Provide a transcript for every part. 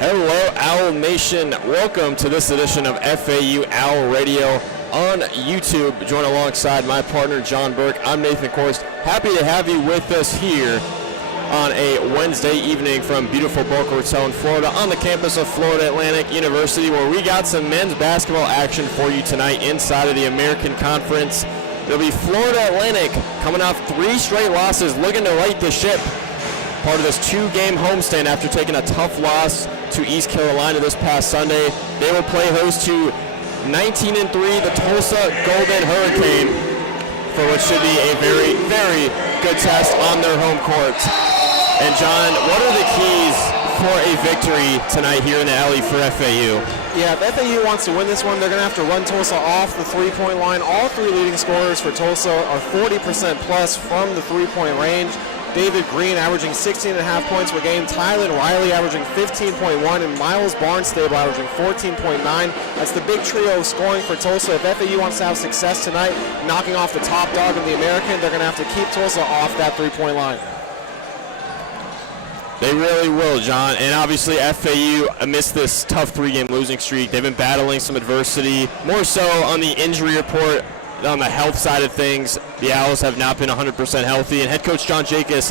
Hello, Owl Nation. Welcome to this edition of FAU Owl Radio on YouTube. Join alongside my partner, John Burke. I'm Nathan Korst. Happy to have you with us here on a Wednesday evening from beautiful Boca Raton, Florida, on the campus of Florida Atlantic University, where we got some men's basketball action for you tonight inside of the American Conference. It'll be Florida Atlantic coming off 3 straight losses, looking to right the ship. Part of this 2-game homestand after taking a tough loss to East Carolina this past Sunday. They will play host to 19-3, the Tulsa Golden Hurricane, for what should be a very, very good test on their home court. And John, what are the keys for a victory tonight here in the alley for FAU? Yeah, if FAU wants to win this one, they're going to have to run Tulsa off the three-point line. All 3 leading scorers for Tulsa are 40% plus from the three-point range. David Green averaging 16.5 points per game, Tylen Riley averaging 15.1, and Miles Barnstable averaging 14.9. That's the big trio of scoring for Tulsa. If FAU wants to have success tonight, knocking off the top dog in the American, they're going to have to keep Tulsa off that three-point line. They really will, John. And obviously FAU, amidst this tough 3-game losing streak, they've been battling some adversity, more so on the injury report. On the health side of things, the Owls have not been 100% healthy, and head coach John Jacobs,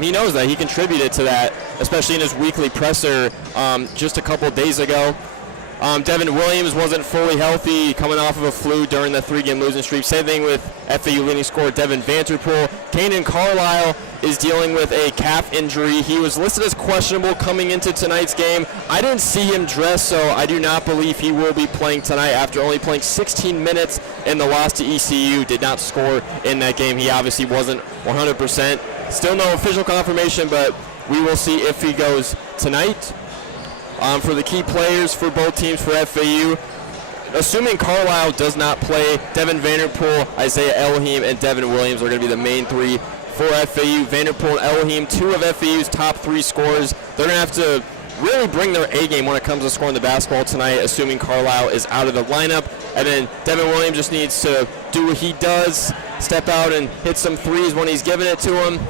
he knows that. He contributed to that, especially in his weekly presser just a couple days ago. Devin Williams wasn't fully healthy, coming off of a flu during the 3-game losing streak. Same thing with FAU leading scorer Devin Vanterpool. Kanan Carlisle is dealing with a calf injury. He was listed as questionable coming into tonight's game. I didn't see him dress, so I do not believe he will be playing tonight after only playing 16 minutes in the loss to ECU. Did not score in that game. He obviously wasn't 100%. Still no official confirmation, but we will see if he goes tonight. For the key players for both teams for FAU, assuming Carlisle does not play, Devin Vanterpool, Isaiah Elohim, and Devin Williams are going to be the main 3 for FAU. Vanterpool and Elohim, 2 of FAU's top 3 scorers. They're going to have to really bring their A-game when it comes to scoring the basketball tonight, assuming Carlisle is out of the lineup. And then Devin Williams just needs to do what he does, step out and hit some threes when he's giving it to him,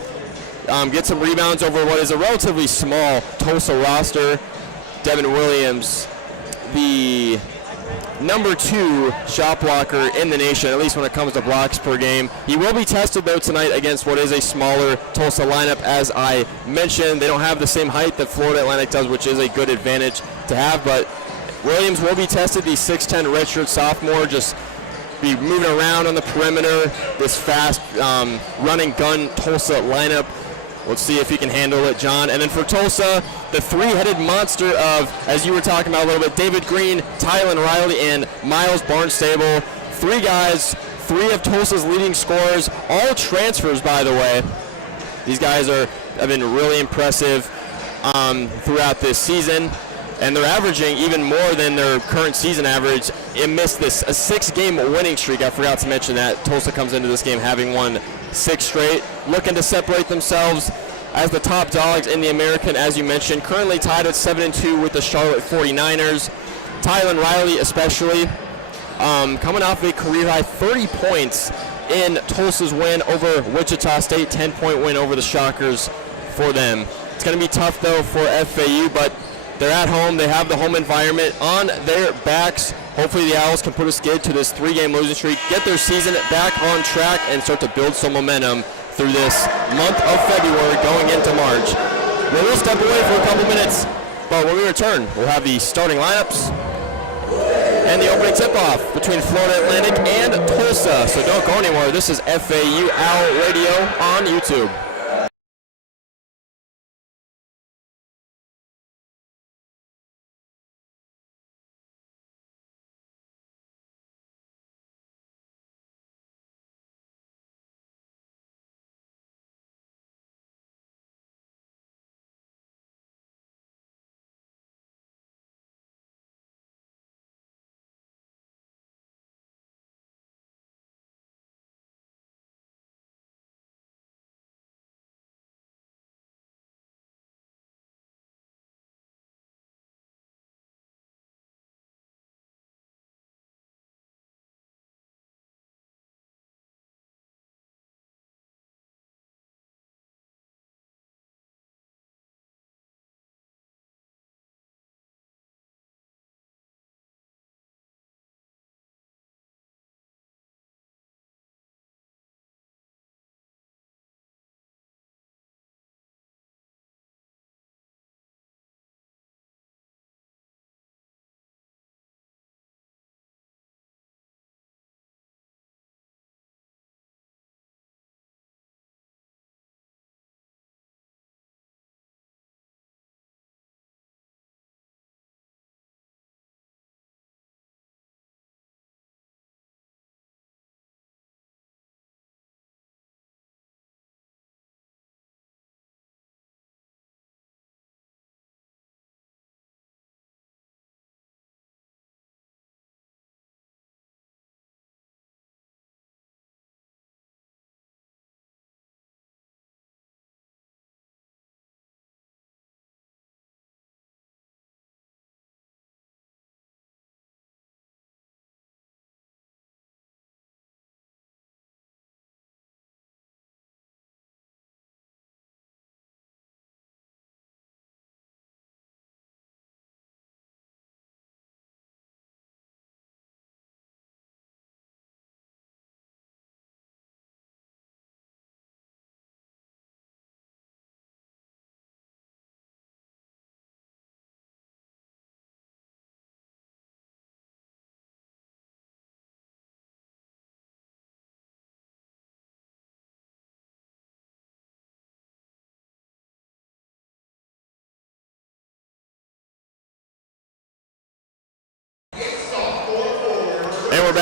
get some rebounds over what is a relatively small Tulsa roster. Devin Williams, the number 2 shot blocker in the nation, at least when it comes to blocks per game. He will be tested, though, tonight against what is a smaller Tulsa lineup. As I mentioned, they don't have the same height that Florida Atlantic does, which is a good advantage to have. But Williams will be tested, the 6'10 redshirt sophomore, just be moving around on the perimeter, this fast running gun Tulsa lineup. Let's see if he can handle it, John. And then for Tulsa, the 3-headed monster of, as you were talking about a little bit, David Green, Tylen Riley, and Miles Barnstable. 3 guys, 3 of Tulsa's leading scorers, all transfers, by the way. These guys have been really impressive throughout this season, and they're averaging even more than their current season average. It missed a 6-game winning streak. I forgot to mention that. Tulsa comes into this game having won 6 straight, looking to separate themselves as the top dogs in the American, as you mentioned. Currently tied at 7-2 with the Charlotte 49ers. Tylen Riley especially, coming off a career-high 30 points in Tulsa's win over Wichita State, 10-point win over the Shockers for them. It's going to be tough, though, for FAU, but they're at home. They have the home environment on their backs. Hopefully the Owls can put a skid to this 3-game losing streak, get their season back on track, and start to build some momentum through this month of February going into March. We'll step away for a couple minutes, but when we return, we'll have the starting lineups and the opening tip-off between Florida Atlantic and Tulsa. So don't go anywhere. This is FAU Owl Radio on YouTube.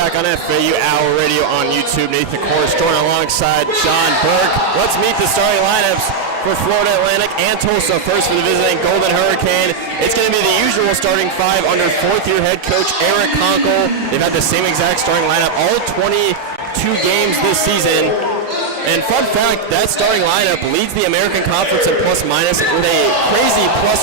back on FAU Owl Radio on YouTube. Nathan Korst joining alongside John Burke. Let's meet the starting lineups for Florida Atlantic and Tulsa. First for the visiting Golden Hurricane. It's going to be the usual starting five under fourth-year head coach Eric Conkle. They've had the same exact starting lineup all 22 games this season. And fun fact, that starting lineup leads the American Conference in plus minus with a crazy plus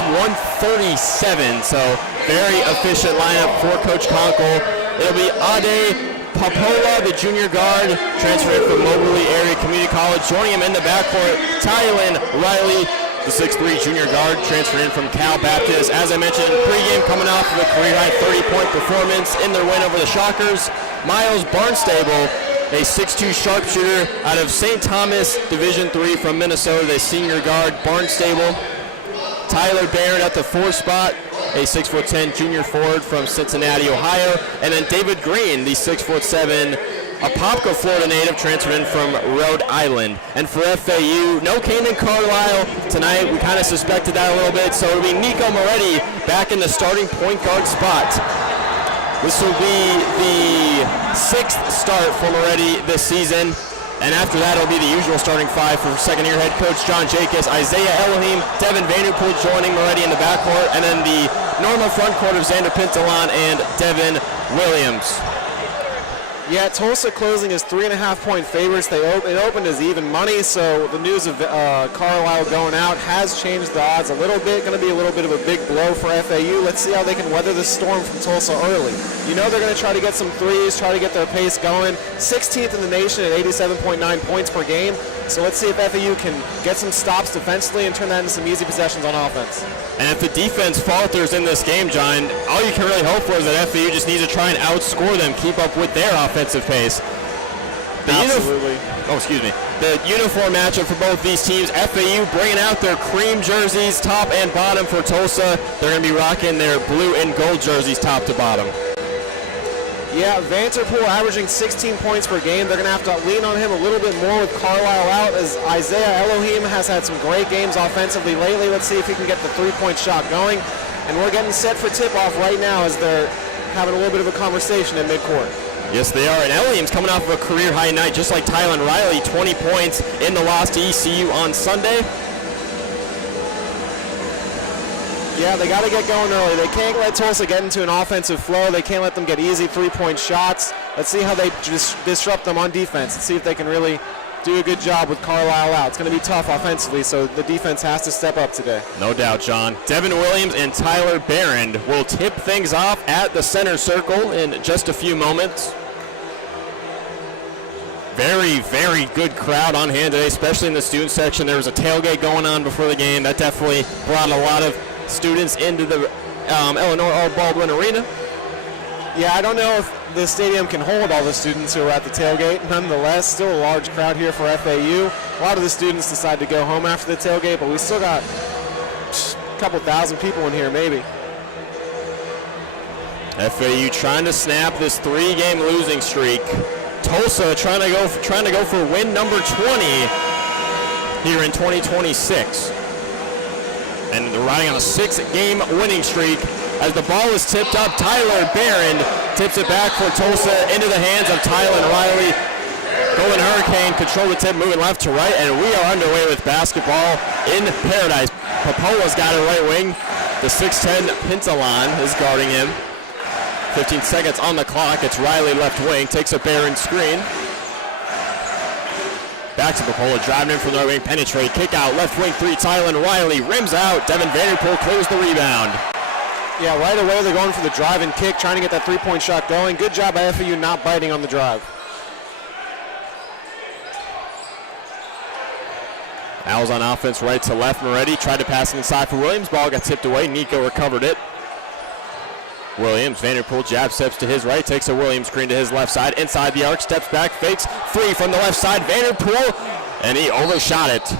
137. So very efficient lineup for Coach Conkle. It'll be Ade Papola, the junior guard, transferred from Moberly Area Community College. Joining him in the backcourt, Tylen Riley, the 6'3 junior guard, transferred in from Cal Baptist. As I mentioned, pregame coming off of a career-high 30-point performance in their win over the Shockers. Miles Barnstable, a 6'2 sharpshooter out of St. Thomas Division III from Minnesota, the senior guard, Barnstable. Tyler Barron at the 4 spot, a 6'10 junior forward from Cincinnati, Ohio. And then David Green, the 6'7", Apopka, Florida native, transferred in from Rhode Island. And for FAU, no Kanan Carlisle tonight. We kind of suspected that a little bit. So it'll be Nico Moretti back in the starting point guard spot. This will be the 6th start for Moretti this season. And after that, it'll be the usual starting five for second-year head coach John Jacobs, Isaiah Elohim, Devin Vanderpool joining Moretti in the backcourt, and then the normal front court of Xander Pintalan and Devin Williams. Yeah, Tulsa closing as 3.5-point favorites. It opened as even money, so the news of Carlisle going out has changed the odds a little bit. Going to be a little bit of a big blow for FAU. Let's see how they can weather the storm from Tulsa early. You know they're going to try to get some threes, try to get their pace going. 16th in the nation at 87.9 points per game. So let's see if FAU can get some stops defensively and turn that into some easy possessions on offense. And if the defense falters in this game, John, all you can really hope for is that FAU just needs to try and outscore them, keep up with their offensive pace. Absolutely. The uniform matchup for both these teams, FAU bringing out their cream jerseys, top and bottom for Tulsa. They're going to be rocking their blue and gold jerseys top to bottom. Yeah, Vanderpool averaging 16 points per game. They're going to have to lean on him a little bit more with Carlisle out, as Isaiah Elohim has had some great games offensively lately. Let's see if he can get the three-point shot going. And we're getting set for tip-off right now as they're having a little bit of a conversation in midcourt. Yes, they are. And Elohim's coming off of a career-high night, just like Tylen Riley, 20 points in the loss to ECU on Sunday. Yeah, they got to get going early. They can't let Tulsa get into an offensive flow. They can't let them get easy three-point shots. Let's see how they disrupt them on defense and see if they can really do a good job with Carlisle out. It's going to be tough offensively, so the defense has to step up today. No doubt, John. Devin Williams and Tyler Barron will tip things off at the center circle in just a few moments. Very, very good crowd on hand today, especially in the student section. There was a tailgate going on before the game. That definitely brought a lot of students into the Eleanor R. Baldwin Arena. Yeah, I don't know if the stadium can hold all the students who are at the tailgate. Nonetheless, still a large crowd here for FAU. A lot of the students decide to go home after the tailgate, but we still got a couple thousand people in here, maybe. FAU trying to snap this 3-game losing streak. Tulsa trying to go for win number 20 here in 2026. And they're riding on a 6-game winning streak. As the ball is tipped up, Tyler Barron tips it back for Tulsa into the hands of Tylen Riley. Golden Hurricane control the tip, moving left to right, and we are underway with basketball in paradise. Popola's got it right wing. The 6'10 Pintalan is guarding him. 15 seconds on the clock. It's Riley left wing, takes a Barron screen. Back to Popola, driving in from the right wing, penetrate, kick out, left wing three, Tylen Riley, rims out, Devin Vanderpool clears the rebound. Yeah, right away they're going for the drive and kick, trying to get that three-point shot going. Good job by FAU not biting on the drive. Owls on offense, right to left, Moretti tried to pass it inside for Williams, ball got tipped away, Nico recovered it. Williams, Vanderpool jab steps to his right, takes a Williams screen to his left side, inside the arc, steps back, fakes, free from the left side, Vanderpool, and he overshot it.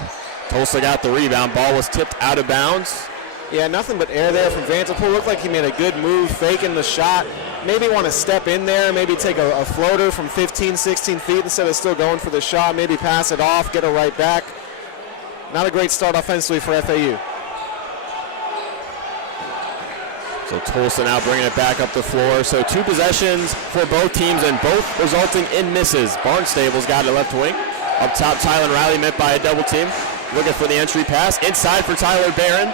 Tulsa got the rebound, ball was tipped out of bounds. Yeah, nothing but air there from Vanderpool. Looked like he made a good move, faking the shot. Maybe want to step in there, maybe take a floater from 15, 16 feet instead of still going for the shot, maybe pass it off, get it right back. Not a great start offensively for FAU. So Tulsa now bringing it back up the floor. So 2 possessions for both teams and both resulting in misses. Barnstable's got it left wing. Up top, Tyler Riley met by a double team. Looking for the entry pass. Inside for Tyler Barron.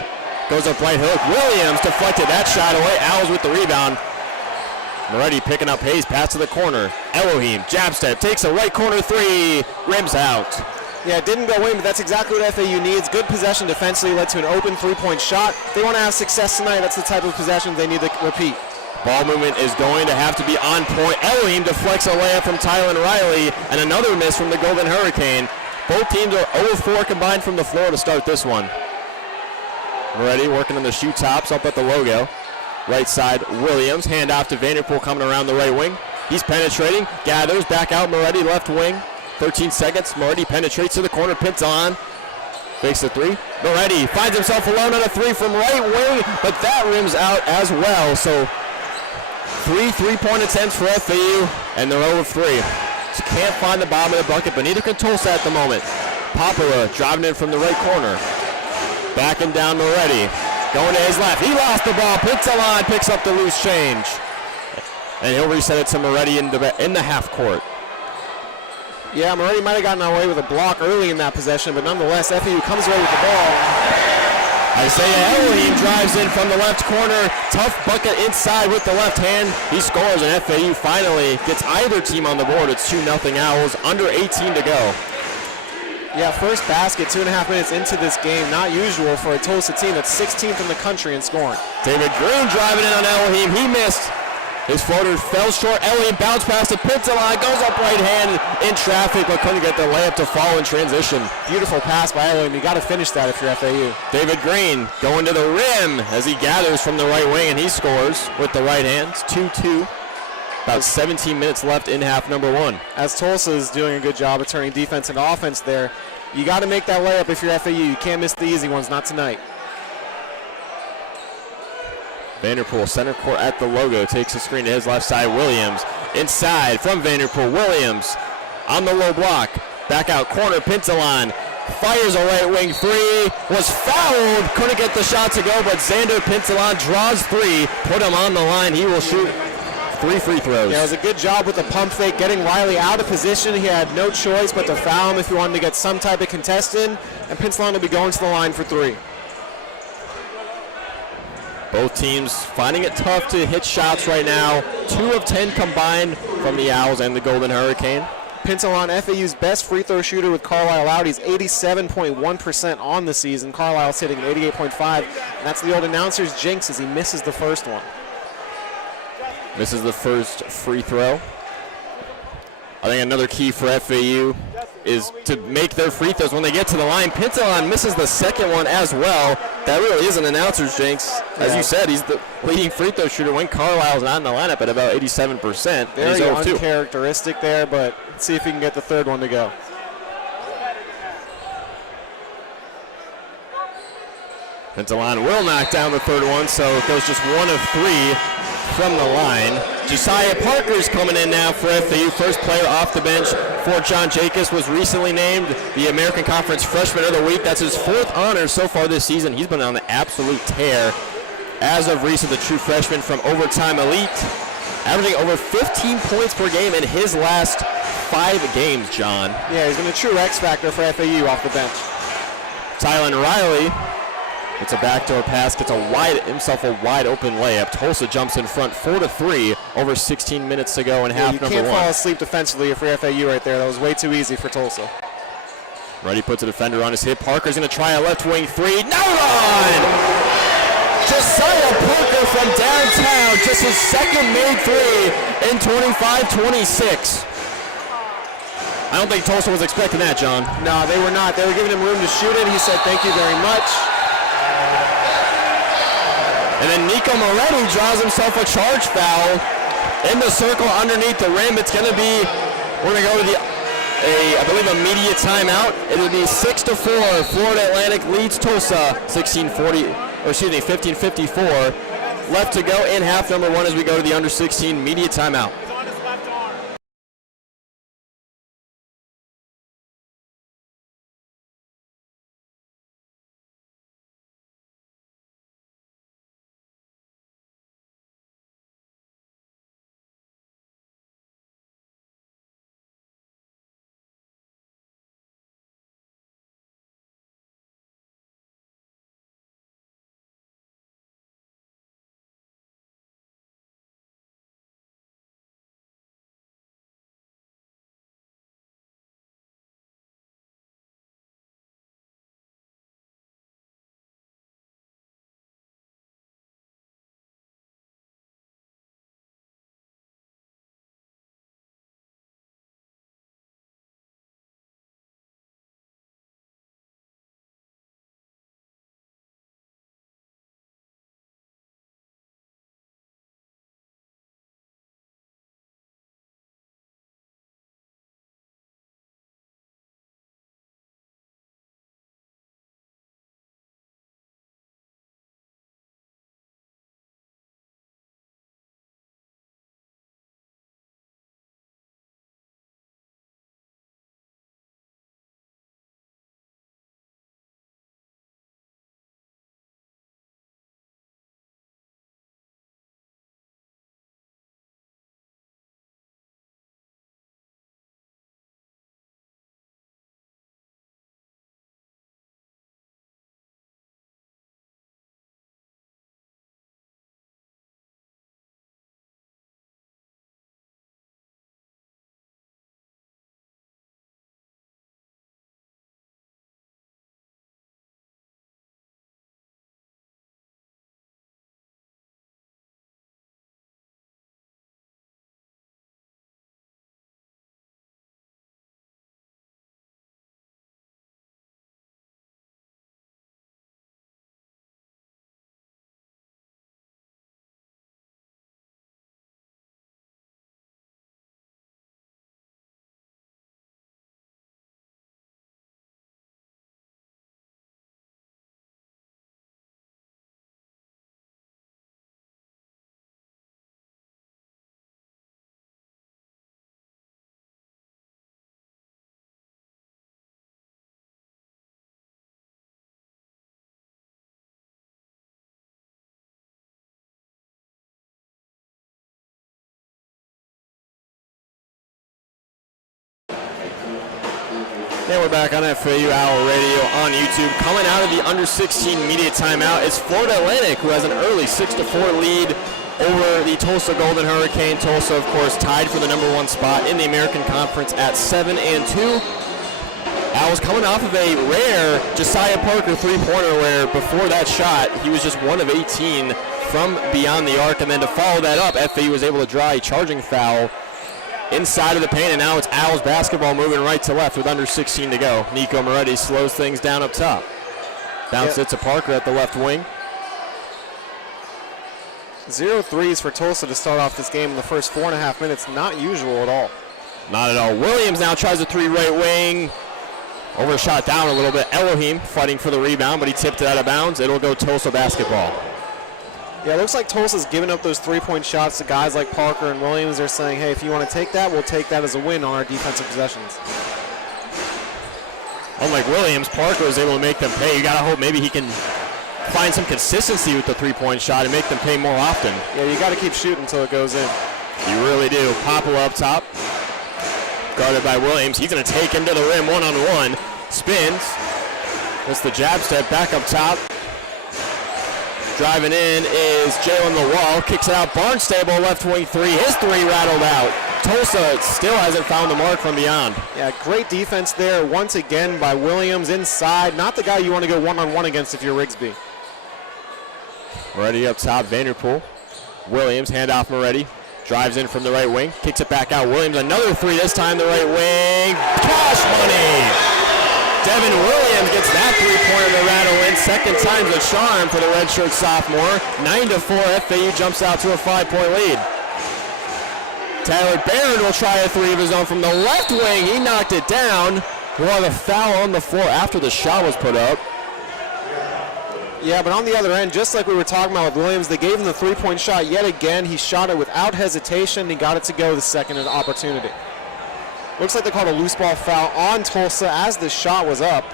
Goes up right hook. Williams deflected that shot away. Owls with the rebound. Moretti picking up Hayes. Pass to the corner. Elohim, jab step, takes a right corner 3. Rims out. Yeah, it didn't go in, but that's exactly what FAU needs. Good possession defensively led to an open 3-point shot. If they want to have success tonight, that's the type of possession they need to repeat. Ball movement is going to have to be on point. Elohim deflects a layup from Tyler Riley, and another miss from the Golden Hurricane. Both teams are 0-4 combined from the floor to start this one. Moretti working on the shoe tops up at the logo. Right side, Williams. Hand off to Vanderpool coming around the right wing. He's penetrating, gathers, back out Moretti, left wing. 13 seconds, Moretti penetrates to the corner, pins on. Fakes the 3. Moretti finds himself alone on a 3 from right wing, but that rims out as well. So 3 3-point attempts for FAU, and they're 0-3. Just can't find the bottom of the bucket, but neither can Tulsa at the moment. Popora driving in from the right corner. Backing down Moretti. Going to his left. He lost the ball. Pintalan picks up the loose change. And he'll reset it to Moretti in the half court. Yeah, Moretti might have gotten away with a block early in that possession, but nonetheless, FAU comes away with the ball. Isaiah Elohim drives in from the left corner. Tough bucket inside with the left hand. He scores, and FAU finally gets either team on the board. It's 2-0 Owls, under 18 to go. Yeah, first basket, 2.5 minutes into this game. Not usual for a Tulsa team that's 16th in the country in scoring. David Green driving in on Elohim. He missed. His floater fell short. Elohim bounced past the Pintalan, goes up right hand in traffic, but couldn't get the layup to fall in transition. Beautiful pass by Elohim. You got to finish that if you're FAU. David Green going to the rim as he gathers from the right wing, and he scores with the right hand. 2-2. About 17 minutes left in half number 1. As Tulsa is doing a good job of turning defense into offense there, you got to make that layup if you're FAU. You can't miss the easy ones, not tonight. Vanderpool, center court at the logo, takes the screen to his left side. Williams inside from Vanderpool. Williams on the low block. Back out corner, Pintalan fires a right wing 3. Was fouled, couldn't get the shot to go, but Xander Pintalan draws 3. Put him on the line. He will shoot 3 free throws. Yeah, it was a good job with the pump fake, getting Riley out of position. He had no choice but to foul him if he wanted to get some type of contest in, and Pintalan will be going to the line for 3. Both teams finding it tough to hit shots right now. 2 of 10 combined from the Owls and the Golden Hurricane. Pintalan, FAU's best free throw shooter with Carlisle out. He's 87.1% on the season. Carlisle's hitting 88.5, and that's the old announcer's jinx as he misses the first one. Misses the first free throw. I think another key for FAU is to make their free throws when they get to the line. Pintalan misses the second one as well. That really is an announcer's jinx. As you said, he's the leading free throw shooter when Carlisle's not in the lineup at about 87%. Very uncharacteristic there, but let's see if he can get the third one to go. Pintalan will knock down the third one, so it goes just 1 of 3 from the line. Josiah Parker's coming in now for FAU. First player off the bench for John Jacobs, was recently named the American Conference Freshman of the Week. That's his 4th honor so far this season. He's been on the absolute tear. As of recent, the true freshman from Overtime Elite, averaging over 15 points per game in his last 5 games, John. Yeah, he's been a true X factor for FAU off the bench. Tylen Riley. It's a backdoor pass, gets himself a wide open layup. Tulsa jumps in front 4-3 over 16 minutes to go in half number 1. You can't fall asleep defensively if you're FAU right there. That was way too easy for Tulsa. Reddy puts a defender on his hip. Parker's going to try a left wing 3. No run! Josiah Parker from downtown, just his second made 3 in 25-26. I don't think Tulsa was expecting that, John. No, they were not. They were giving him room to shoot it. He said, "Thank you very much." And then Nico Moretti draws himself a charge foul in the circle underneath the rim. It's going to be, we're going to go to I believe, a media timeout. It'll be 6-4. Florida Atlantic leads Tulsa 15-54. Left to go in half number 1 as we go to the under 16 media timeout. And we're back on FAU Owl Radio on YouTube. Coming out of the under-16 media timeout is Florida Atlantic, who has an early 6-4 lead over the Tulsa Golden Hurricane. Tulsa, of course, tied for the #1 spot in the American Conference at 7-2. Owls coming off of a rare Josiah Parker three-pointer where before that shot, he was just 1 of 18 from beyond the arc. And then to follow that up, FAU was able to draw a charging foul inside of the paint, and now it's Owls basketball moving right to left with under 16 to go. Nico Moretti slows things down up top. Bounce it to Parker at the left wing. 0 threes for Tulsa to start off this game in the first 4.5 minutes. Not usual at all. Not at all. Williams now tries a three right wing. Overshot down a little bit. Elohim fighting for the rebound, but he tipped it out of bounds. It'll go Tulsa basketball. Yeah, it looks like Tulsa's giving up those three-point shots to guys like Parker and Williams. They're saying, hey, if you want to take that, we'll take that as a win on our defensive possessions. Unlike Williams, Parker was able to make them pay. You got to hope maybe he can find some consistency with the three-point shot and make them pay more often. Yeah, you got to keep shooting until it goes in. You really do. Popple up top. Guarded by Williams. He's going to take him to the rim one-on-one. Spins. That's the jab step. Back up top. Driving in is Jalen Lawal. Kicks it out. Barnstable, left wing three. His three rattled out. Tulsa still hasn't found the mark from beyond. Yeah, great defense there once again by Williams inside. Not the guy you want to go one-on-one against if you're Rigsby. Moretti up top. Vanderpool. Williams, handoff Moretti. Drives in from the right wing. Kicks it back out. Williams, another three. This time the right wing. Cash money! Devin Williams gets that three-pointer to rattle in. Second time's a charm for the redshirt sophomore. 9-4, FAU jumps out to a 5-point lead. Tyler Barron will try a three of his own from the left wing. He knocked it down. We'll have a foul on the floor after the shot was put up. Yeah, but on the other end, just like we were talking about with Williams, they gave him the three-point shot yet again. He shot it without hesitation. He got it to go the second opportunity. Looks like they called a loose ball foul on Tulsa as the shot was up.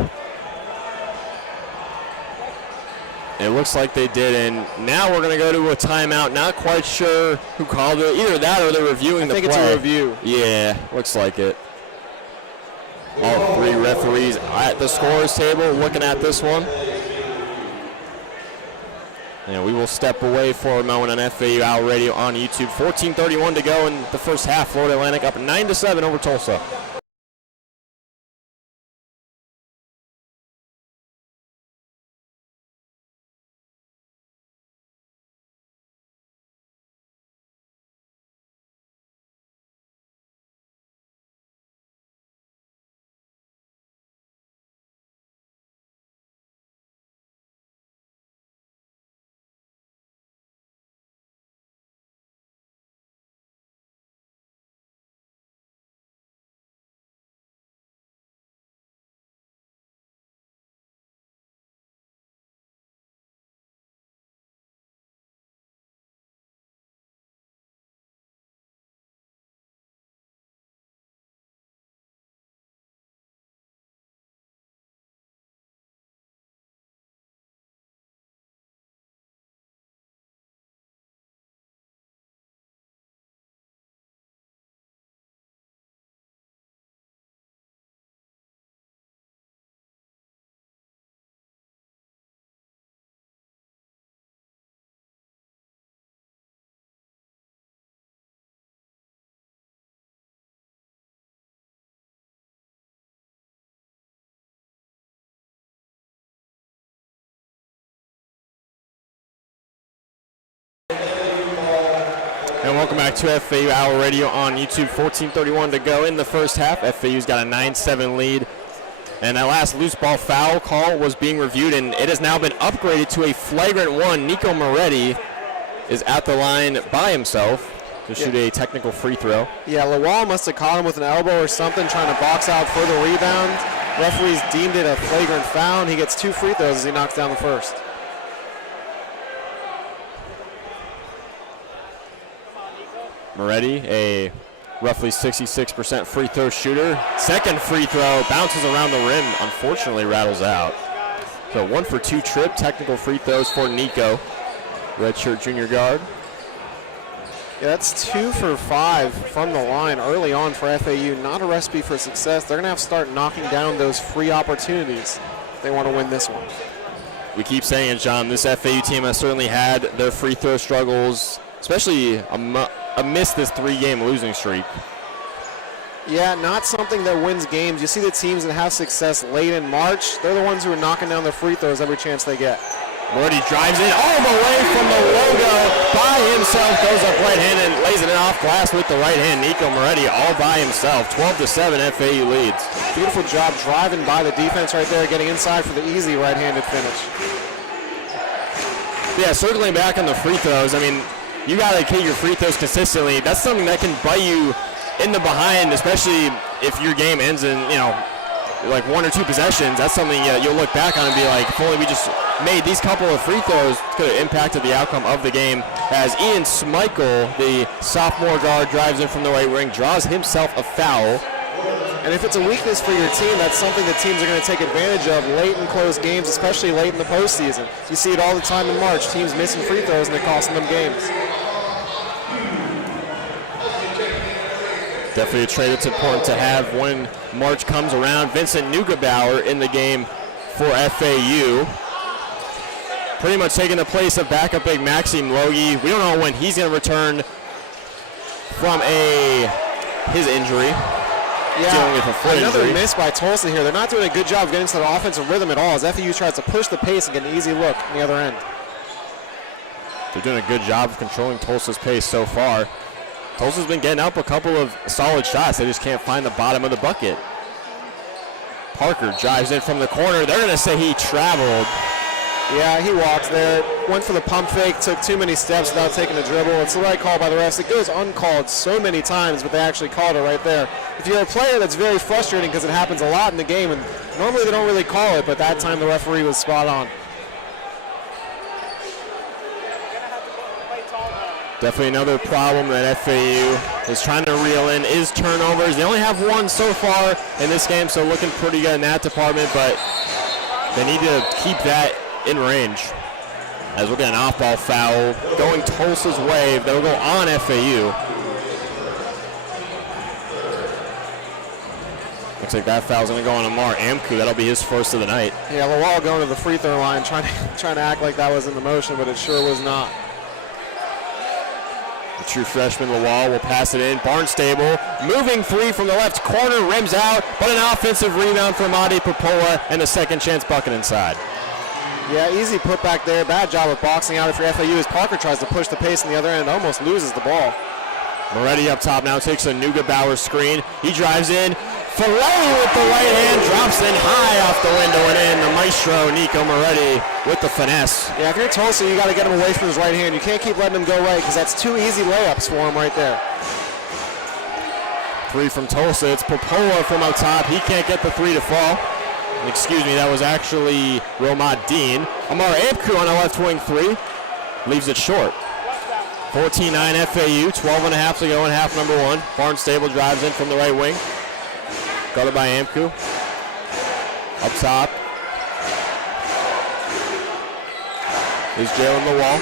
It looks like they did, and now we're going to go to a timeout. Not quite sure who called it. Either that or they're reviewing the play. I think it's a review. Yeah, looks like it. All three referees at the scorer's table looking at this one. And we will step away for a moment on FAU Owl Radio on YouTube. 14:31 to go in the first half. Florida Atlantic up 9-7 over Tulsa. And welcome back to FAU Owl Radio on YouTube. 14:31 to go in the first half. FAU's got a 9-7 lead. And that last loose ball foul call was being reviewed, and it has now been upgraded to a flagrant one. Nico Moretti is at the line by himself to shoot a technical free throw. Yeah, Lawal must have caught him with an elbow or something, trying to box out for the rebound. Referees deemed it a flagrant foul, and he gets 2 free throws as he knocks down the first. Moretti, a roughly 66% free throw shooter. Second free throw, bounces around the rim, unfortunately rattles out. So 1 for 2 trip, technical free throws for Nico, redshirt junior guard. Yeah, that's 2 for 5 from the line early on for FAU. Not a recipe for success. They're going to have to start knocking down those free opportunities if they want to win this one. We keep saying it, John. This FAU team has certainly had their free throw struggles, especially amidst this 3-game losing streak. Yeah, not something that wins games. You see the teams that have success late in March, they're the ones who are knocking down their free throws every chance they get. Moretti drives in all the way from the logo by himself, goes up right hand and lays it off glass with the right hand. Nico Moretti all by himself. 12-7 FAU leads. Beautiful job driving by the defense right there, getting inside for the easy right-handed finish. Yeah, circling back on the free throws, I mean, you got to hit your free throws consistently. That's something that can bite you in the behind, especially if your game ends in, like 1 or 2 possessions. That's something you'll look back on and be like, if only we just made these couple of free throws, could have impacted the outcome of the game. As Ian Schmeichel, the sophomore guard, drives in from the right wing, draws himself a foul. And if it's a weakness for your team, that's something that teams are going to take advantage of late in close games, especially late in the postseason. You see it all the time in March, teams missing free throws and it costing them games. Definitely a trade that's important to have when March comes around. Vincent Neugebauer in the game for FAU. Pretty much taking the place of backup big Maxime Logie. We don't know when he's going to return from his injury. Yeah, dealing with a foot another injury. miss by Tulsa here. They're not doing a good job of getting to the offensive rhythm at all as FAU tries to push the pace and get an easy look on the other end. They're doing a good job of controlling Tulsa's pace so far. Tulsa's been getting up a couple of solid shots. They just can't find the bottom of the bucket. Parker drives in from the corner. They're going to say he traveled. Yeah, he walked there, went for the pump fake, took too many steps without taking a dribble. It's the right call by the refs. It goes uncalled so many times, but they actually called it right there. If you're a player, that's very frustrating because it happens a lot in the game, and normally they don't really call it, but that time the referee was spot on. Definitely another problem that FAU is trying to reel in is turnovers. They only have 1 so far in this game, so looking pretty good in that department, but they need to keep that in range. As we'll get an off-ball foul going Tulsa's way. That'll go on FAU. Looks like that foul's going to go on Amar Amku. That'll be his first of the night. Yeah, Lawal going to the free throw line, trying to act like that was in the motion, but it sure was not. The true freshman Lawal will pass it in. Barnstable moving 3 from the left corner, rims out, but an offensive rebound from Adi Popola and a second chance bucket inside. Yeah, easy putback there. Bad job of boxing out if you're FAU as Parker tries to push the pace on the other end, almost loses the ball. Moretti up top now takes a Neugebauer screen. He drives in. Filet with the right hand, drops in high off the window and in. The maestro, Nico Moretti, with the finesse. Yeah, if you're Tulsa, you got to get him away from his right hand. You can't keep letting him go right because that's 2 easy layups for him right there. 3 from Tulsa. It's Popola from up top. He can't get the 3 to fall. Excuse me, that was actually Romad Dean. Amar Amku on a left wing 3. Leaves it short. 14-9 FAU, 12.5 to go in half number 1. Barnstable drives in from the right wing. Guarded by Amku. Up top is Jalen Lawal.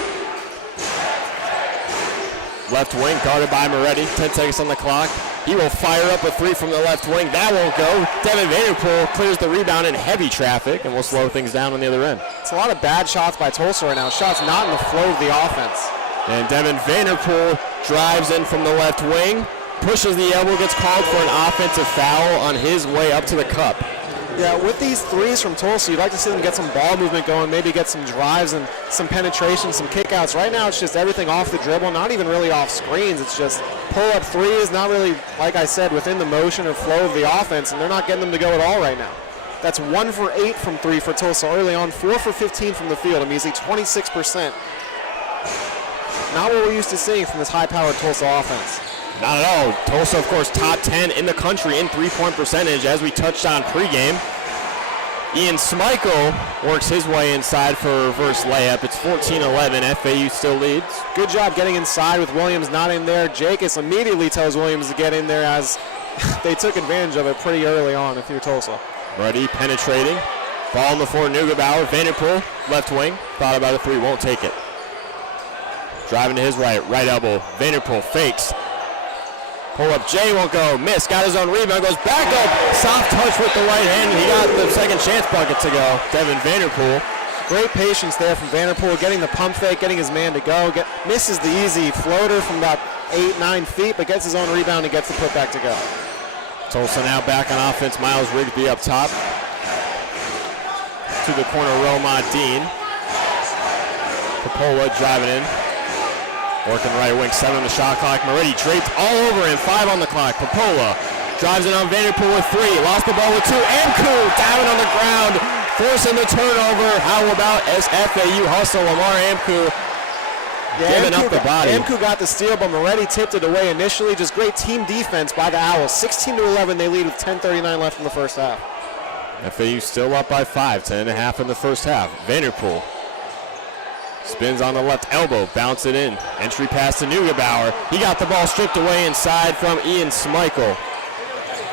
Left wing, guarded by Moretti. 10 seconds on the clock. He will fire up a 3 from the left wing. That won't go. Devin Vanderpool clears the rebound in heavy traffic and will slow things down on the other end. It's a lot of bad shots by Tulsa right now. Shots not in the flow of the offense. And Devin Vanderpool drives in from the left wing. Pushes the elbow, gets called for an offensive foul on his way up to the cup. Yeah, with these 3s from Tulsa, you'd like to see them get some ball movement going, maybe get some drives and some penetration, some kickouts. Right now, it's just everything off the dribble, not even really off screens. It's just pull-up 3s, not really, like I said, within the motion or flow of the offense, and they're not getting them to go at all right now. That's 1 for 8 from 3 for Tulsa early on, 4 for 15 from the field, a measly 26%. Not what we're used to seeing from this high-powered Tulsa offense. Not at all. Tulsa, of course, top 10 in the country in three-point percentage, as we touched on pregame. Ian Schmeichel works his way inside for a reverse layup. It's 14-11. FAU still leads. Good job getting inside with Williams not in there. Jacobs immediately tells Williams to get in there as they took advantage of it pretty early on if you're Tulsa. Ready, penetrating. Ball on the floor, Neugebauer. Vanderpool, left wing. Thought about a 3, won't take it. Driving to his right elbow. Vanderpool fakes. Pull up, Jay won't go. Miss, got his own rebound, goes back up. Soft touch with the right hand, and he got the second chance bucket to go. Devin Vanderpool. Great patience there from Vanderpool, getting the pump fake, getting his man to go. Misses the easy floater from about 8-9 feet, but gets his own rebound and gets the putback to go. Tulsa now back on offense. Miles Rigsby up top. To the corner, Romad Dean. Popola driving in. Working right wing, 7 on the shot clock. Moretti draped all over him, 5 on the clock. Popola drives it on Vanderpool with 3. Lost the ball with 2. Amku diving on the ground, forcing the turnover. How about FAU hustle? Lamar Amku giving up the body. Amku got the steal, but Moretti tipped it away initially. Just great team defense by the Owls. 16-11, they lead with 10:39 left in the first half. FAU still up by 5, 10.5 in the first half. Vanderpool spins on the left elbow, bounce it in. Entry pass to Neugebauer. He got the ball stripped away inside from Ian Schmeichel.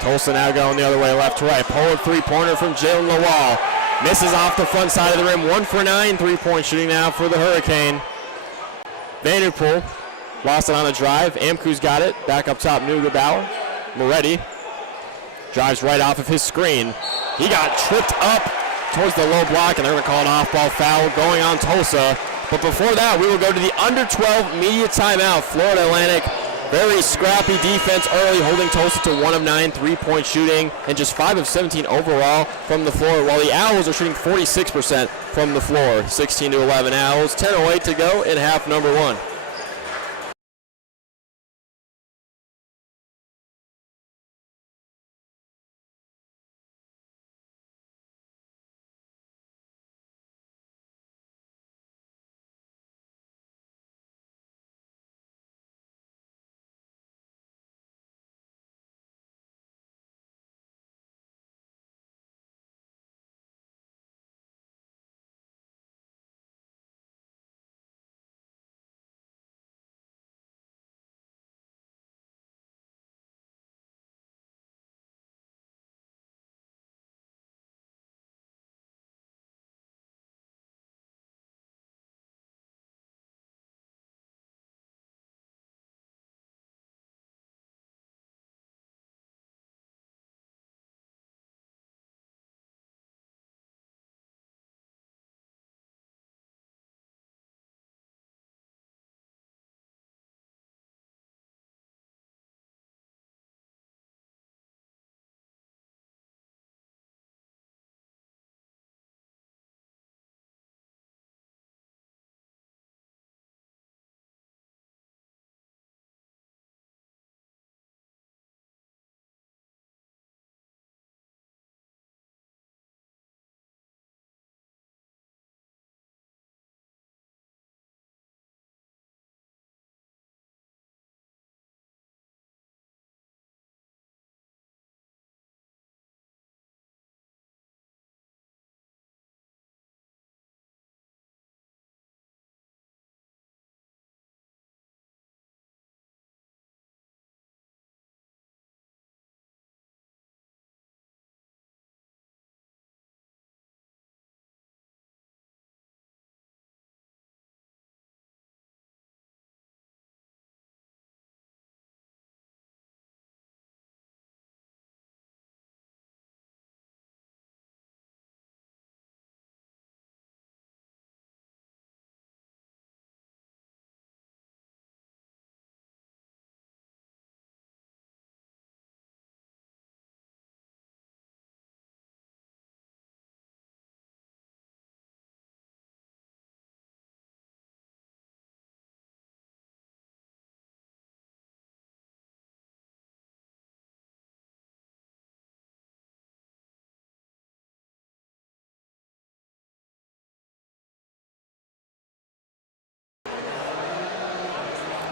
Tulsa now going the other way, left to right. Pull-up three-pointer from Jalen Lawal. Misses off the front side of the rim. 1 for 9. Three-point shooting now for the Hurricane. Vanderpool lost it on the drive. Amku's got it. Back up top, Neugebauer. Moretti drives right off of his screen. He got tripped up towards the low block, and they're going to call an off-ball foul going on Tulsa. But before that, we will go to the under-12 media timeout. Florida Atlantic, very scrappy defense early, holding Tulsa to 1 of 9 three-point shooting and just 5 of 17 overall from the floor, while the Owls are shooting 46% from the floor. 16-11 Owls, 10:08 to go in half number 1.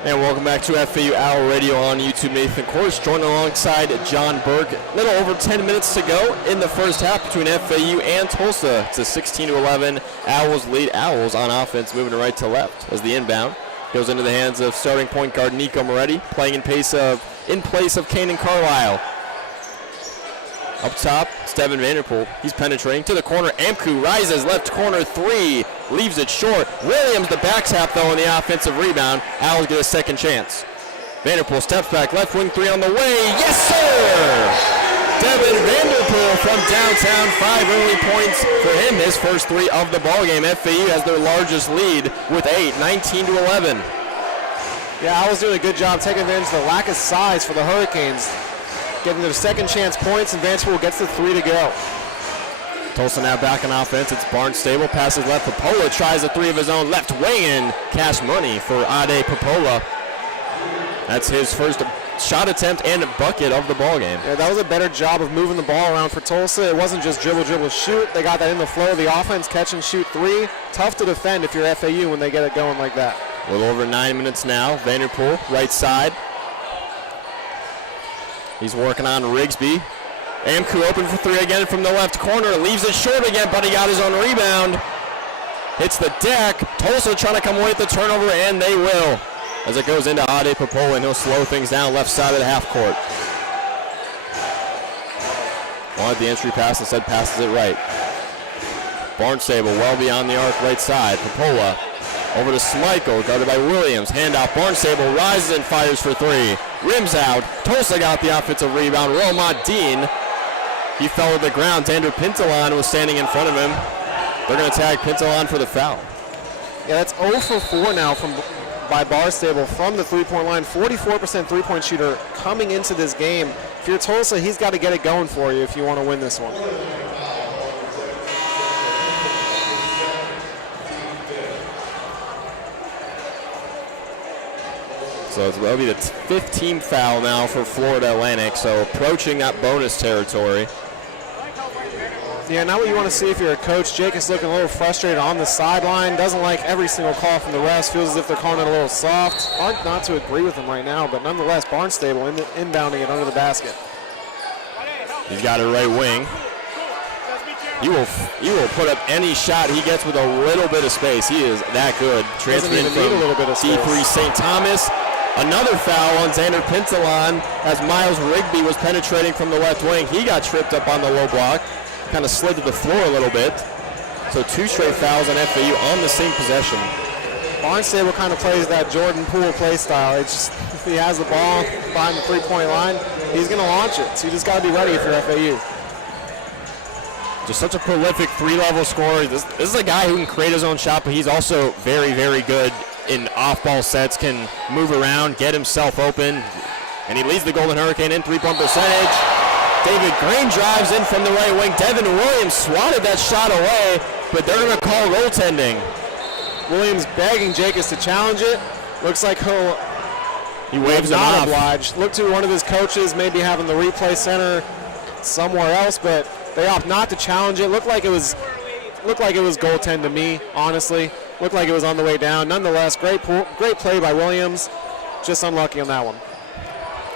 And welcome back to FAU Owl Radio on YouTube. Nathan Korst joined alongside John Burke. A little over 10 minutes to go in the first half between FAU and Tulsa. It's a 16-11 Owls lead. Owls on offense moving right to left as the inbound goes into the hands of starting point guard Nico Moretti, playing in place of Kanan Carlisle. Up top, it's Devin Vanderpool. He's penetrating to the corner. Amku rises, left corner 3. leaves it short. Williams, the back tap, though, on the offensive rebound. Owls get a second chance. Vanderpool steps back, left wing three on the way. Yes, sir! Devin Vanderpool from downtown, 5 early points for him, his first 3 of the ballgame. FAU has their largest lead with 8, 19-11. Yeah, Owls doing a good job taking advantage of the lack of size for the Hurricanes. Getting their second chance points, and Vanderpool gets the 3 to go. Tulsa now back on offense. It's Barnstable, passes left. Popola tries a 3 of his own, left wing, and cash money for Ade Popola. That's his first shot attempt and a bucket of the ball game. Yeah, that was a better job of moving the ball around for Tulsa. It wasn't just dribble, dribble, shoot. They got that in the flow of the offense, catch and shoot 3. Tough to defend if you're FAU when they get it going like that. A little over 9 minutes now. Vanderpool, right side. He's working on Rigsby. Amku open for 3 again from the left corner. Leaves it short again, but he got his own rebound. Hits the deck. Tulsa trying to come away with the turnover, and they will. As it goes into Ade Popola, and he'll slow things down left side of the half court. Wanted the entry pass, instead passes it right. Barnstable well beyond the arc right side. Popola over to Schmeichel, guarded by Williams. Handoff, Barnstable rises and fires for 3. Rims out. Tulsa got the offensive rebound. Romont Dean, he fell to the ground. Xander Pintalon was standing in front of him. They're going to tag Pintalon for the foul. Yeah, that's 0 for 4 now by Barnstable from the three-point line. 44% three-point shooter coming into this game. If you're Tulsa, he's got to get it going for you if you want to win this one. So that'll be the 15th foul now for Florida Atlantic, so approaching that bonus territory. Yeah, not what you want to see if you're a coach. Jake is looking a little frustrated on the sideline. Doesn't like every single call from the refs. Feels as if they're calling it a little soft. Hard not to agree with him right now, but nonetheless, Barnstable inbounding it under the basket. He's got it right wing. He will put up any shot he gets with a little bit of space. He is that good. Transferring Doesn't even need a little bit of space. D3 St. Thomas. Another foul on Xander Pintalon as Miles Rigby was penetrating from the left wing. He got tripped up on the low block. Kind of slid to the floor a little bit. So 2 straight fouls on FAU on the same possession. Barnstable kind of plays that Jordan Poole play style. It's just, if he has the ball behind the three-point line, he's going to launch it. So you just got to be ready if you're FAU. Just such a prolific 3-level scorer. This is a guy who can create his own shot, but he's also very, very good in off-ball sets, can move around, get himself open, and he leads the Golden Hurricane in three-point percentage. David Green drives in from the right wing. Devin Williams swatted that shot away, but they're going to call goaltending. Williams begging Jacobs to challenge it. Looks like he waves him not off. Obliged. Look to one of his coaches, maybe having the replay center somewhere else, but they opt not to challenge it. Looked like it was goaltend to me, honestly. Looked like it was on the way down. Nonetheless, great play by Williams. Just unlucky on that one.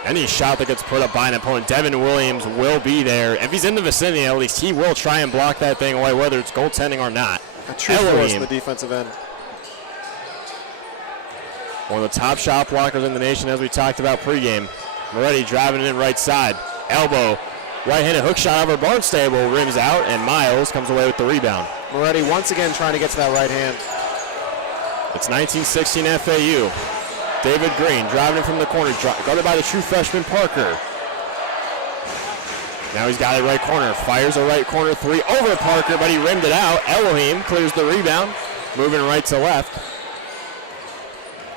Any shot that gets put up by an opponent, Devin Williams will be there. If he's in the vicinity, at least he will try and block that thing away, whether it's goaltending or not. A true force in the defensive end. One of the top shot blockers in the nation, as we talked about pregame. Moretti driving it in right side. Elbow. Right-handed hook shot over Barnstable, rims out, and Miles comes away with the rebound. Moretti once again trying to get to that right hand. It's 1916 FAU. David Green driving it from the corner, guarded by the true freshman Parker. Now he's got it right corner, fires a right corner 3 over Parker, but he rimmed it out. Elohim clears the rebound, moving right to left.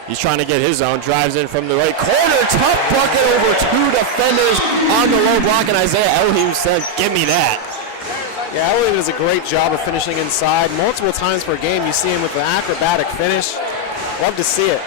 He's trying to get his own, drives in from the right corner, tough bucket over 2 defenders on the low block, and Isaiah Elohim said, give me that. Yeah, Elohim does a great job of finishing inside. Multiple times per game you see him with an acrobatic finish. Love to see it.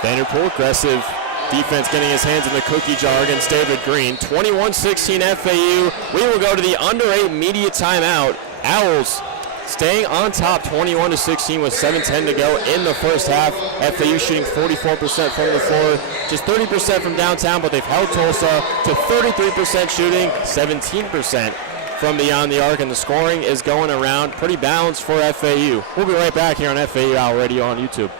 Vanderpool, aggressive defense, getting his hands in the cookie jar against David Green. 21-16 FAU. We will go to the under 8 immediate timeout. Owls staying on top 21-16 with 7:10 to go in the first half. FAU shooting 44% from the floor, just 30% from downtown, but they've held Tulsa to 33% shooting, 17% from beyond the arc, and the scoring is going around pretty balanced for FAU. We'll be right back here on FAU Owl Radio on YouTube.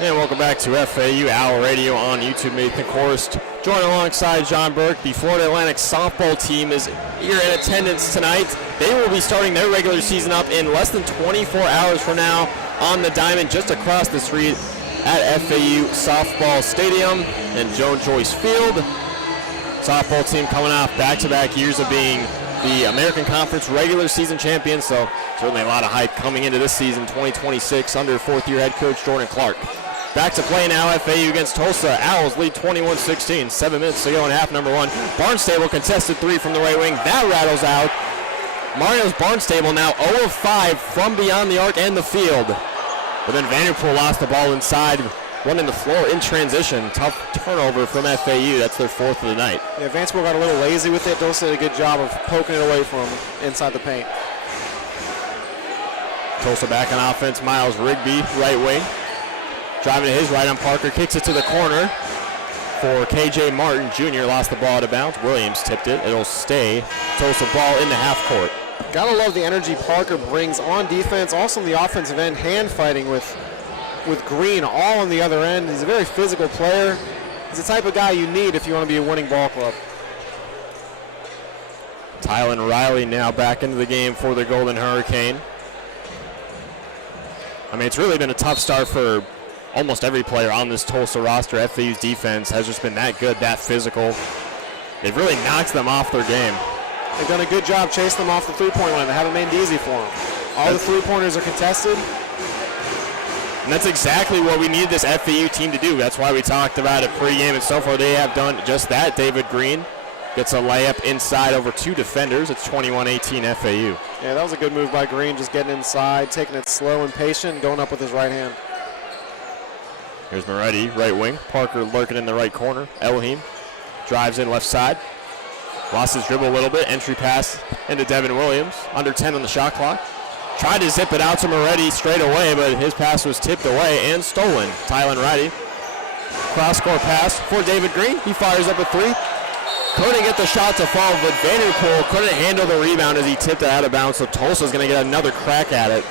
And welcome back to FAU Owl Radio on YouTube. Nathan Korst joined alongside John Burke. The Florida Atlantic softball team is here in attendance tonight. They will be starting their regular season up in less than 24 hours from now on the diamond just across the street at FAU Softball Stadium and Joan Joyce Field. Softball team coming off back-to-back years of being the American Conference regular season champions, so certainly a lot of hype coming into this season, 2026, under fourth-year head coach Jordan Clark. Back to play now, FAU against Tulsa. Owls lead 21-16, 7 minutes to go in half number one. Barnstable contested three from the right wing. That rattles out. Mario's Barnstable now 0 of 5 from beyond the arc and the field. But then Vanderpool lost the ball inside, running the floor in transition. Tough turnover from FAU. That's their fourth of the night. Yeah, Vanderpool got a little lazy with it. Tulsa did a good job of poking it away from him inside the paint. Tulsa back on offense. Miles Rigby, right wing. Driving to his right on Parker, kicks it to the corner for KJ Martin Jr. Lost the ball out of bounds. Williams tipped it. It'll stay. Tulsa ball in the half court. Gotta love the energy Parker brings on defense. Also on the offensive end, hand fighting with Green all on the other end. He's a very physical player. He's the type of guy you need if you want to be a winning ball club. Tylen Riley now back into the game for the Golden Hurricane. I mean, it's really been a tough start for almost every player on this Tulsa roster. FAU's defense has just been that good, that physical. They've really knocked them off their game. They've done a good job chasing them off the three-point line. They haven't made it easy for them. All the three-pointers are contested. And that's exactly what we need this FAU team to do. That's why we talked about it pregame and so far. They have done just that. David Green gets a layup inside over two defenders. It's 21-18 FAU. Yeah, that was a good move by Green, just getting inside, taking it slow and patient, going up with his right hand. Here's Moretti, right wing. Parker lurking in the right corner. Elohim drives in left side. Lost his dribble a little bit. Entry pass into Devin Williams. Under 10 on the shot clock. Tried to zip it out to Moretti straight away, but his pass was tipped away and stolen. Tylen Riley. Cross-court pass for David Green. He fires up a three. Couldn't get the shot to fall, but Vanderpool couldn't handle the rebound as he tipped it out of bounds, so Tulsa's going to get another crack at it.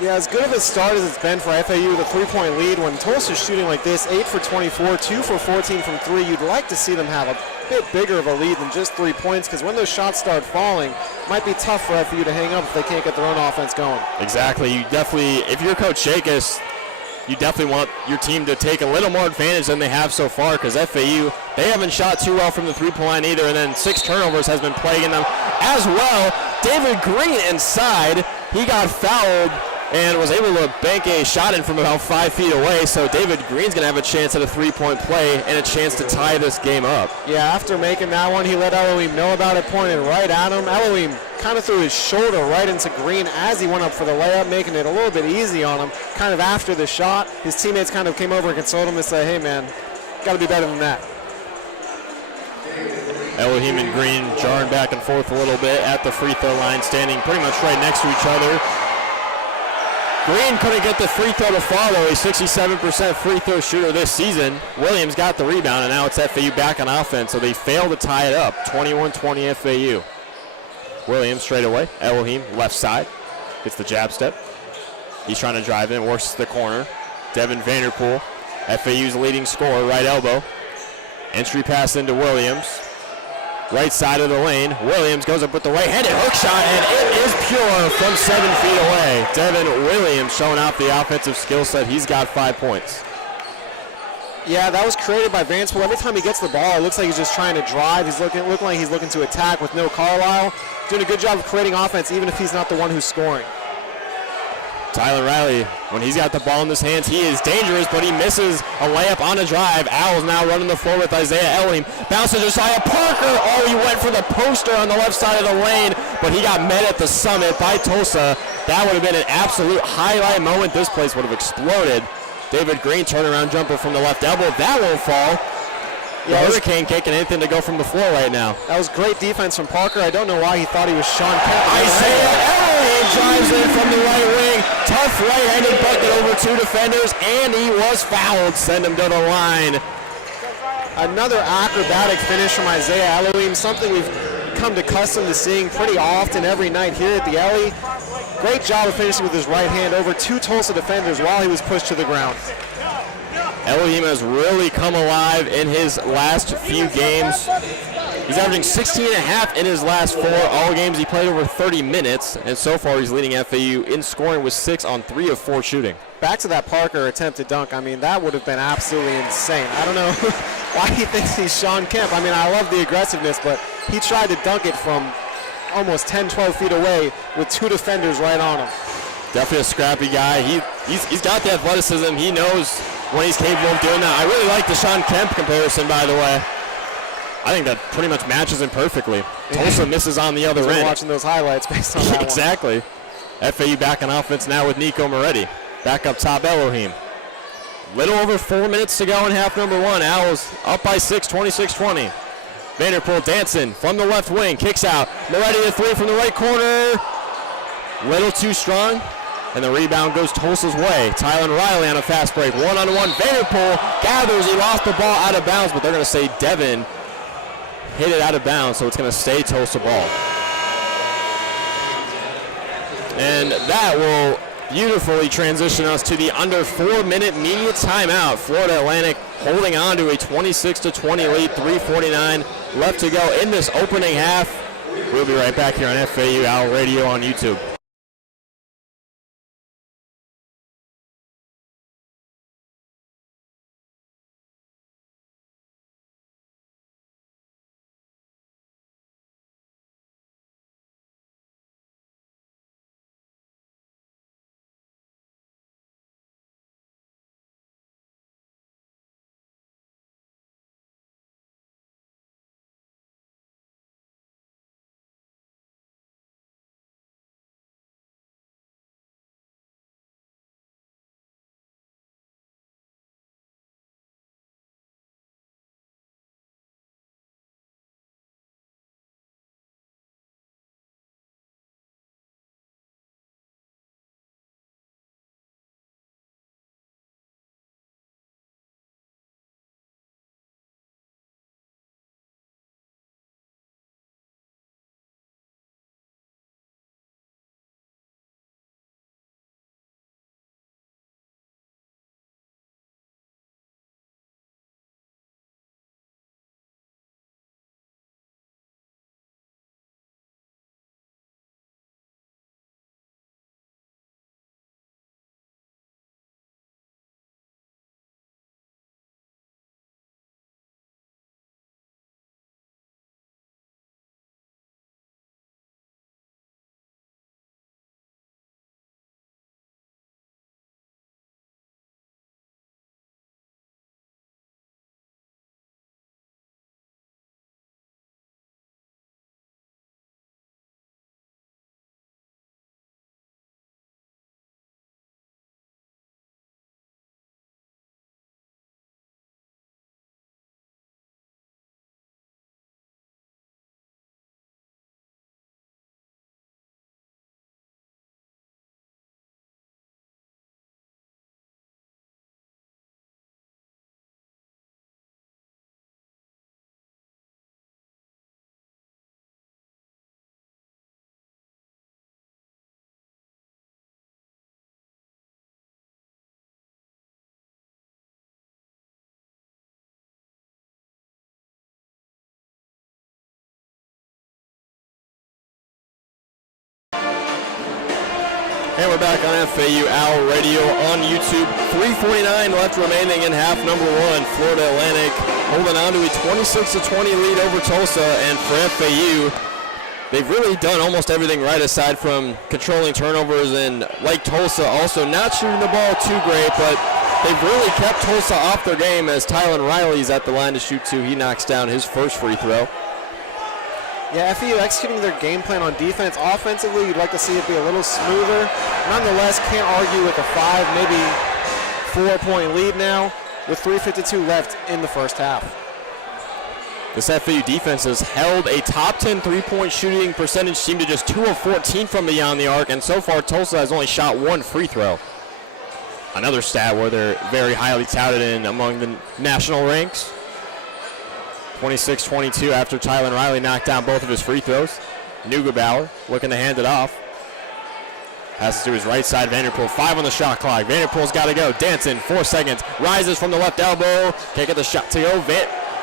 Yeah, as good of a start as it's been for FAU with a three-point lead, when Tulsa's shooting like this, 8 for 24, 2 for 14 from three, you'd like to see them have a bit bigger of a lead than just 3 points, because when those shots start falling, it might be tough for FAU to hang up if they can't get their own offense going. Exactly. You definitely, if you're Coach Shakis, you definitely want your team to take a little more advantage than they have so far, because FAU, they haven't shot too well from the three-point line either, and then 6 turnovers has been plaguing them as well. David Green inside, he got fouled and was able to bank a shot in from about 5 feet away, so David Green's going to have a chance at a three-point play and a chance to tie this game up. Yeah, after making that one, he let Elohim know about it, pointed right at him. Elohim kind of threw his shoulder right into Green as he went up for the layup, making it a little bit easy on him. Kind of after the shot, his teammates kind of came over and consoled him and said, hey man, got to be better than that. Elohim and Green jarring back and forth a little bit at the free throw line, standing pretty much right next to each other. Green couldn't get the free throw to fall, though. He's 67% free throw shooter this season. Williams got the rebound, and now it's FAU back on offense, so they fail to tie it up. 21-20 FAU. Williams straight away. Elohim left side. Gets the jab step. He's trying to drive in, works the corner. Devin Vanderpool, FAU's leading scorer, right elbow. Entry pass into Williams. Right side of the lane. Williams goes up with the right-handed hook shot, and it is pure from 7 feet away. Devin Williams showing off the offensive skill set. He's got 5 points. Yeah, that was created by Vanderpool. Every time he gets the ball, it looks like he's just trying to drive. He's looking like he's looking to attack with no Carlisle. Doing a good job of creating offense, even if he's not the one who's scoring. Tylen Riley, when he's got the ball in his hands, he is dangerous, but he misses a layup on a drive. Owls now running the floor with Isaiah Elohim. Bounce to Josiah Parker. Oh, he went for the poster on the left side of the lane, but he got met at the summit by Tulsa. That would have been an absolute highlight moment. This place would have exploded. David Green turnaround jumper from the left elbow. That won't fall. The Hurricane can't get anything to go from the floor right now. That was great defense from Parker. I don't know why he thought he was Sean Kemp. Isaiah Elohim drives in from the right wing. Tough right-handed bucket over 2 defenders, and he was fouled. Send him to the line. Another acrobatic finish from Isaiah Elohim, something we've come accustomed to seeing pretty often every night here at the Ellie. Great job of finishing with his right hand over 2 Tulsa defenders while he was pushed to the ground. Elohim has really come alive in his last few games. He's averaging 16.5 in his last 4. All games he played over 30 minutes, and so far he's leading FAU in scoring with 6 on 3 of 4 shooting. Back to that Parker attempted dunk. I mean, that would have been absolutely insane. I don't know why he thinks he's Sean Kemp. I mean, I love the aggressiveness, but he tried to dunk it from almost 10, 12 feet away with 2 defenders right on him. Definitely a scrappy guy. He's got the athleticism. He knows when he's capable of doing that. I really like the Sean Kemp comparison, by the way. I think that pretty much matches him perfectly. Tulsa misses on the other end. Watching those highlights based on that exactly. FAU back on offense now with Nico Moretti. Back up top, Elohim. Little over 4 minutes to go in half number 1. Owls up by 6, 26-20. Vanderpool dancing from the left wing, kicks out. Moretti a 3 from the right corner. Little too strong, and the rebound goes Tulsa's way. Tylen Riley on a fast break. One-on-one, Vanderpool gathers. He lost the ball out of bounds, but they're going to say Devin hit it out of bounds, so it's going to stay Tulsa ball. And that will beautifully transition us to the under 4-minute media timeout. Florida Atlantic holding on to a 26-20 lead, 3:49 left to go in this opening half. We'll be right back here on FAU Owl Radio on YouTube. And we're back on FAU Owl Radio on YouTube. 3:49 left remaining in half number 1. Florida Atlantic holding on to a 26-20 lead over Tulsa. And for FAU, they've really done almost everything right aside from controlling turnovers. And like Tulsa, also not shooting the ball too great, but they've really kept Tulsa off their game as Tylen Riley's at the line to shoot 2. He knocks down his first free throw. Yeah, FAU executing their game plan on defense. Offensively, you'd like to see it be a little smoother. Nonetheless, can't argue with a 5, maybe 4-point lead now with 3:52 left in the first half. This FAU defense has held a top 10 3-point shooting percentage team to just 2 of 14 from beyond the arc, and so far Tulsa has only shot 1 free throw. Another stat where they're very highly touted in among the national ranks. 26-22 after Tylen Riley knocked down both of his free throws. Neugebauer looking to hand it off. Passes to his right side. Vanderpool, 5 on the shot clock. Vanderpool's got to go. Dancing, 4 seconds. Rises from the left elbow. Can't get the shot to go.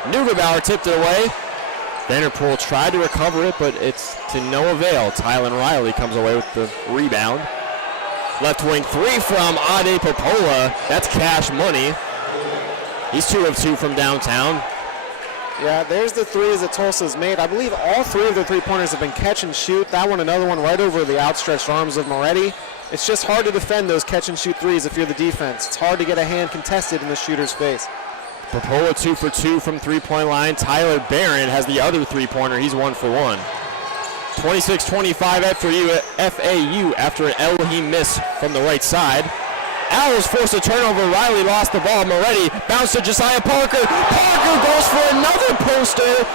Neugebauer tipped it away. Vanderpool tried to recover it, but it's to no avail. Tylen Riley comes away with the rebound. Left wing 3 from Ade Popola. That's cash money. He's 2 of 2 from downtown. Yeah, there's the threes that Tulsa's made. I believe all 3 of their three-pointers have been catch and shoot. That one, another one right over the outstretched arms of Moretti. It's just hard to defend those catch and shoot threes if you're the defense. It's hard to get a hand contested in the shooter's face. Popola 2 for 2 from three-point line. Tyler Barron has the other three-pointer. He's 1 for 1. 26-25 FAU after an Elohim miss from the right side. Owls forced a turnover. Riley lost the ball. Moretti bounced to Josiah Parker. Parker goes for another poster.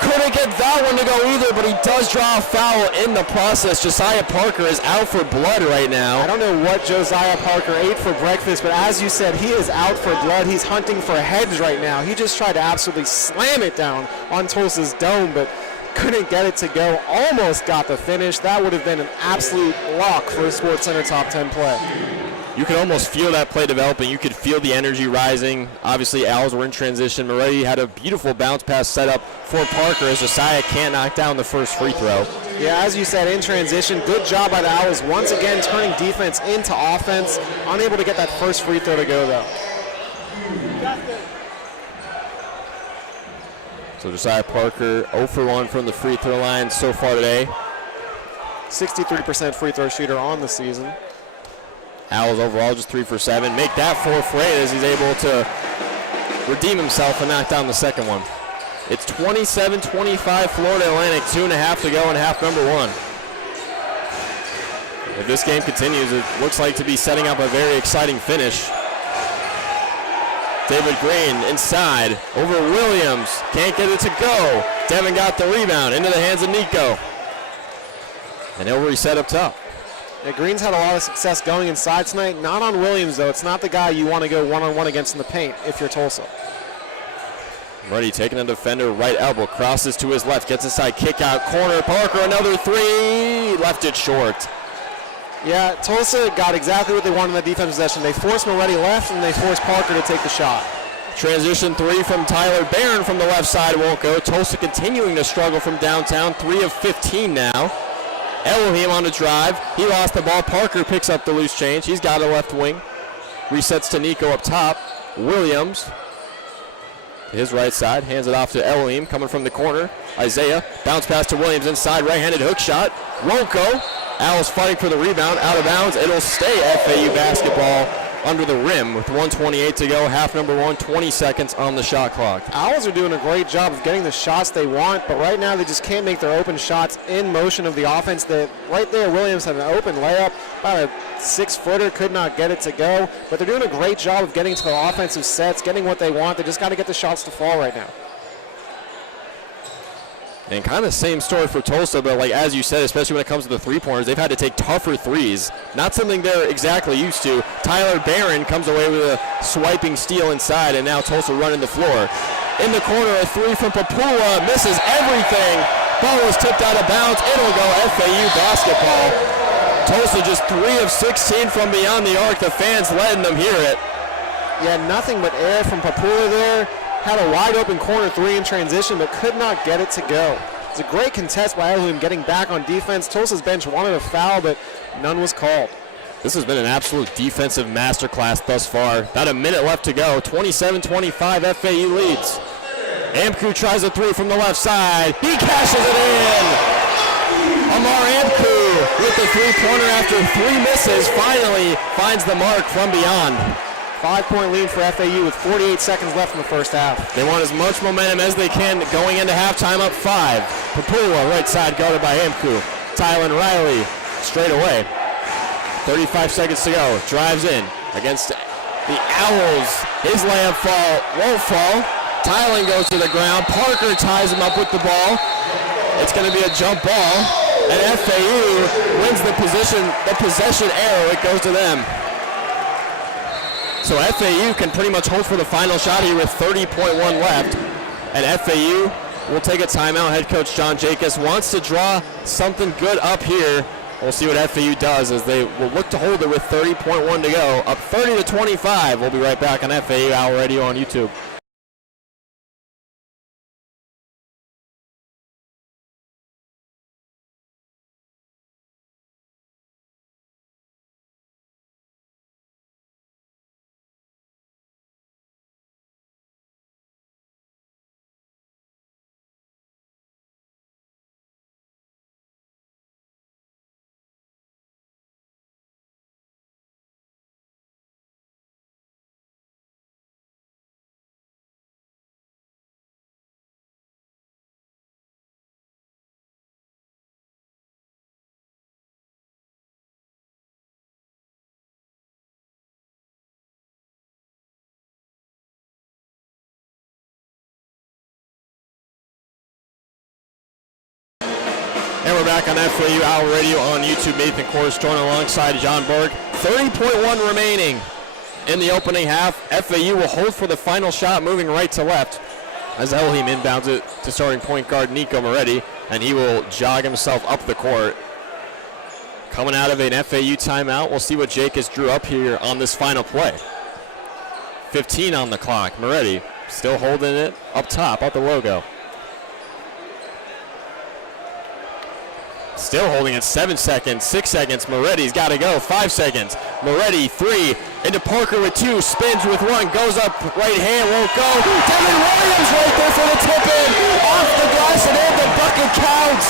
Couldn't get that one to go either, but he does draw a foul in the process. Josiah Parker is out for blood right now. I don't know what Josiah Parker ate for breakfast, but as you said, he is out for blood. He's hunting for heads right now. He just tried to absolutely slam it down on Tulsa's dome, but couldn't get it to go. Almost got the finish. That would have been an absolute lock for a SportsCenter top 10 play. You could almost feel that play developing. You could feel the energy rising. Obviously, Owls were in transition. Moretti had a beautiful bounce pass set up for Parker as Josiah can't knock down the first free throw. Yeah, as you said, in transition. Good job by the Owls once again turning defense into offense. Unable to get that first free throw to go, though. So Josiah Parker 0 for 1 from the free throw line so far today. 63% free throw shooter on the season. Owls overall just 3 for 7. Make that 4 for 8 as he's able to redeem himself and knock down the second one. It's 27-25 Florida Atlantic, 2.5 to go in half number 1. If this game continues, it looks like to be setting up a very exciting finish. David Green inside over Williams. Can't get it to go. Devin got the rebound into the hands of Nico. And he'll reset up top. Yeah, Green's had a lot of success going inside tonight. Not on Williams, though. It's not the guy you want to go one-on-one against in the paint if you're Tulsa. Ready, taking a defender, right elbow, crosses to his left, gets inside, kick out, corner, Parker, another 3, left it short. Yeah, Tulsa got exactly what they wanted in that defensive possession. They forced Moretti left, and they forced Parker to take the shot. Transition 3 from Tyler Barron from the left side won't go. Tulsa continuing to struggle from downtown, 3 of 15 now. Elohim on the drive. He lost the ball. Parker picks up the loose change. He's got a left wing. Resets to Nico up top. Williams, his right side, hands it off to Elohim coming from the corner. Isaiah, bounce pass to Williams inside, right-handed hook shot. Won't go. Owls fighting for the rebound, out of bounds. It'll stay FAU basketball under the rim with 1:28 to go. Half number 1, 20 seconds on the shot clock. Owls are doing a great job of getting the shots they want, but right now they just can't make their open shots in motion of the offense. Right there, Williams had an open layup, about a 6-footer, could not get it to go, but they're doing a great job of getting to the offensive sets, getting what they want. They just got to get the shots to fall right now. And kind of same story for Tulsa, but like as you said, especially when it comes to the three-pointers, they've had to take tougher threes. Not something they're exactly used to. Tyler Barron comes away with a swiping steal inside, and now Tulsa running the floor. In the corner, a 3 from Papua, misses everything. Ball was tipped out of bounds. It'll go FAU basketball. Tulsa just 3 of 16 from beyond the arc. The fans letting them hear it. Yeah, nothing but air from Papua there. Had a wide open corner 3 in transition, but could not get it to go. It's a great contest by Elohim getting back on defense. Tulsa's bench wanted a foul, but none was called. This has been an absolute defensive masterclass thus far. About a minute left to go. 27-25 FAU leads. Amku tries a 3 from the left side. He cashes it in. Amar Amku with the three-pointer after 3 misses finally finds the mark from beyond. 5-point lead for FAU with 48 seconds left in the first half. They want as much momentum as they can going into halftime up 5. Papua right side guarded by Amku. Tylen Riley straight away. 35 seconds to go. Drives in against the Owls. His layup won't fall. Tylen goes to the ground. Parker ties him up with the ball. It's going to be a jump ball. And FAU wins the possession arrow. It goes to them. So FAU can pretty much hold for the final shot here with 30.1 left. And FAU will take a timeout. Head coach John Jacobs wants to draw something good up here We'll see what FAU does as they will look to hold it with 30.1 to go. Up 30-25. We'll be right back on FAU Owl Radio on YouTube. And we're back on FAU Owl Radio on YouTube. Nathan Korst joining alongside John Burke. 30.1 remaining in the opening half. FAU will hold for the final shot, moving right to left as Elohim inbounds it to starting point guard Nico Moretti, and he will jog himself up the court. Coming out of an FAU timeout, we'll see what Jacobs drew up here on this final play. 15 on the clock. Moretti still holding it up top, up the logo. Still holding it, 7 seconds, 6 seconds. Moretti's got to go, 5 seconds. Moretti, 3, into Parker with 2, spins with 1, goes up, right hand, won't go. Devin Williams right there for the tip-in, off the glass and in, the bucket counts.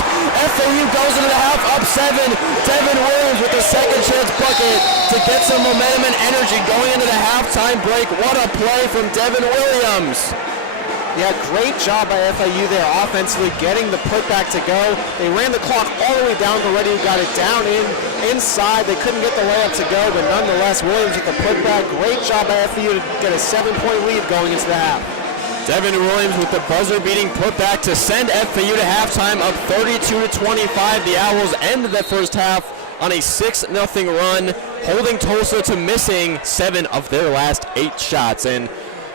FAU goes into the half, up 7. Devin Williams with the second chance bucket to get some momentum and energy going into the halftime break. What a play from Devin Williams. Yeah, great job by FAU there offensively, getting the putback to go. They ran the clock all the way down to Reddy, who got it down inside. They couldn't get the layup to go, but nonetheless, Williams with the putback. Great job by FAU to get a 7-point lead going into the half. Devin Williams with the buzzer-beating putback to send FAU to halftime, up 32-25. The Owls ended the first half on a 6-0 run, holding Tulsa to missing 7 of their last 8 shots. And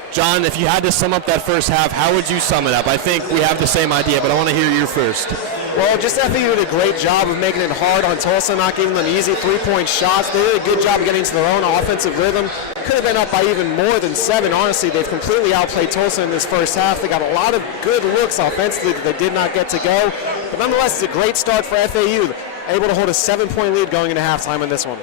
John, if you had to sum up that first half, how would you sum it up? I think we have the same idea, but I want to hear you first. Well, just FAU did a great job of making it hard on Tulsa, not giving them easy 3-point shots. They did a good job of getting into their own offensive rhythm. Could have been up by even more than 7. Honestly, they've completely outplayed Tulsa in this first half. They got a lot of good looks offensively that they did not get to go. But nonetheless, it's a great start for FAU, able to hold a 7-point lead going into halftime in this one.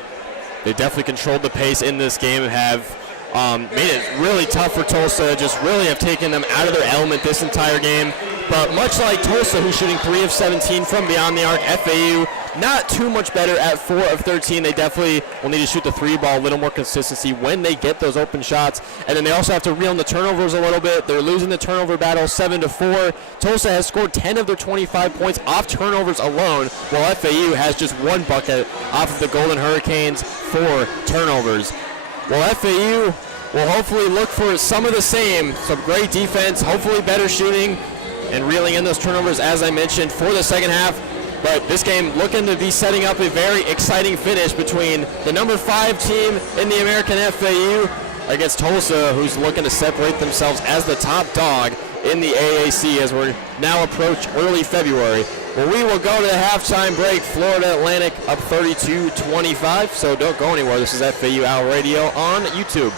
They definitely controlled the pace in this game and have made it really tough for Tulsa, just really have taken them out of their element this entire game. But much like Tulsa, who's shooting 3 of 17 from beyond the arc, FAU not too much better at 4 of 13. They definitely will need to shoot the 3 ball, a little more consistency when they get those open shots. And then they also have to reel in the turnovers a little bit. They're losing the turnover battle 7-4. Tulsa has scored 10 of their 25 points off turnovers alone, while FAU has just 1 bucket off of the Golden Hurricanes' 4 turnovers. Well, FAU will hopefully look for some of the same, some great defense, hopefully better shooting, and reeling in those turnovers, as I mentioned, for the second half. But this game looking to be setting up a very exciting finish between the number 5 team in the American FAU against Tulsa, who's looking to separate themselves as the top dog in the AAC as we're now approach early February. Well, we will go to the halftime break. Florida Atlantic up 32-25, so don't go anywhere. This is FAU Owl Radio on YouTube.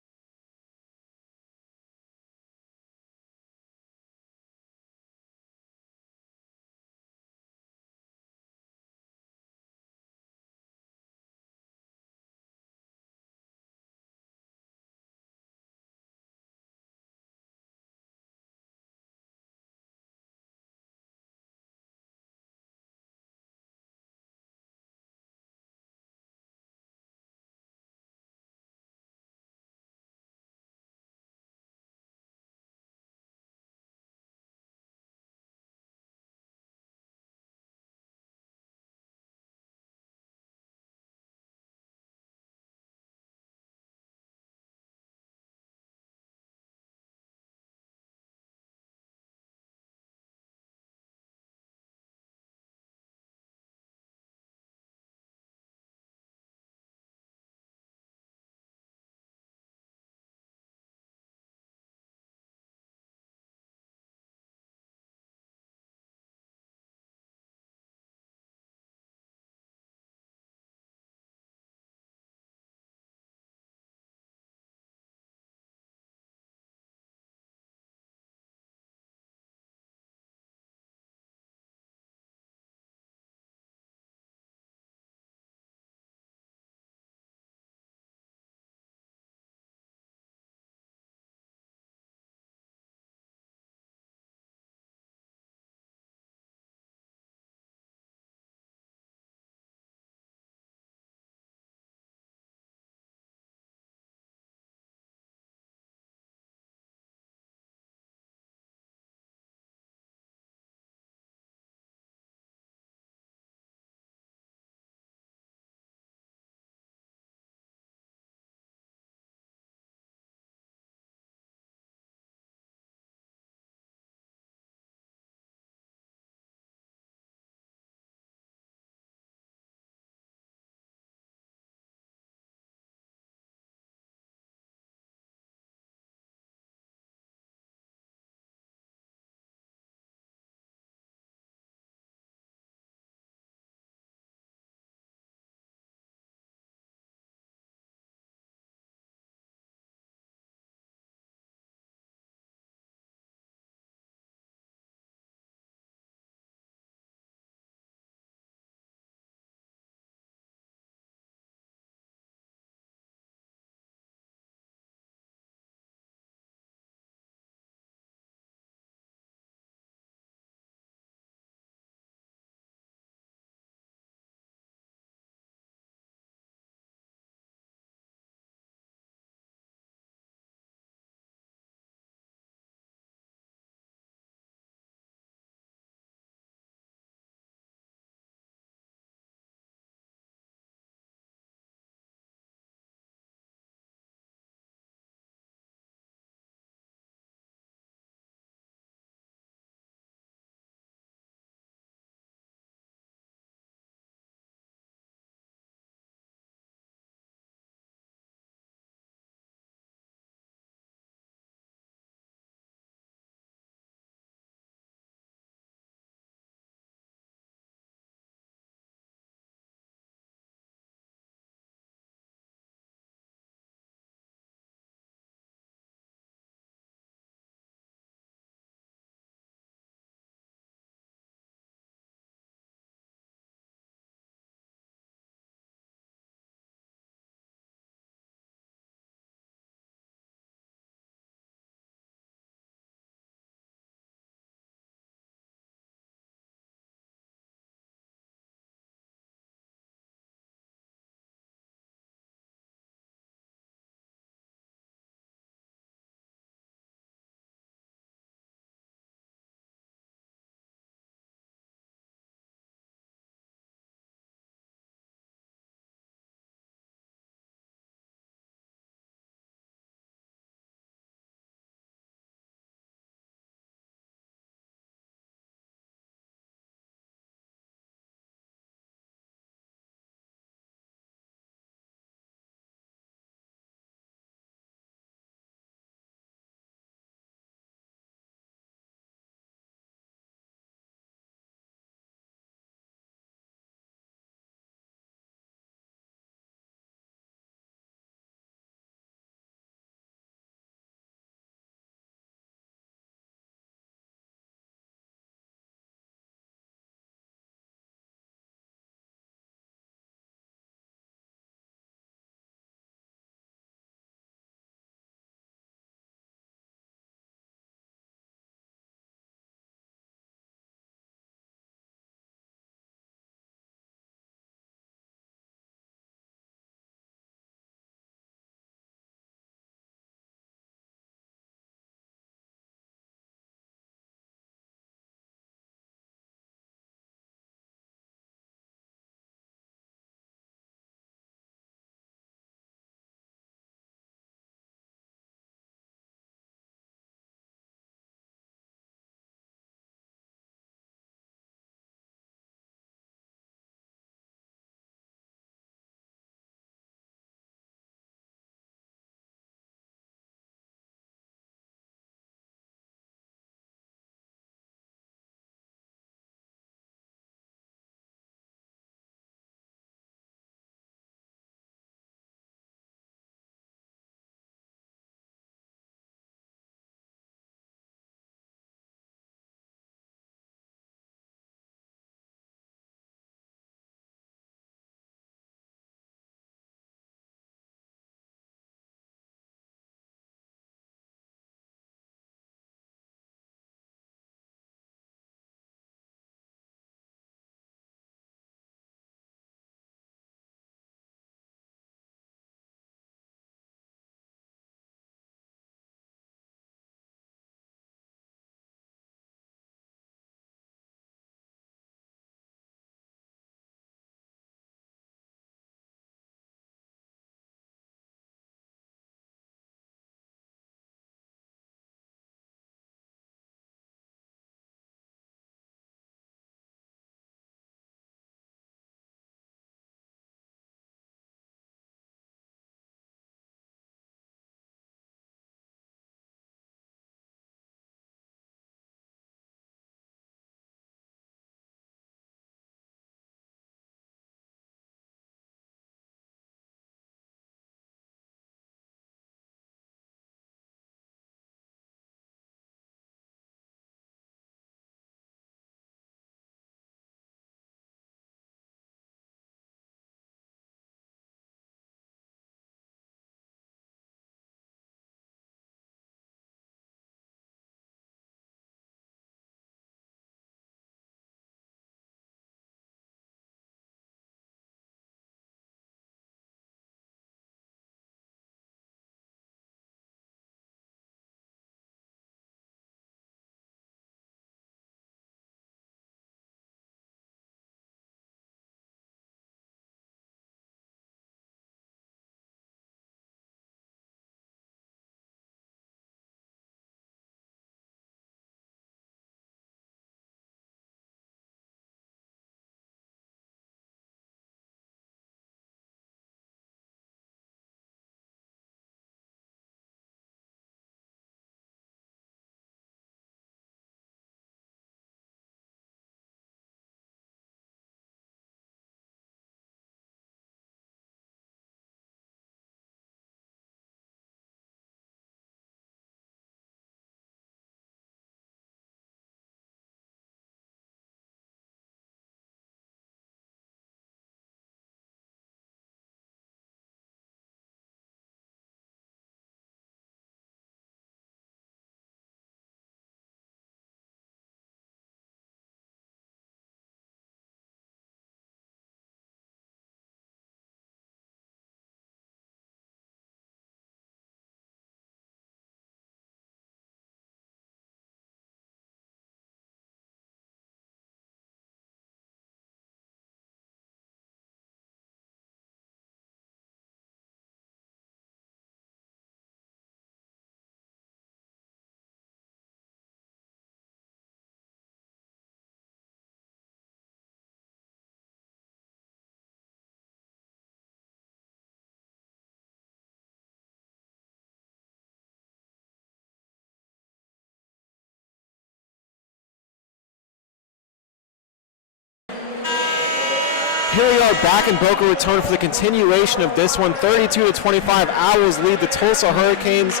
Here we are back in Boca Raton for the continuation of this one. 32-25, Owls lead the Tulsa Hurricanes.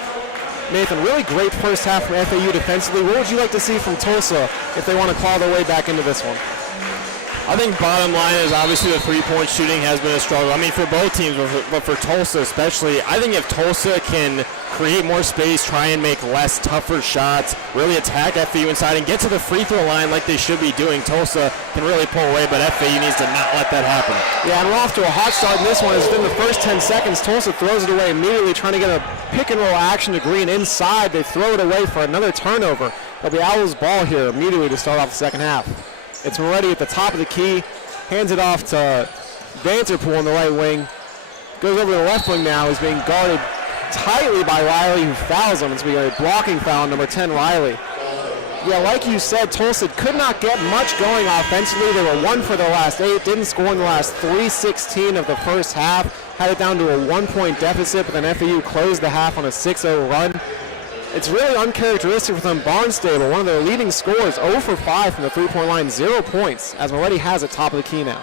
Nathan, really great first half from FAU defensively. What would you like to see from Tulsa if they want to claw their way back into this one? I think bottom line is obviously the three-point shooting has been a struggle. I mean, for both teams, but for Tulsa especially, I think if Tulsa can create more space, try and make less tougher shots, really attack FAU inside and get to the free throw line like they should be doing, Tulsa can really pull away, but FAU needs to not let that happen. Yeah, and we're off to a hot start in this one. As within the first 10 seconds, Tulsa throws it away immediately, trying to get a pick and roll action to Green inside. They throw it away for another turnover. It'll be Owls' ball here immediately to start off the second half. It's Moretti at the top of the key, hands it off to Vanterpool on the right wing. Goes over to the left wing now. He's being guarded tightly by Riley, who fouls him. It's going to be a blocking foul, number 10, Riley. Yeah, like you said, Tulsa could not get much going offensively. They were 1 for their last 8, didn't score in the last 3:16 of the first half. Had it down to a 1-point deficit, but then FAU closed the half on a 6-0 run. It's really uncharacteristic for them. Barnstable, one of their leading scorers, 0 for 5 from the three-point line, 0 points, as Moretti has it top of the key now.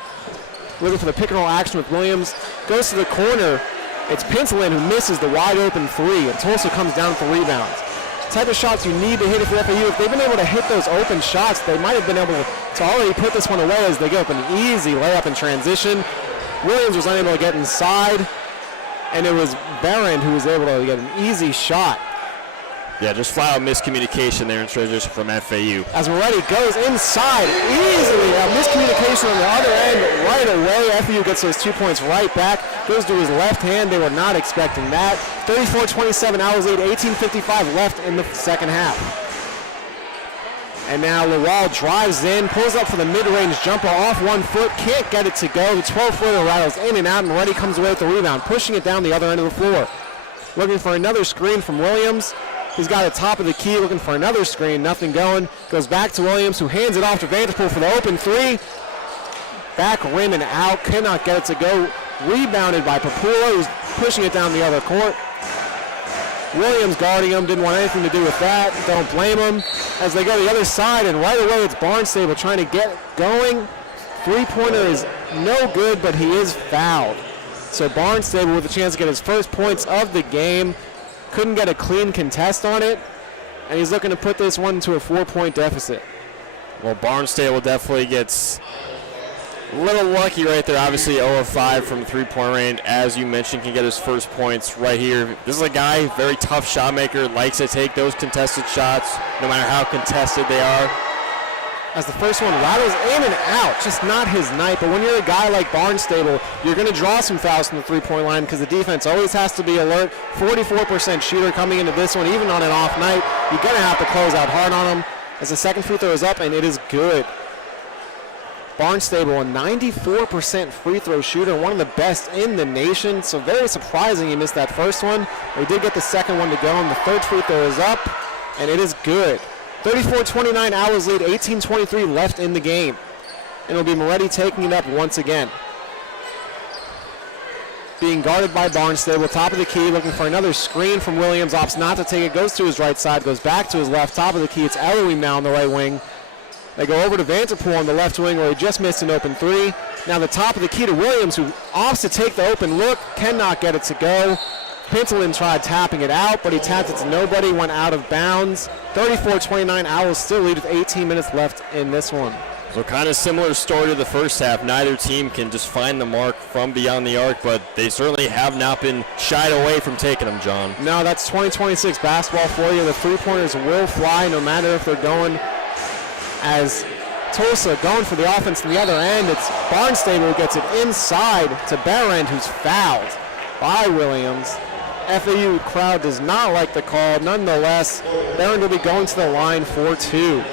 Looking for the pick and roll action with Williams. Goes to the corner. It's Pincelin who misses the wide open three, and Tulsa comes down with the rebounds. The type of shots you need to hit if you're FAU. If they've been able to hit those open shots, they might have been able to already put this one away as they give up an easy layup in transition. Williams was unable to get inside, and it was Barron who was able to get an easy shot. Yeah, just flat out miscommunication there in transition from FAU. As Moretti goes inside easily, a miscommunication on the other end right away. FAU gets those 2 points right back. Goes to his left hand. They were not expecting that. 34-27, Owls lead, 18:55 left in the second half. And now Lawal drives in, pulls up for the mid-range jumper off 1 foot, can't get it to go. The 12-footer rattles in and out, and Moretti comes away with the rebound, pushing it down the other end of the floor. Looking for another screen from Williams. He's got it top of the key, looking for another screen, nothing going. Goes back to Williams, who hands it off to Vanderpool for the open three. Back rim and out, cannot get it to go. Rebounded by Papula, who's pushing it down the other court. Williams guarding him, didn't want anything to do with that. Don't blame him. As they go to the other side, and right away it's Barnstable trying to get going. Three-pointer is no good, but he is fouled. So Barnstable with a chance to get his first points of the game. Couldn't get a clean contest on it, and he's looking to put this one to a 4-point deficit. Well, Barnstable definitely gets a little lucky right there. Obviously 0 of 5 from three-point range. As you mentioned, can get his first points right here. This is a guy, very tough shot maker, likes to take those contested shots, no matter how contested they are. As the first one rattles in and out, just not his night. But when you're a guy like Barnstable, you're going to draw some fouls from the three-point line because the defense always has to be alert. 44% shooter coming into this one, even on an off night. You're going to have to close out hard on him. As the second free throw is up, and it is good. Barnstable, a 94% free throw shooter, one of the best in the nation. So very surprising he missed that first one. He did get the second one to go, and the third free throw is up, and it is good. 34-29, Owls lead, 18:23 left in the game. And it'll be Moretti taking it up once again. Being guarded by Barnstable, top of the key, looking for another screen from Williams, opts not to take it, goes to his right side, goes back to his left, top of the key, it's Elohim now on the right wing. They go over to Vanterpool on the left wing where he just missed an open three. Now the top of the key to Williams, who opts to take the open look, cannot get it to go. Pintelin tried tapping it out, but he tapped it to nobody, went out of bounds. 34-29, Owls still lead with 18 minutes left in this one. So kind of similar story to the first half. Neither team can just find the mark from beyond the arc, but they certainly have not been shied away from taking them, John. No, that's 2026 basketball for you. The three-pointers will fly no matter if they're going as Tulsa going for the offense on the other end. It's Barnstable who gets it inside to Barrand, who's fouled by Williams. FAU crowd does not like the call. Nonetheless, Barron will be going to the line for 2.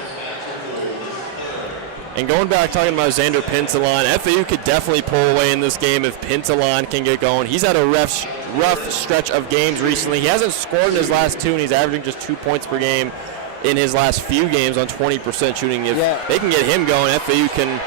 And going back, talking about Xander Pintelon, FAU could definitely pull away in this game if Pintelon can get going. He's had a rough stretch of games recently. He hasn't scored in his last 2, and he's averaging just 2 points per game in his last few games on 20% shooting. If they can get him going, FAU can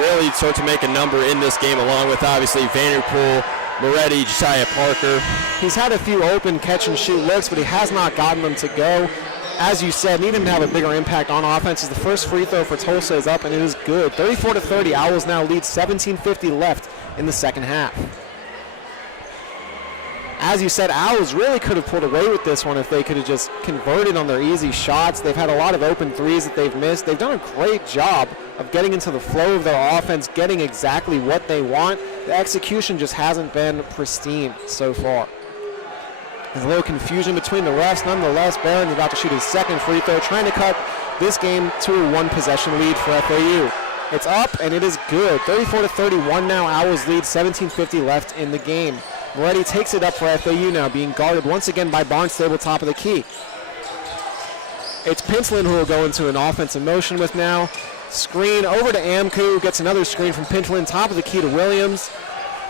really start to make a number in this game, along with obviously Vanderpool, Moretti, Josiah Parker. He's had a few open catch-and-shoot looks, but he has not gotten them to go. as you said, need him to have a bigger impact on offense. As the first free throw for Tulsa is up, and it is good. 34-30, Owls now lead, 17:50 left in the second half. As you said, Owls really could have pulled away with this one if they could have just converted on their easy shots. They've had a lot of open threes that they've missed. They've done a great job of getting into the flow of their offense, getting exactly what they want. The execution just hasn't been pristine so far. There's a little confusion between the refs. Nonetheless, Barron's about to shoot his second free throw, trying to cut this game to a one-possession lead for FAU. It's up, and it is good. 34-31 now. Owls lead, 17:50 left in the game. Moretti takes it up for FAU now, being guarded once again by Barnstable, top of the key. It's Pintlin who will go into an offensive motion with now. Screen over to Amku, gets another screen from Pintlin, top of the key to Williams.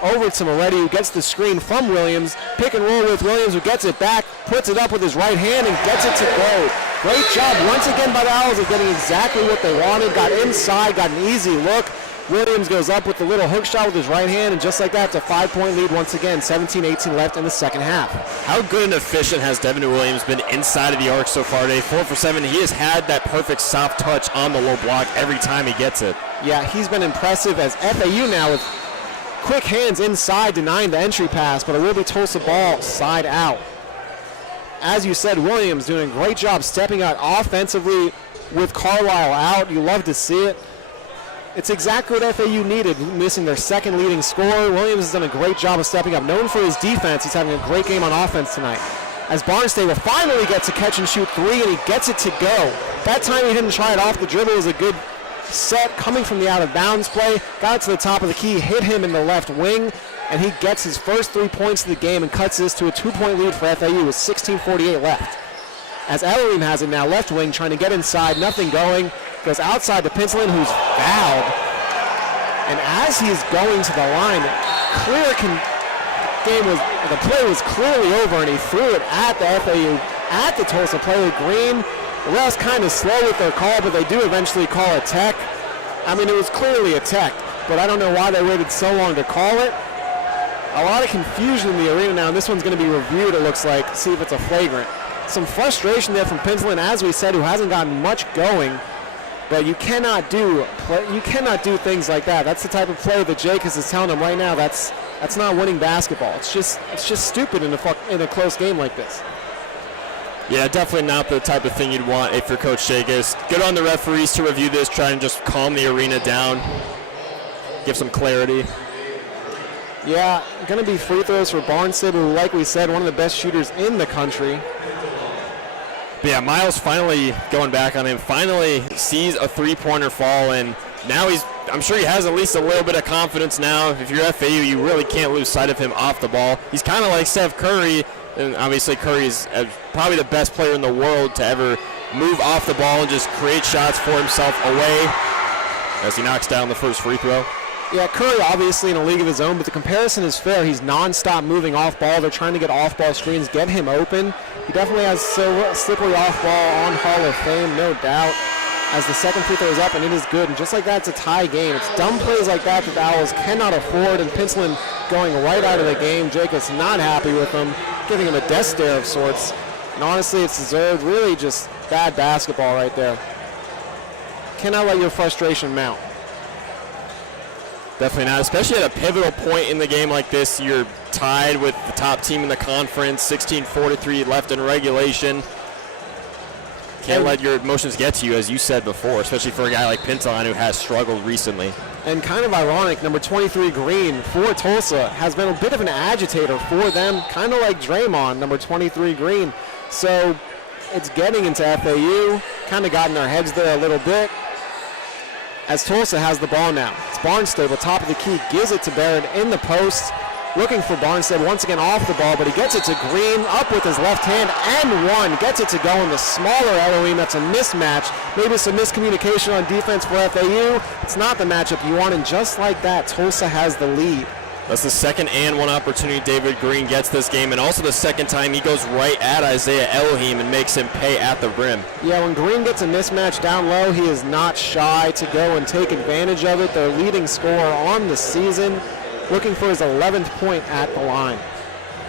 Over to Moretti, who gets the screen from Williams. Pick and roll with Williams, who gets it back, puts it up with his right hand, and gets it to go. Great job once again by the Owls of getting exactly what they wanted. Got inside, got an easy look. Williams goes up with the little hook shot with his right hand, and just like that, it's a 5-point lead once again. 17-18 left in the second half. How good and efficient has Devin Williams been inside of the arc so far today? 4 for 7. He has had that perfect soft touch on the low block every time he gets it. Yeah, he's been impressive as FAU now with quick hands inside, denying the entry pass, but it will be Tulsa ball side out. As you said, Williams doing a great job stepping out offensively with Carlisle out. You love to see it. It's exactly what FAU needed, missing their second leading scorer. Williams has done a great job of stepping up. Known for his defense, he's having a great game on offense tonight. As Barnstable finally gets a catch and shoot three, and he gets it to go. That time he didn't try it off the dribble. It was a good set coming from the out of bounds play. Got it to the top of the key, hit him in the left wing, and he gets his first 3 points of the game and cuts this to a 2-point lead for FAU with 16:48 left. As Elohim has it now, left wing, trying to get inside, nothing going. Goes outside to Pinslin, who's fouled. And as he's going to the line, the play was clearly over, and he threw it at the FAU, at the Tulsa player, Green. The refs kind of slow with their call, but they do eventually call a tech. I mean, it was clearly a tech, but I don't know why they waited so long to call it. A lot of confusion in the arena now, and this one's going to be reviewed, it looks like, to see if it's a flagrant. Some frustration there from Pinslin, as we said, who hasn't gotten much going. But you cannot do things like that. That's the type of play that Jacobs is telling him right now. That's not winning basketball. It's just stupid in a close game like this. Yeah, definitely not the type of thing you'd want if you're Coach Jacobs. Good on the referees to review this, try and just calm the arena down, give some clarity. Yeah, going to be free throws for Barnstable, who, like we said, one of the best shooters in the country. But yeah, Miles finally going back on him, finally sees a three-pointer fall, and now I'm sure he has at least a little bit of confidence now. If you're FAU, you really can't lose sight of him off the ball. He's kind of like Steph Curry, and obviously Curry is probably the best player in the world to ever move off the ball and just create shots for himself away as he knocks down the first free throw. Yeah, Curry obviously in a league of his own, but the comparison is fair. He's nonstop moving off ball. They're trying to get off-ball screens, get him open. He definitely has slippery off-ball on Hall of Fame, no doubt, as the second free throw is up, and it is good. And just like that, it's a tie game. It's dumb plays like that the Owls cannot afford, and Pinslin going right out of the game. Jacobs not happy with him, giving him a death stare of sorts. And honestly, it's deserved. Really just bad basketball right there. Cannot let your frustration mount. Definitely not, especially at a pivotal point in the game like this. You're tied with the top team in the conference, 16-43 left in regulation. Can't let your emotions get to you, as you said before, especially for a guy like Pinton, who has struggled recently. And kind of ironic, number 23 Green for Tulsa has been a bit of an agitator for them, kind of like Draymond, number 23 Green. So it's getting into FAU, kind of got in their heads there a little bit. As Tulsa has the ball now. It's Barnstable, top of the key, gives it to Barrett in the post. Looking for Barnstable once again off the ball, but he gets it to Green, up with his left hand, and one. Gets it to go in the smaller Elohim. That's a mismatch. Maybe some miscommunication on defense for FAU. It's not the matchup you want, and just like that, Tulsa has the lead. That's the second and one opportunity David Green gets this game, and also the second time he goes right at Isaiah Elohim and makes him pay at the rim. Yeah, when Green gets a mismatch down low, he is not shy to go and take advantage of it. Their leading scorer on the season, looking for his 11th point at the line.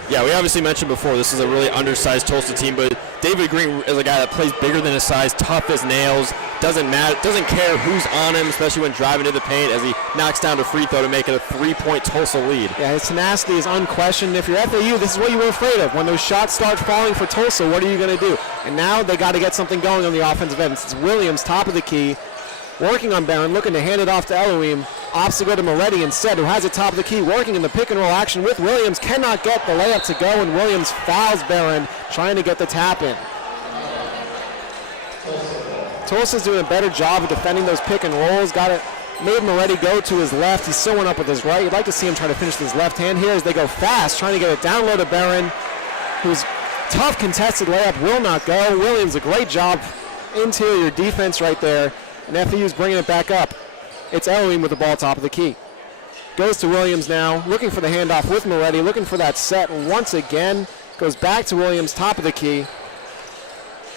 Yeah, we obviously mentioned before this is a really undersized Tulsa team, but David Green is a guy that plays bigger than his size, tough as nails, doesn't care who's on him, especially when driving to the paint as he knocks down the free throw to make it a 3-point Tulsa lead. Yeah, his tenacity is unquestioned. If you're FAU, this is what you were afraid of. When those shots start falling for Tulsa, what are you going to do? And now they got to get something going on the offensive end. It's Williams, top of the key, working on Barron, looking to hand it off to Elohim. Opts to go to Moretti instead, who has it top of the key, working in the pick and roll action with Williams. Cannot get the layup to go, and Williams fouls Barron, trying to get the tap in. Tulsa's doing a better job of defending those pick and rolls. Got it, made Moretti go to his left. He's sewing up with his right. You'd like to see him try to finish with his left hand here as they go fast, trying to get it down low to Barron, who's tough contested layup, will not go. Williams, a great job, interior defense right there, and FAU's bringing it back up. It's Elohim with the ball top of the key. Goes to Williams now, looking for the handoff with Moretti, looking for that set once again. Goes back to Williams, top of the key.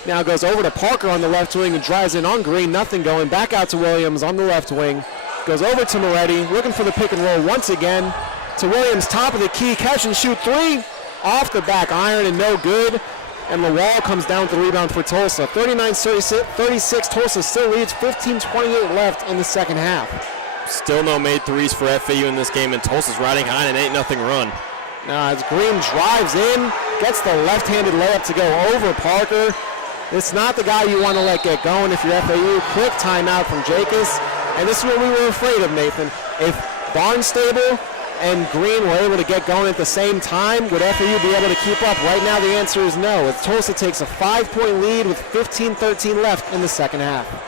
Now goes over to Parker on the left wing and drives in on Green, nothing going. Back out to Williams on the left wing. Goes over to Moretti, looking for the pick and roll once again. To Williams, top of the key, catch and shoot three. Off the back iron and no good. And Lawal comes down with the rebound for Tulsa. 39-36, Tulsa still leads, 15:28 left in the second half. Still no made threes for FAU in this game, and Tulsa's riding high in an 8-0 run. Now as Green drives in, gets the left-handed layup to go over Parker. It's not the guy you want to let get going if you're FAU. Quick timeout from Jacobs. And this is what we were afraid of, Nathan. If Barnstable and Green were able to get going at the same time, would FAU be able to keep up? Right now the answer is no, as Tulsa takes a 5-point lead with 15-13 left in the second half.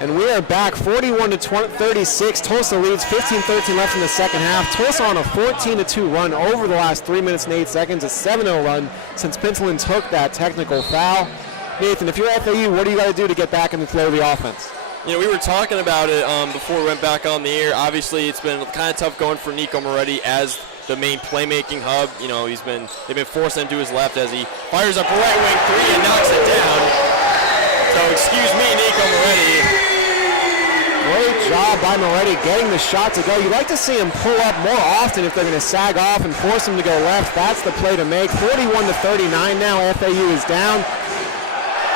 And we are back 41-36. Tulsa leads 15-13 left in the second half. Tulsa on a 14-2 run over the last 3 minutes and 8 seconds. A 7-0 run since Pintelin took that technical foul. Nathan, if you're FAU, what do you got to do to get back in the flow of the offense? You know, we were talking about it before we went back on the air. Obviously, it's been kind of tough going for Nico Moretti as the main playmaking hub. You know, they've been forcing him to his left as he fires up a right wing three and knocks it down. So excuse me, Nico Moretti. Great job by Moretti getting the shot to go. You'd like to see him pull up more often if they're going to sag off and force him to go left. That's the play to make. 41-39 now. FAU is down.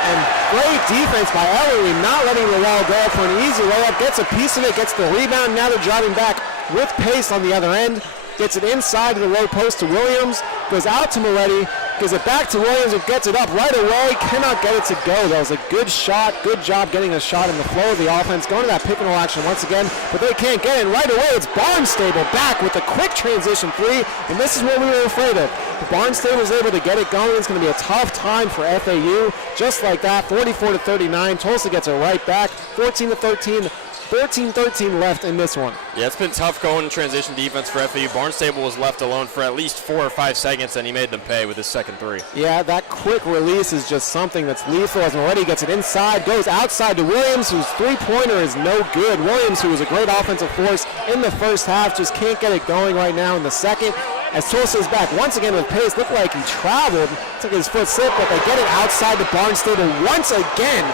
And great defense by Ellery, not letting Lowell go for an easy layup. Gets a piece of it, gets the rebound. Now they're driving back with pace on the other end. Gets it inside to the low post to Williams. Goes out to Moretti. Gives it back to Williams and gets it up right away. Cannot get it to go. That was a good shot. Good job getting a shot in the flow of the offense. Going to that pick and roll action once again, but they can't get it. And right away, it's Barnstable back with a quick transition three, and this is what we were afraid of. If Barnstable is able to get it going, it's going to be a tough time for FAU. Just like that, 44-39. Tulsa gets it right back, 14-13. 14-13 left in this one. Yeah, it's been tough going in transition defense for FAU. Barnstable was left alone for at least 4 or 5 seconds, and he made them pay with his second three. Yeah, that quick release is just something that's lethal as Moretti gets it inside, goes outside to Williams, whose three-pointer is no good. Williams, who was a great offensive force in the first half, just can't get it going right now in the second. As Tulsa is back once again with pace, looked like he traveled, took his foot slip, but they get it outside to Barnstable once again.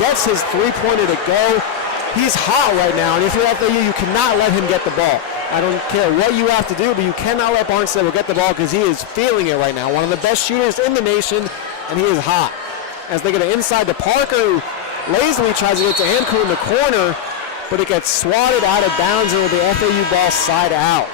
Gets his three-pointer to go. He's hot right now, and if you're FAU, you cannot let him get the ball. I don't care what you have to do, but you cannot let Barnstable get the ball because he is feeling it right now. One of the best shooters in the nation, and he is hot. As they get it inside to Parker, who lazily tries to get to Amku in the corner, but it gets swatted out of bounds, and it will be FAU ball side out.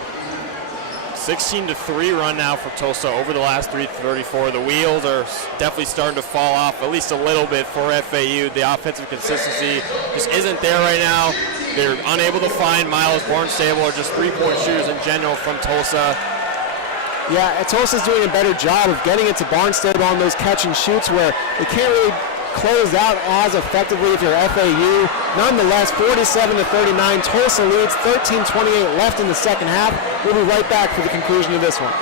16-3 run now for Tulsa over the last 3:34. The wheels are definitely starting to fall off at least a little bit for FAU. The offensive consistency just isn't there right now. They're unable to find Miles Barnstable or just three-point shooters in general from Tulsa. Yeah, Tulsa's doing a better job of getting it to Barnstable on those catch and shoots where they can't really close out as effectively if you're FAU. Nonetheless, 47-39, Tulsa leads, 13:28 left in the second half. We'll be right back for the conclusion of this one.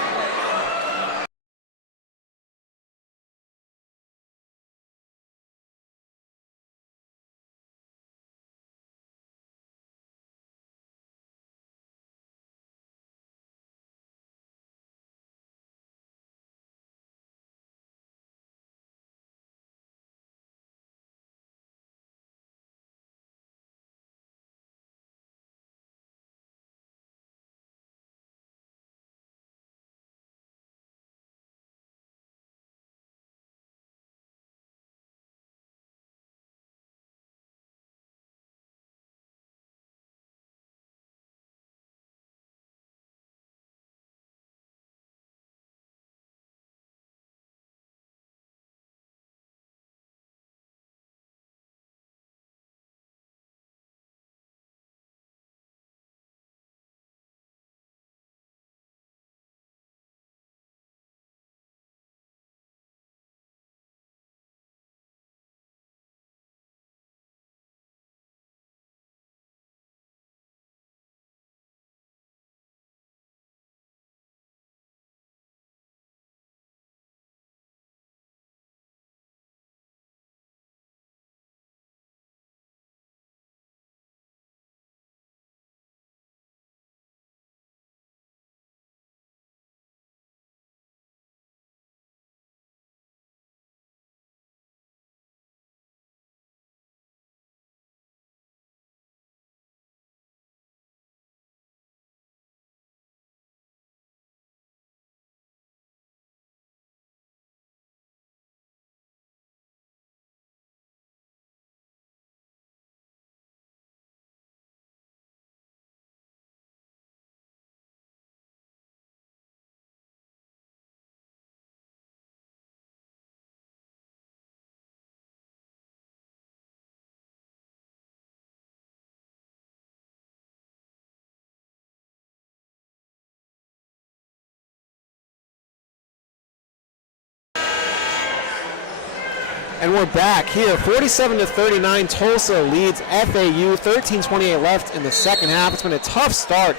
And we're back here, 47-39. Tulsa leads FAU, 13:28 left in the second half. It's been a tough start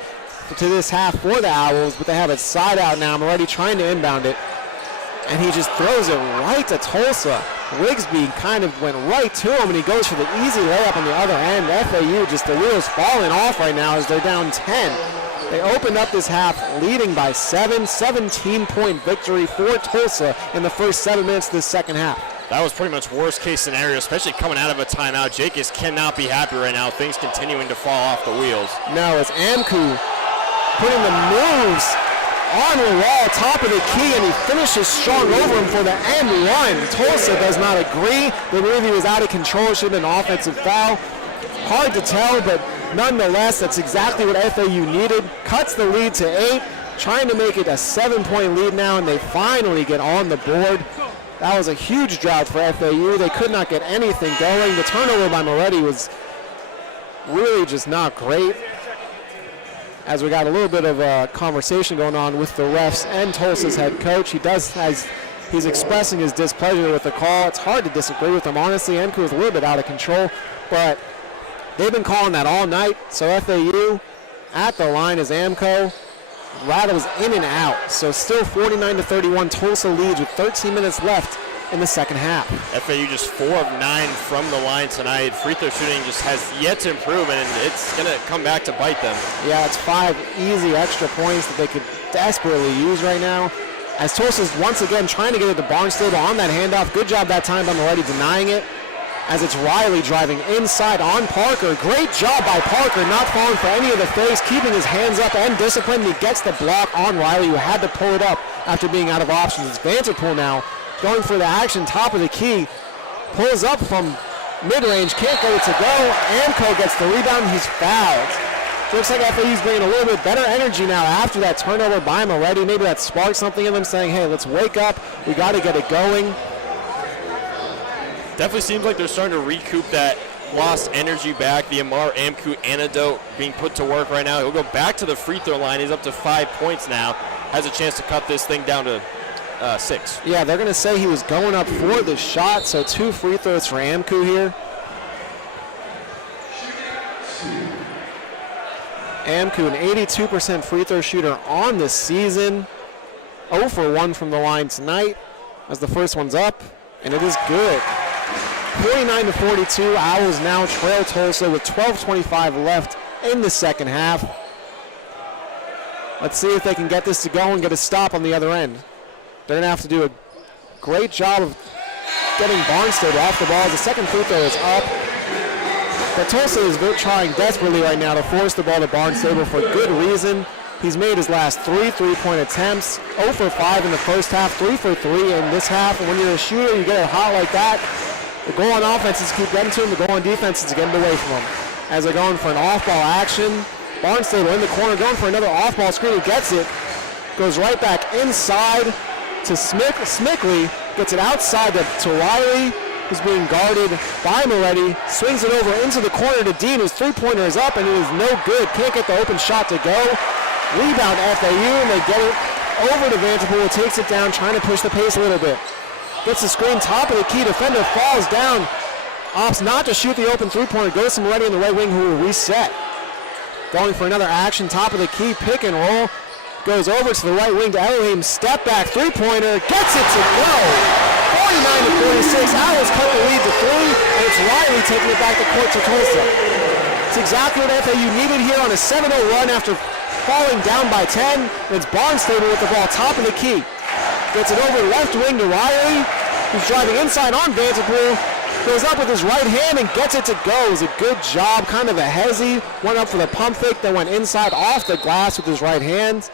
to this half for the Owls, but they have it side out now. I'm already trying to inbound it, and he just throws it right to Tulsa. Rigsby kind of went right to him, and he goes for the easy layup on the other end. FAU, just the wheels falling off right now as they're down 10. They opened up this half leading by 7, 17-point victory for Tulsa in the first 7 minutes of this second half. That was pretty much worst case scenario, especially coming out of a timeout. Jacobs cannot be happy right now. Things continuing to fall off the wheels. Now it's Amku putting the moves on the wall, top of the key, and he finishes strong over him for the end one. Tulsa does not agree. They believe he was out of control. It should have been an offensive foul. Hard to tell, but nonetheless, that's exactly what FAU needed. Cuts the lead to 8, trying to make it a 7-point lead now, and they finally get on the board. That was a huge drought for FAU. They could not get anything going. The turnover by Moretti was really just not great. As we got a little bit of a conversation going on with the refs and Tulsa's head coach. He's expressing his displeasure with the call. It's hard to disagree with him, honestly. Amku was a little bit out of control, but they've been calling that all night. So FAU at the line is Amco. Rattles in and out. So still 49-31. Tulsa leads with 13 minutes left in the second half. FAU just 4 of 9 from the line tonight. Free throw shooting just has yet to improve, and it's going to come back to bite them. Yeah, it's 5 easy extra points that they could desperately use right now. As Tulsa's once again trying to get it to Barnstable on that handoff. Good job that time by Moretti denying it. As it's Riley driving inside on Parker. Great job by Parker, not falling for any of the fakes, keeping his hands up and disciplined. He gets the block on Riley, who had to pull it up after being out of options. It's Vanderpool now going for the action, top of the key. Pulls up from mid-range, can't get it to go. Amco gets the rebound, he's fouled. So looks like FAU's bringing a little bit better energy now after that turnover by Moretti. Maybe that sparked something in them saying, hey, let's wake up. We got to get it going. Definitely seems like they're starting to recoup that lost energy back. The Amar Amku antidote being put to work right now. He'll go back to the free throw line. He's up to 5 points now. Has a chance to cut this thing down to 6. Yeah, they're going to say he was going up for the shot, so 2 free throws for Amku here. Amku, an 82% free throw shooter on the season. 0 for 1 from the line tonight as the first one's up, and it is good. 49-42, Owls now trail Tulsa with 12:25 left in the second half. Let's see if they can get this to go and get a stop on the other end. They're going to have to do a great job of getting Barnstable off the ball. The second free throw is up. But Tulsa is trying desperately right now to force the ball to Barnstable for good reason. He's made his last 3 3-point attempts. 0 for 5 in the first half, 3 for 3 in this half. And when you're a shooter, you get it hot like that. The goal on offenses keep getting to him. The goal on defenses getting away from him. As they're going for an off-ball action. Barnstable in the corner going for another off-ball screen. He gets it. Goes right back inside to Smickley. Gets it outside to Riley, who's being guarded by Moretti. Swings it over into the corner to Dean. His three-pointer is up, and it is no good. Can't get the open shot to go. Rebound FAU, and they get it over to Vanderpool. Takes it down, trying to push the pace a little bit. Gets the screen, top of the key. Defender falls down. Opts not to shoot the open three-pointer. Goes to Moretti in the right wing, who will reset. Going for another action, top of the key, pick and roll. Goes over to the right wing to Elohim. Step back, three-pointer. Gets it to go. 49-46. Owls cut the lead to 3, and it's Riley taking it back to court to Tulsa. It's exactly what FAU needed here on a 7-0 run after falling down by 10. It's Barnstable with the ball, top of the key. Gets it over left wing to Riley, who's driving inside on Vanderpool. Goes up with his right hand and gets it to go. It was a good job, kind of a hezzy. Went up for the pump fake, then went inside off the glass with his right hand.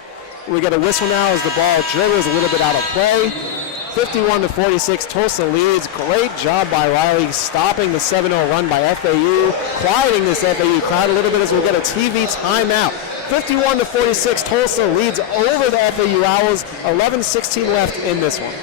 We get a whistle now as the ball dribbles a little bit out of play. 51-46, Tulsa leads. Great job by Riley stopping the 7-0 run by FAU, quieting this FAU crowd a little bit as we'll get a TV timeout. 51-46, Tulsa leads over the FAU Owls. 11:16 left in this one.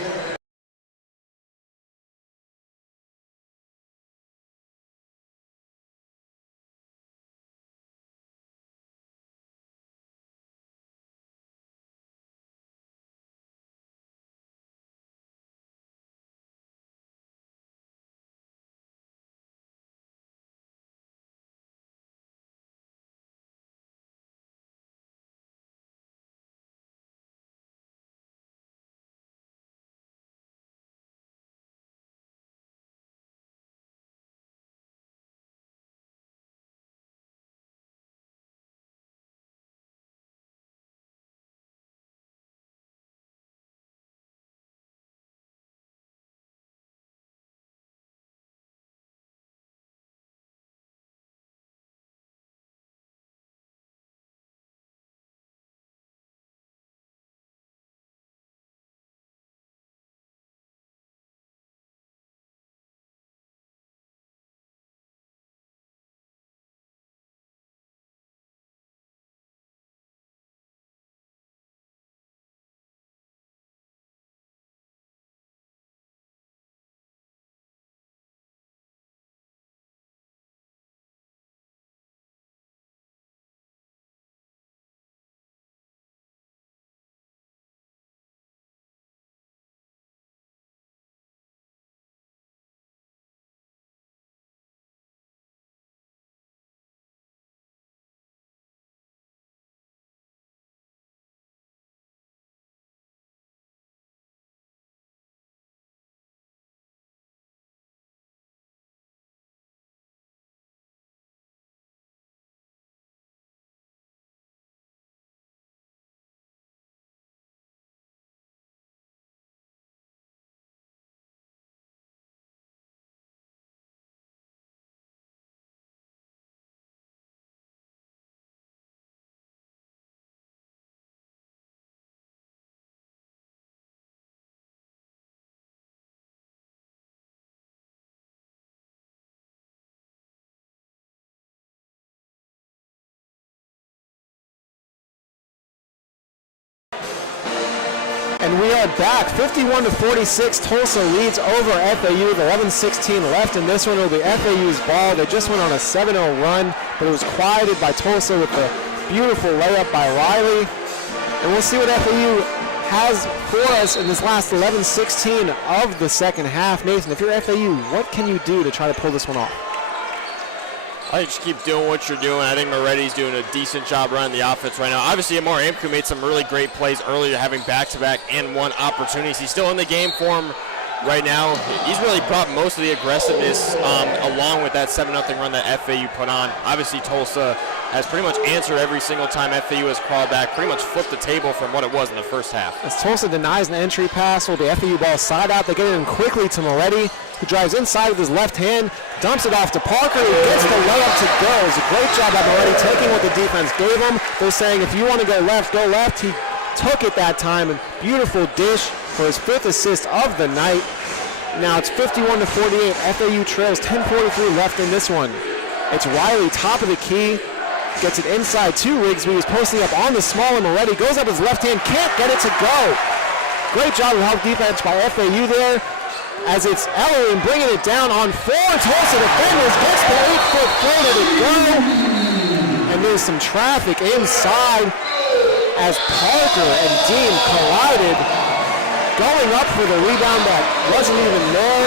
And we are back, 51-46. Tulsa leads over FAU with 11:16 left in this one. It'll be FAU's ball. They just went on a 7-0 run, but it was quieted by Tulsa with the beautiful layup by Riley. And we'll see what FAU has for us in this last 11:16 of the second half. Nathan, if you're FAU, what can you do to try to pull this one off? I think just keep doing what you're doing. I think Moretti's doing a decent job running the offense right now. Obviously, Amar Amku made some really great plays earlier, having back-to-back and one opportunities. He's still in the game for him right now. He's really brought most of the aggressiveness along with that 7-0 run that FAU put on. Obviously, Tulsa has pretty much answered every single time FAU has crawled back, pretty much flipped the table from what it was in the first half. As Tulsa denies an entry pass, will the FAU ball side out. They get it in quickly to Moretti, who drives inside with his left hand, dumps it off to Parker, who gets the layup to go. It's a great job by Moretti taking what the defense gave him. They're saying if you want to go left, go left. He took it that time, and beautiful dish for his 5th assist of the night. Now it's 51-48. FAU trails, 10:43 left in this one. It's Riley, top of the key, gets it inside to Rigsby, who's posting up on the small, and Moretti goes up his left hand, can't get it to go. Great job of help defense by FAU there, as it's Ellery bringing it down on 4 Tulsa defenders, gets the 8-foot floater to go, and there's some traffic inside as Parker and Dean collided, going up for the rebound that wasn't even there,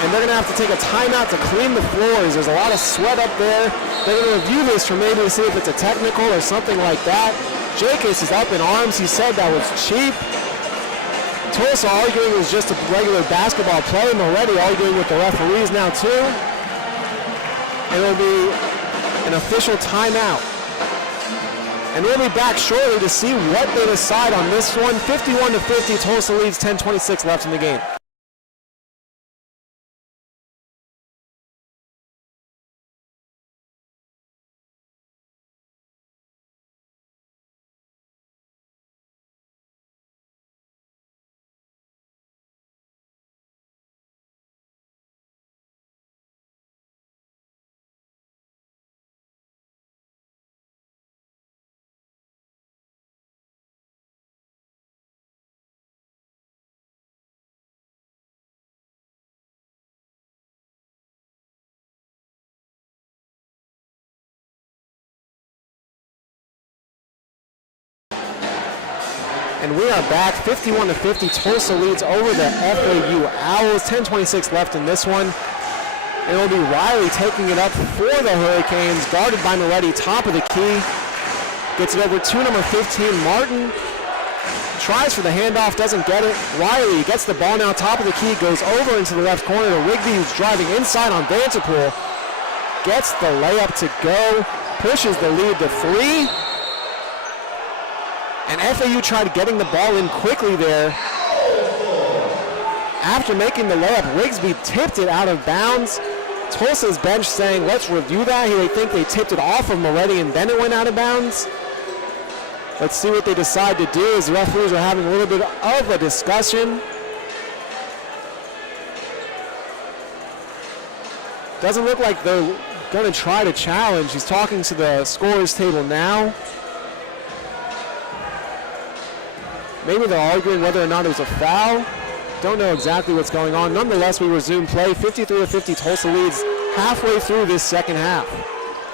and they're going to have to take a timeout to clean the floors. There's a lot of sweat up there. They're going to review this for maybe to see if it's a technical or something like that. Jacobs is up in arms. He said that was cheap. Tulsa arguing it was just a regular basketball play. Moretti arguing with the referees now too. And it'll be an official timeout. And we'll be back shortly to see what they decide on this one. 51-50, Tulsa leads, 10:26 left in the game. And we are back, 51-50. Tulsa leads over the FAU Owls. 10:26 left in this one. And it'll be Riley taking it up for the Hurricanes, guarded by Moretti, top of the key. Gets it over to number 15, Martin. Tries for the handoff, doesn't get it. Riley gets the ball now, top of the key, goes over into the left corner to Rigby, who's driving inside on Vanterpool. Gets the layup to go, pushes the lead to 3. And FAU tried getting the ball in quickly there. After making the layup, Rigsby tipped it out of bounds. Tulsa's bench saying, let's review that. They think they tipped it off of Moretti and then it went out of bounds. Let's see what they decide to do, as the referees are having a little bit of a discussion. Doesn't look like they're going to try to challenge. He's talking to the scorer's table now. Maybe they're arguing whether or not it was a foul. Don't know exactly what's going on. Nonetheless, we resume play. 53-50, Tulsa leads halfway through this second half.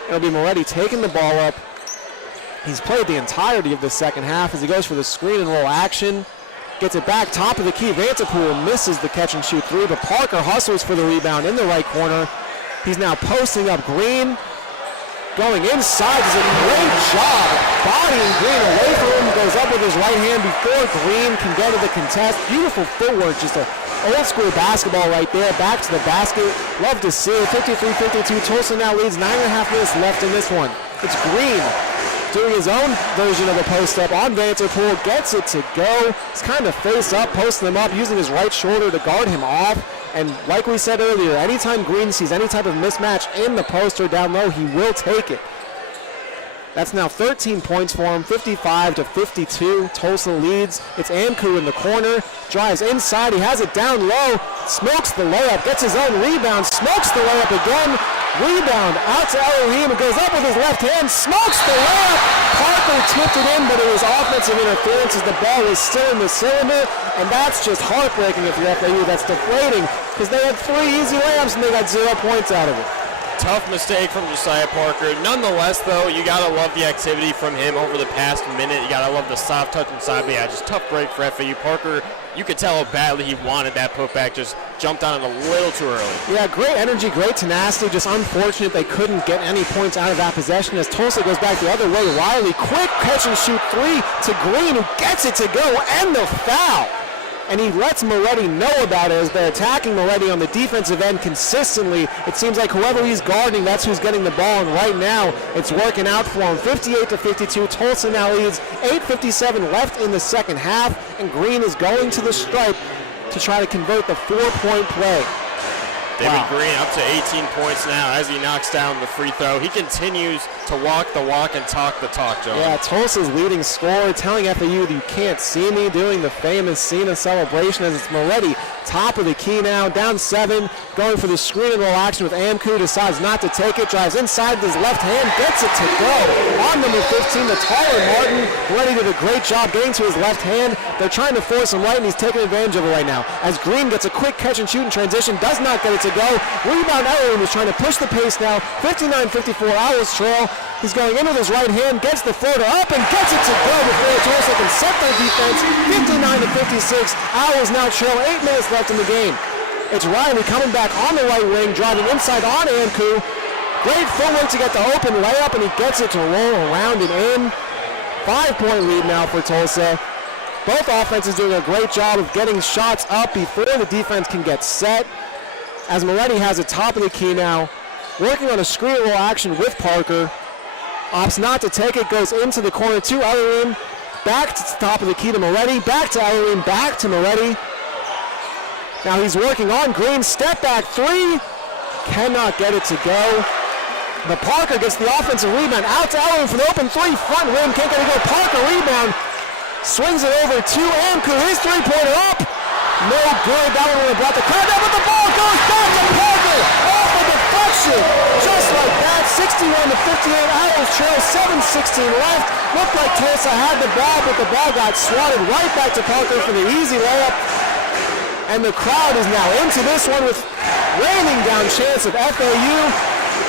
It'll be Moretti taking the ball up. He's played the entirety of the second half as he goes for the screen and roll action. Gets it back, top of the key. Vanterpool misses the catch and shoot 3, but Parker hustles for the rebound in the right corner. He's now posting up Green. Going inside, does a great job bodying Green away from him, goes up with his right hand before Green can get to the contest. Beautiful footwork, just a old school basketball right there, back to the basket. Love to see it. 53-52, Tulsa now leads, 9.5 minutes left in this one. It's Green doing his own version of a post-up on Vanterpool, gets it to go. He's kind of face up, posting him up, using his right shoulder to guard him off. And like we said earlier, anytime Green sees any type of mismatch in the post or down low, he will take it. That's now 13 points for him, 55-52. Tulsa leads. It's Amku in the corner, drives inside, he has it down low, smokes the layup, gets his own rebound, smokes the layup again, Rebound out to Elohim. It goes up with his left hand, smokes the layup. Parker tipped it in, but it was offensive interference as the ball was still in the cylinder, and that's just heartbreaking if you're FAU. That's deflating because they had 3 easy layups and they got 0 points out of it. Tough mistake from Josiah Parker. Nonetheless, though, you got to love the activity from him over the past minute. You got to love the soft touch inside. But yeah, just tough break for FAU. Parker, you could tell how badly he wanted that putback, just jumped on it a little too early. Yeah, great energy, great tenacity. Just unfortunate they couldn't get any points out of that possession as Tulsa goes back the other way. Riley, quick catch and shoot 3 to Green, who gets it to go, and the foul. And he lets Moretti know about it as they're attacking Moretti on the defensive end consistently. It seems like whoever he's guarding, that's who's getting the ball, and right now it's working out for him. 58-52, Tulsa now leads. 8:57 left in the second half, and Green is going to the stripe to try to convert the 4-point play. David Green up to 18 points now as he knocks down the free throw. He continues to walk the walk and talk the talk, John. Yeah, Tulsa's leading scorer telling FAU that you can't see me, doing the famous Cena celebration as it's Moretti, top of the key now, down 7, going for the screen and roll action with Amku, decides not to take it, drives inside with his left hand, gets it to go. On number 15, the taller Martin. Moretti did a great job getting to his left hand. They're trying to force him right, and he's taking advantage of it right now. As Green gets a quick catch and shoot in transition, does not get it to go. Rebound Ellery was trying to push the pace now. 59-54, Owls trail. He's going in with his right hand, gets the floater up, and gets it to go before Tulsa can set their defense. 59-56, Owls now trail. 8 minutes left in the game. It's Riley coming back on the right wing, driving inside on Amku. Great footwork to get the open layup, and he gets it to roll around and in. 5-point lead now for Tulsa. Both offenses doing a great job of getting shots up before the defense can get set. As Moretti has it top of the key now, working on a screen roll action with Parker. Opts not to take it, goes into the corner to Elohim. Back to the top of the key to Moretti, back to Elohim, back to Moretti. Now he's working on Green, step back 3. Cannot get it to go. But Parker gets the offensive rebound, out to Elohim for the open 3, front rim, can't get it to go. Parker rebound, swings it over to Amku, his 3-pointer up. No good, that one would have brought the crowd down, but the ball goes back to Parker, off a deflection, just like that. 61-58, Owls trail, 7:16 left. Looked like Tulsa had the ball, but the ball got swatted right back to Parker for the easy layup. And the crowd is now into this one with raining down chance of FAU.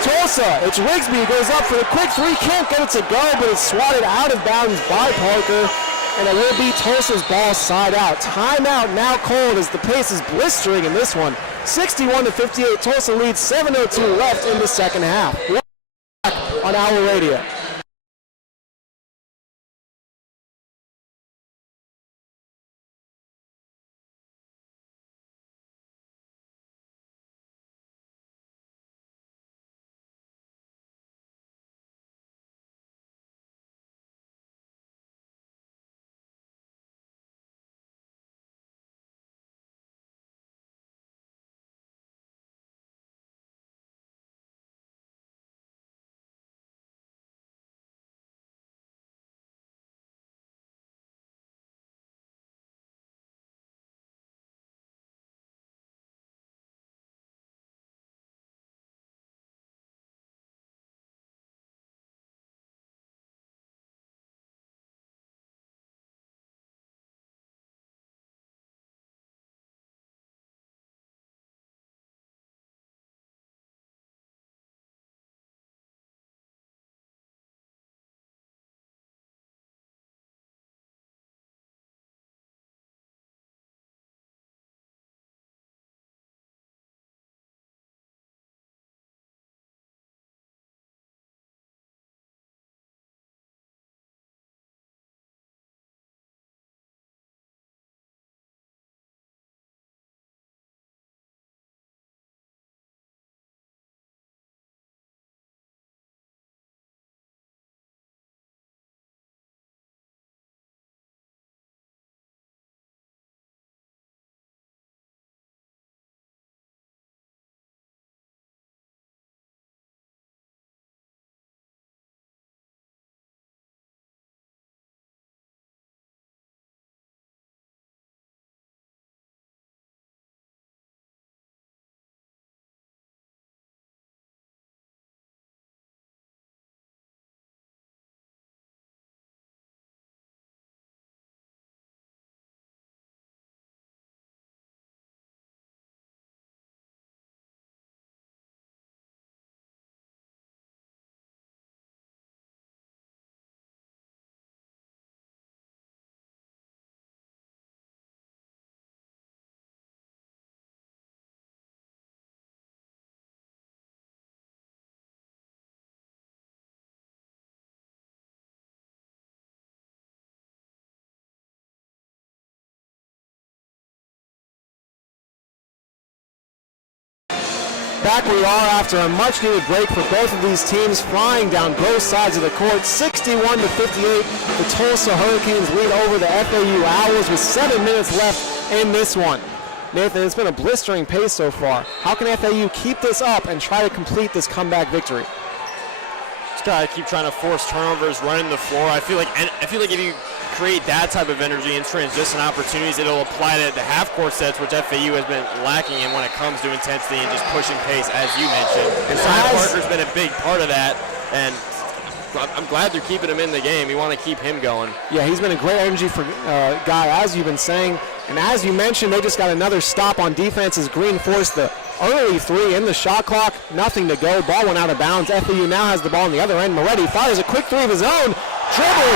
Tulsa, it's Rigsby, who goes up for the quick 3, can't get it to go, but it's swatted out of bounds by Parker. And it will be Tulsa's ball side out. Timeout now called as the pace is blistering in this one. 61-58, Tulsa leads, 7:02 left in the second half. On Owl Radio. back we are after a much-needed break for both of these teams, flying down both sides of the court. 61-58, the Tulsa Hurricanes lead over the FAU Owls with 7 minutes left in this one. Nathan, it's been a blistering pace so far. How can FAU keep this up and try to complete this comeback victory? Just gotta keep trying to force turnovers, running the floor. I feel like if you create that type of energy in transition opportunities, it'll apply to the half-court sets, which FAU has been lacking in when it comes to intensity and just pushing pace, as you mentioned. And Parker's been a big part of that, and I'm glad they're keeping him in the game. You want to keep him going. Yeah, he's been a great energy for guy, as you've been saying. And as you mentioned, they just got another stop on defense as Green forced the early three in the shot clock. Nothing to go. Ball went out of bounds. FAU now has the ball on the other end. Moretti fires a quick three of his own. Dribble,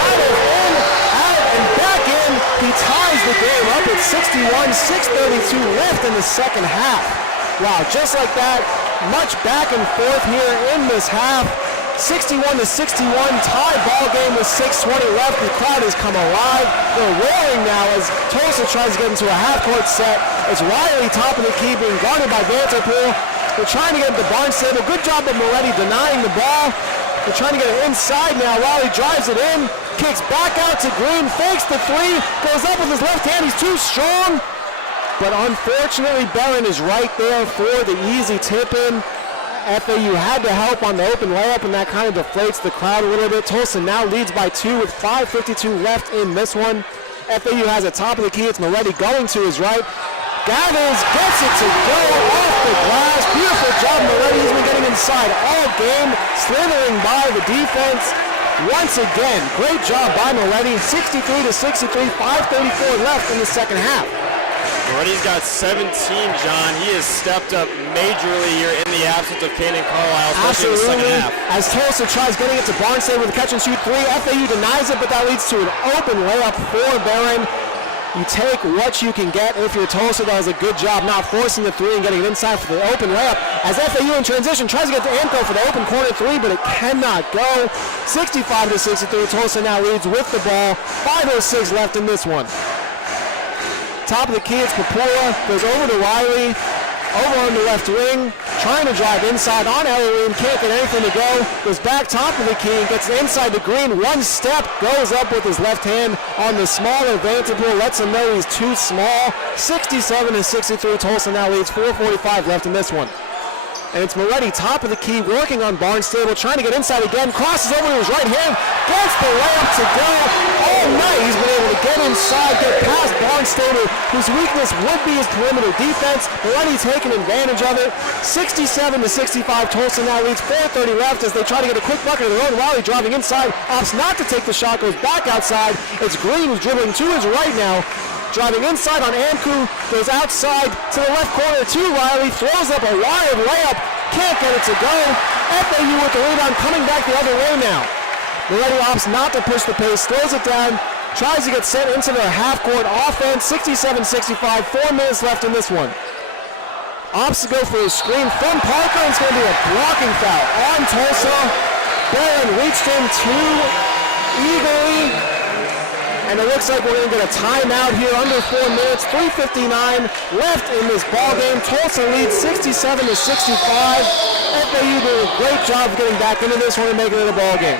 right in, out, and back in. He ties the game up at 61, 6:32 left in the second half. Wow, just like that, much back and forth here in this half. 61-61, tie ball game with 6:20 left. The crowd has come alive. They're roaring now as Tulsa tries to get into a half-court set. It's Riley top of the key being guarded by Vanderpool. They're trying to get into Barnstable. Good job of Moretti denying the ball. They're trying to get it inside now. Riley drives it in, kicks back out to Green, fakes the three, goes up with his left hand. He's too strong. But unfortunately, Barron is right there for the easy tip-in. FAU had to help on the open layup, and that kind of deflates the crowd a little bit. Tulsa now leads by 2 with 5:52 left in this one. FAU has it top of the key. It's Moretti going to his right. Gathers, gets it to go off the glass. Beautiful job, Moretti. He's been getting inside all game, slithering by the defense. Once again, great job by Moretti. 63-63, 5:34 left in the second half. Moretti's got 17, John. He has stepped up majorly here in the absence of Kanan Carlisle, especially in the second half. As Tulsa tries getting it to Barnstable with a catch-and-shoot three, FAU denies it, but that leads to an open layup for Barron. You take what you can get. If you're Tulsa, that was a good job not forcing the three and getting it inside for the open layup. As FAU in transition tries to get to Amco for the open corner three, but it cannot go. 65-63, Tulsa now leads with the ball. 5:06 left in this one. Top of the key, it's Papora, goes over to Riley, over on the left wing, trying to drive inside on Ellery, can't get anything to go, goes back top of the key, gets inside the Green, one step, goes up with his left hand on the smaller Vanderpool, lets him know he's too small. 67-63, Tulsa now leads, 4:45 left in this one. And it's Moretti, top of the key, working on Barnstable, trying to get inside again, crosses over to his right hand, gets the layup to go. All night he's been able to get inside, get past Barnstable, whose weakness would be his perimeter defense. Moretti taking advantage of it. 67-65, Tulsa now leads, 4:30 left as they try to get a quick bucket of their own. Riley driving inside, opts not to take the shot, goes back outside. It's Green who's dribbling to his right now. Driving inside on Amku, goes outside to the left corner to Riley, throws up a wild layup, can't get it to go. FAU with the rebound, coming back the other way now. Moretti opts not to push the pace, throws it down, tries to get set into their half-court offense. 67-65, 4 minutes left in this one. Opts to go for his screen from Parker, and it's going to be a blocking foul on Tulsa. Barron reached him too eagerly. And it looks like we're going to get a timeout here under 4 minutes. 3:59 left in this ball game. Tulsa leads 67-65. FAU doing a great job of getting back into this one and making it a ball game.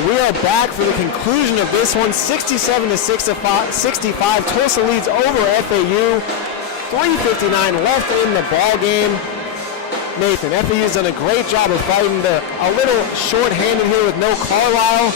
And we are back for the conclusion of this one, 67-65. Tulsa leads over FAU. 3:59 left in the ball game. Nathan, FAU's done a great job of fighting. They're a little short-handed here with no Carlisle.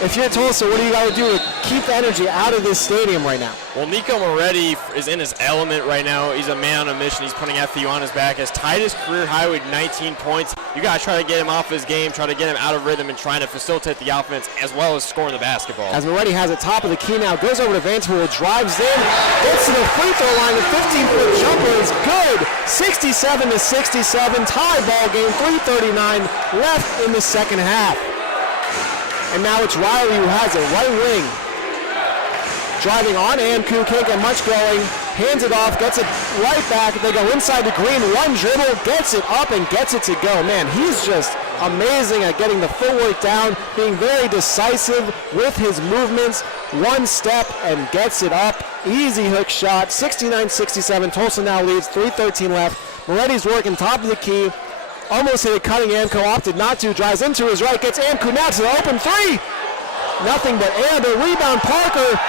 If you're Tulsa, what do you got to do to keep the energy out of this stadium right now? Well, Nico Moretti is in his element right now. He's a man on a mission. He's putting FAU on his back. Has tied his career high with 19 points. You got to try to get him off his game, try to get him out of rhythm, and trying to facilitate the offense as well as scoring the basketball. As Moretti has it top of the key now, goes over to Vanderpool, drives in, gets to the free throw line. The 15-foot jumper is good. 67-67, tie ball game. 3:39 left in the second half. And now it's Riley who has it, right wing. Driving on Amku, can't get much going. Hands it off, gets it right back. They go inside the green, one dribble, gets it up and gets it to go. Man, he's just amazing at getting the footwork down, being very decisive with his movements. One step and gets it up. Easy hook shot, 69-67. Tulsa now leads, 3:13 left. Moretti's working top of the key. Almost hit it, cutting Amco, opted not to, drives into his right, gets Amco now to the open three. Nothing but air, the rebound, Parker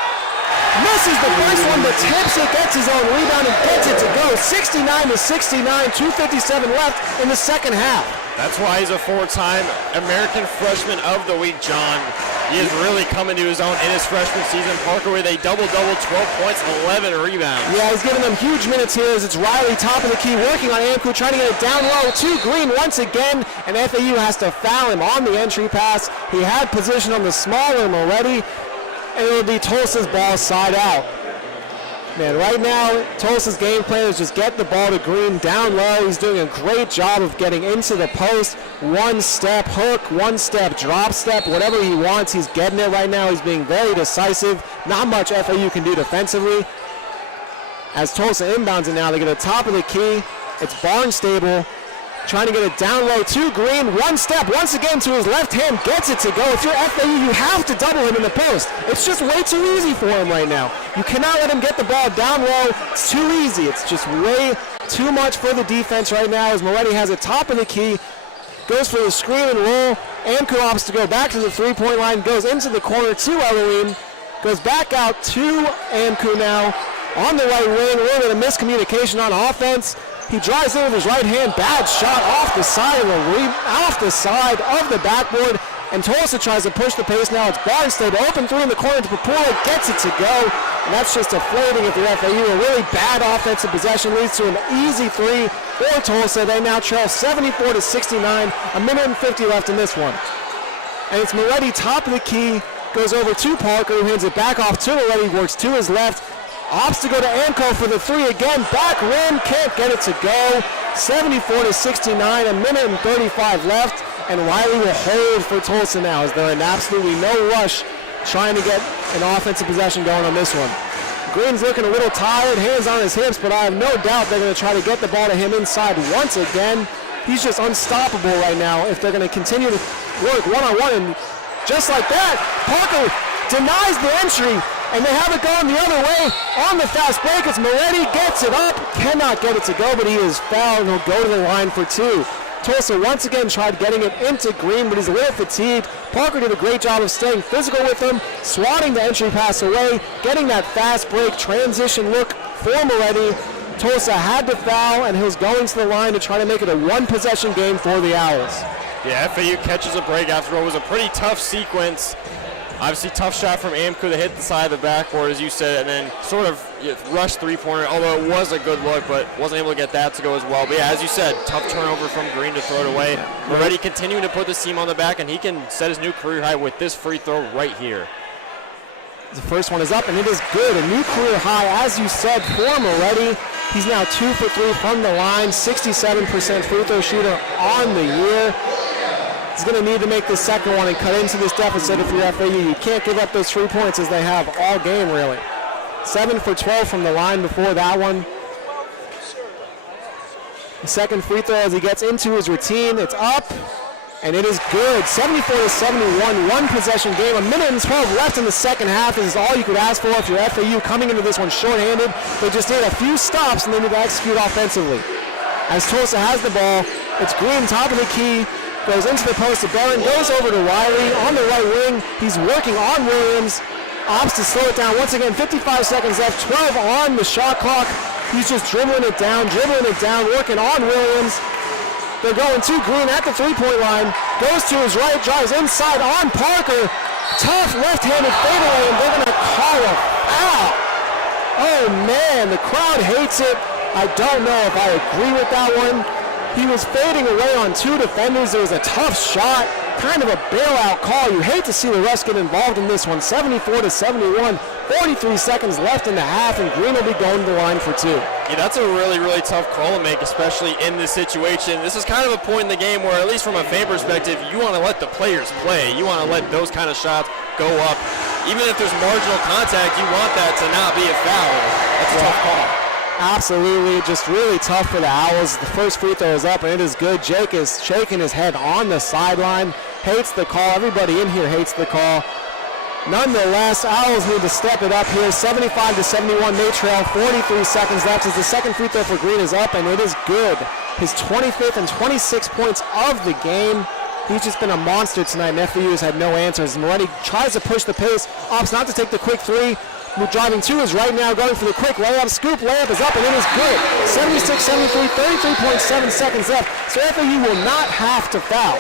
misses the first one, but tips it, gets his own rebound, and gets it to go. 69-69, 2:57 left in the second half. That's why he's a four-time American Freshman of the Week, John. He is really coming to his own in his freshman season. Parker with a double-double, 12 points, 11 rebounds. Yeah, he's giving them huge minutes here as it's Riley top of the key, working on Amku, trying to get it down low to Green once again, and FAU has to foul him on the entry pass. He had position on the smaller Moretti, and it'll be Tulsa's ball side out. Man, right now, Tulsa's game plan is just get the ball to Green down low. He's doing a great job of getting into the post. One step hook, one step drop step, whatever he wants, he's getting it right now. He's being very decisive. Not much FAU can do defensively. As Tulsa inbounds it now, they get the top of the key. It's Barnstable trying to get it down low to Green. One step, once again to his left hand, gets it to go. If you're FAU, you have to double him in the post. It's just way too easy for him right now. You cannot let him get the ball down low. It's too easy. It's just way too much for the defense right now as Moretti has it top of the key. Goes for the screen and roll. Amku opts to go back to the three-point line, goes into the corner to Elohim. Goes back out to Amku now on the right wing. A little bit of miscommunication on offense. He drives in with his right hand, bad shot off the side of the backboard, and Tulsa tries to push the pace now. It's Barnstable, open three in the corner to Papula, gets it to go, and that's just a floating if you're FAU. A really bad offensive possession leads to an easy three for Tulsa. They now trail 74-69, a minute and 50 left in this one. And it's Moretti top of the key, goes over to Parker, who hands it back off to Moretti, works to his left. Opts to go to Amco for the three again. Back rim, can't get it to go. 74-69, a minute and 35 left. And Riley will hold for Tulsa now as they're in absolutely no rush trying to get an offensive possession going on this one. Green's looking a little tired, hands on his hips, but I have no doubt they're going to try to get the ball to him inside once again. He's just unstoppable right now if they're going to continue to work one-on-one. And just like that, Parker denies the entry. And they have it going the other way on the fast break. It's Moretti, gets it up, cannot get it to go, but he is fouled, and he'll go to the line for two. Tulsa once again tried getting it into Green, but he's a little fatigued. Parker did a great job of staying physical with him, swatting the entry pass away, getting that fast break transition look for Moretti. Tulsa had to foul, and he's going to the line to try to make it a one-possession game for the Owls. Yeah, FAU catches a break after what was a pretty tough sequence. Obviously, tough shot from Amco to hit the side of the backboard, as you said, and then sort of rushed three-pointer, although it was a good look, but wasn't able to get that to go as well. But yeah, as you said, tough turnover from Green to throw it away. Moretti continuing to put the seam on the back, and he can set his new career high with this free throw right here. The first one is up, and it is good. A new career high, as you said, for Moretti. He's now 2 for 3 from the line, 67% free throw shooter on the year. He's going to need to make the second one and cut into this deficit if you're FAU. You can't give up those 3 points as they have all game, really. 7 for 12 from the line before that one. The second free throw as he gets into his routine. It's up, and it is good. 74-71, one-possession game. A minute and 12 left in the second half. This is all you could ask for if you're FAU coming into this one shorthanded. They just did a few stops, and they need to execute offensively. As Tulsa has the ball, it's Green top of the key. Goes into the post to Barron, goes over to Riley on the right wing. He's working on Williams. Opts to slow it down. Once again, 55 seconds left, 12 on the shot clock. He's just dribbling it down, working on Williams. They're going to Green at the three-point line. Goes to his right, drives inside on Parker. Tough left-handed fadeaway, and they're going to call a foul. Oh man, the crowd hates it. I don't know if I agree with that one. He was fading away on two defenders. It was a tough shot, kind of a bailout call. You hate to see the refs get involved in this one. 74-71, 43 seconds left in the half, and Green will be going to the line for two. Yeah, that's a really, really tough call to make, especially in this situation. This is kind of a point in the game where, at least from a fan perspective, you want to let the players play. You want to let those kind of shots go up. Even if there's marginal contact, you want that to not be a foul. That's a tough call. Absolutely, just really tough for the Owls. The first free throw is up, and it is good. Jake is shaking his head on the sideline. Hates the call. Everybody in here hates the call. Nonetheless, Owls need to step it up here. 75-71, they trail. 43 seconds left as the second free throw for Green is up, and it is good. His 25th and 26 points of the game. He's just been a monster tonight, and FAU has had no answers. Moretti tries to push the pace. Opts not to take the quick three. Driving to his right now, going for the quick layup. Scoop layup is up, and it is good. 76-73, 33.7 seconds left. So FAU will not have to foul.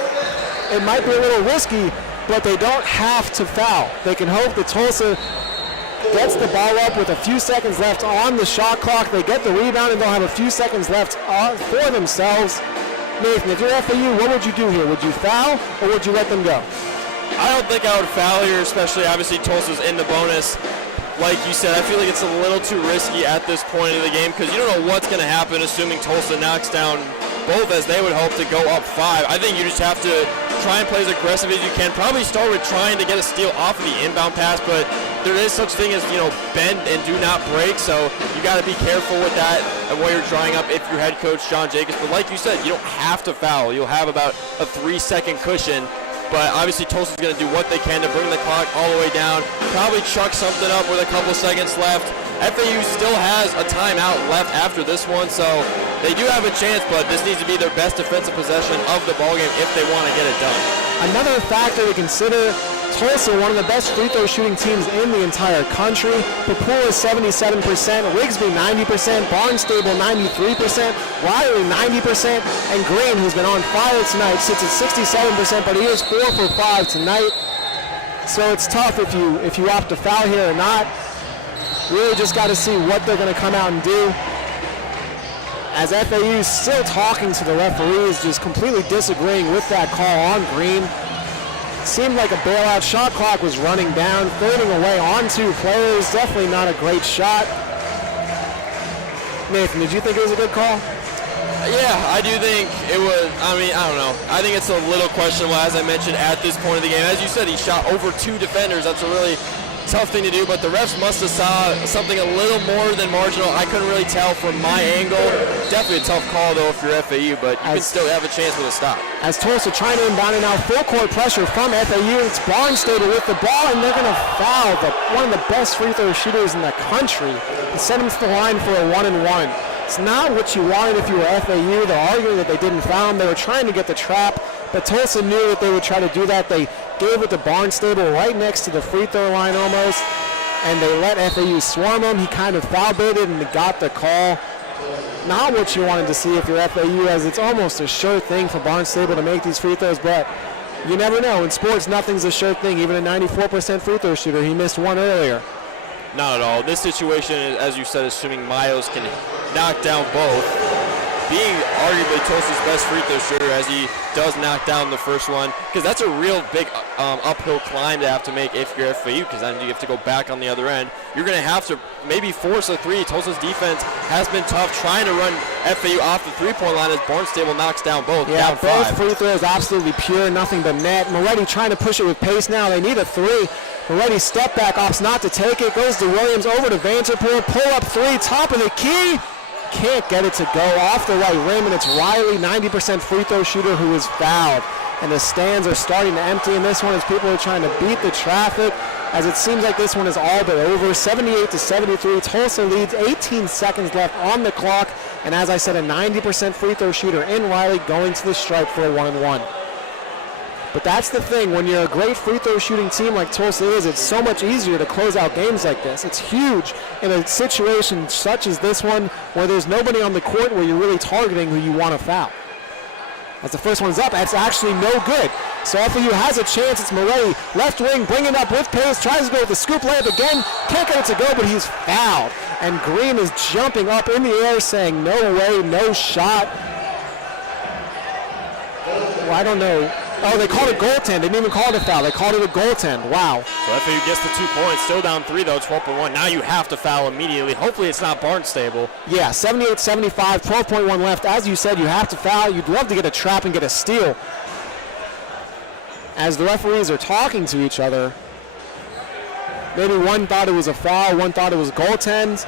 It might be a little risky, but they don't have to foul. They can hope that Tulsa gets the ball up with a few seconds left on the shot clock. They get the rebound, and they'll have a few seconds left for themselves. Nathan, if you're FAU, what would you do here? Would you foul, or would you let them go? I don't think I would foul here, especially obviously Tulsa's in the bonus. Like you said, I feel like it's a little too risky at this point of the game because you don't know what's going to happen assuming Tulsa knocks down both as they would hope to go up 5. I think you just have to try and play as aggressive as you can. Probably start with trying to get a steal off of the inbound pass, but there is such thing as, bend and do not break, so you got to be careful with that and what you're drawing up if your head coach, John Jacobs. But like you said, you don't have to foul. You'll have about a 3-second cushion. But obviously Tulsa's going to do what they can to bring the clock all the way down. Probably chuck something up with a couple seconds left. FAU still has a timeout left after this one, so they do have a chance, but this needs to be their best defensive possession of the ballgame if they want to get it done. Another factor to consider, Tulsa, one of the best free throw shooting teams in the entire country. Papul is 77%, Rigsby 90%, Barnstable 93%, Riley 90%, and Green, who's been on fire tonight, sits at 67%, but he is 4 for 5 tonight. So it's tough if you opt to foul here or not. Really just got to see what they're going to come out and do. As FAU is still talking to the referees, just completely disagreeing with that call on Green. Seemed like a bailout. Shot clock was running down, fading away on two players. Definitely not a great shot. Nathan, did you think it was a good call? Yeah, I do think it was. I don't know. I think it's a little questionable, as I mentioned, at this point of the game. As you said, he shot over 2 defenders. That's a really tough thing to do, but the refs must have saw something a little more than marginal. I couldn't really tell from my angle. Definitely a tough call, though, if you're FAU, but you can still have a chance with a stop. As Tulsa trying to inbound it now, full court pressure from FAU. It's Barnstable with the ball, and they're going to foul one of the best free throw shooters in the country and send him to the line for a 1-and-1. It's not what you wanted if you were FAU. They're arguing that they didn't foul him. They were trying to get the trap, but Tulsa knew that they would try to do that. They gave it to Barnstable right next to the free throw line almost, and they let FAU swarm him. He kind of foul baited and got the call. Not what you wanted to see if you're FAU, as it's almost a sure thing for Barnstable to make these free throws, but you never know. In sports, nothing's a sure thing. Even a 94% free throw shooter, he missed one earlier. Not at all. This situation, as you said, assuming Miles can knock down both, being arguably Tulsa's best free throw shooter as he does knock down the first one, because that's a real big uphill climb to have to make if you're FAU, because then you have to go back on the other end. You're going to have to maybe force a three. Tulsa's defense has been tough trying to run FAU off the three-point line as Barnstable knocks down both. Yeah, down both 5. free throws absolutely pure, nothing but net. Moretti trying to push it with pace now. They need a 3. Moretti step back, opts not to take it. Goes to Williams, over to Vanderpool. Pull up 3, top of the key. Can't get it to go off the right rim, and it's Riley, 90% free throw shooter, who is fouled. And the stands are starting to empty in this one as people are trying to beat the traffic, as it seems like this one is all but over. 78-73, Tulsa leads, 18 seconds left on the clock, and as I said, a 90% free throw shooter in Riley going to the stripe for a 1-and-1. But that's the thing, when you're a great free throw shooting team like Tulsa is, it's so much easier to close out games like this. It's huge in a situation such as this one where there's nobody on the court where you're really targeting who you want to foul. As the first one's up, that's actually no good. So FAU has a chance. It's Moretti, left wing, bringing up with pace, tries to go with the scoop layup again. Can't get it to go, but he's fouled. And Green is jumping up in the air saying, no way, no shot. Well, I don't know. Oh, they called it goaltend. They didn't even call it a foul. They called it a goaltend. Wow. So FAU gets the 2 points. Still down 3, though, 12.1. Now you have to foul immediately. Hopefully it's not Barnstable. Yeah, 78-75, 12.1 left. As you said, you have to foul. You'd love to get a trap and get a steal. As the referees are talking to each other, maybe one thought it was a foul, one thought it was goaltend.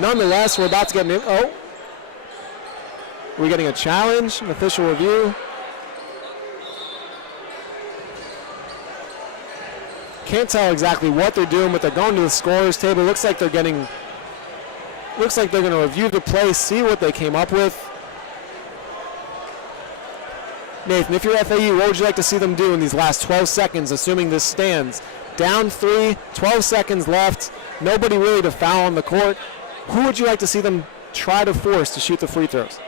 Nonetheless, we're about to get an... Oh. We're getting a challenge, an official review. Can't tell exactly what they're doing, but they're going to the scorer's table. Looks like they're going to review the play, see what they came up with. Nathan, if you're FAU, what would you like to see them do in these last 12 seconds, assuming this stands? Down 3, 12 seconds left, nobody really to foul on the court. Who would you like to see them try to force to shoot the free throws?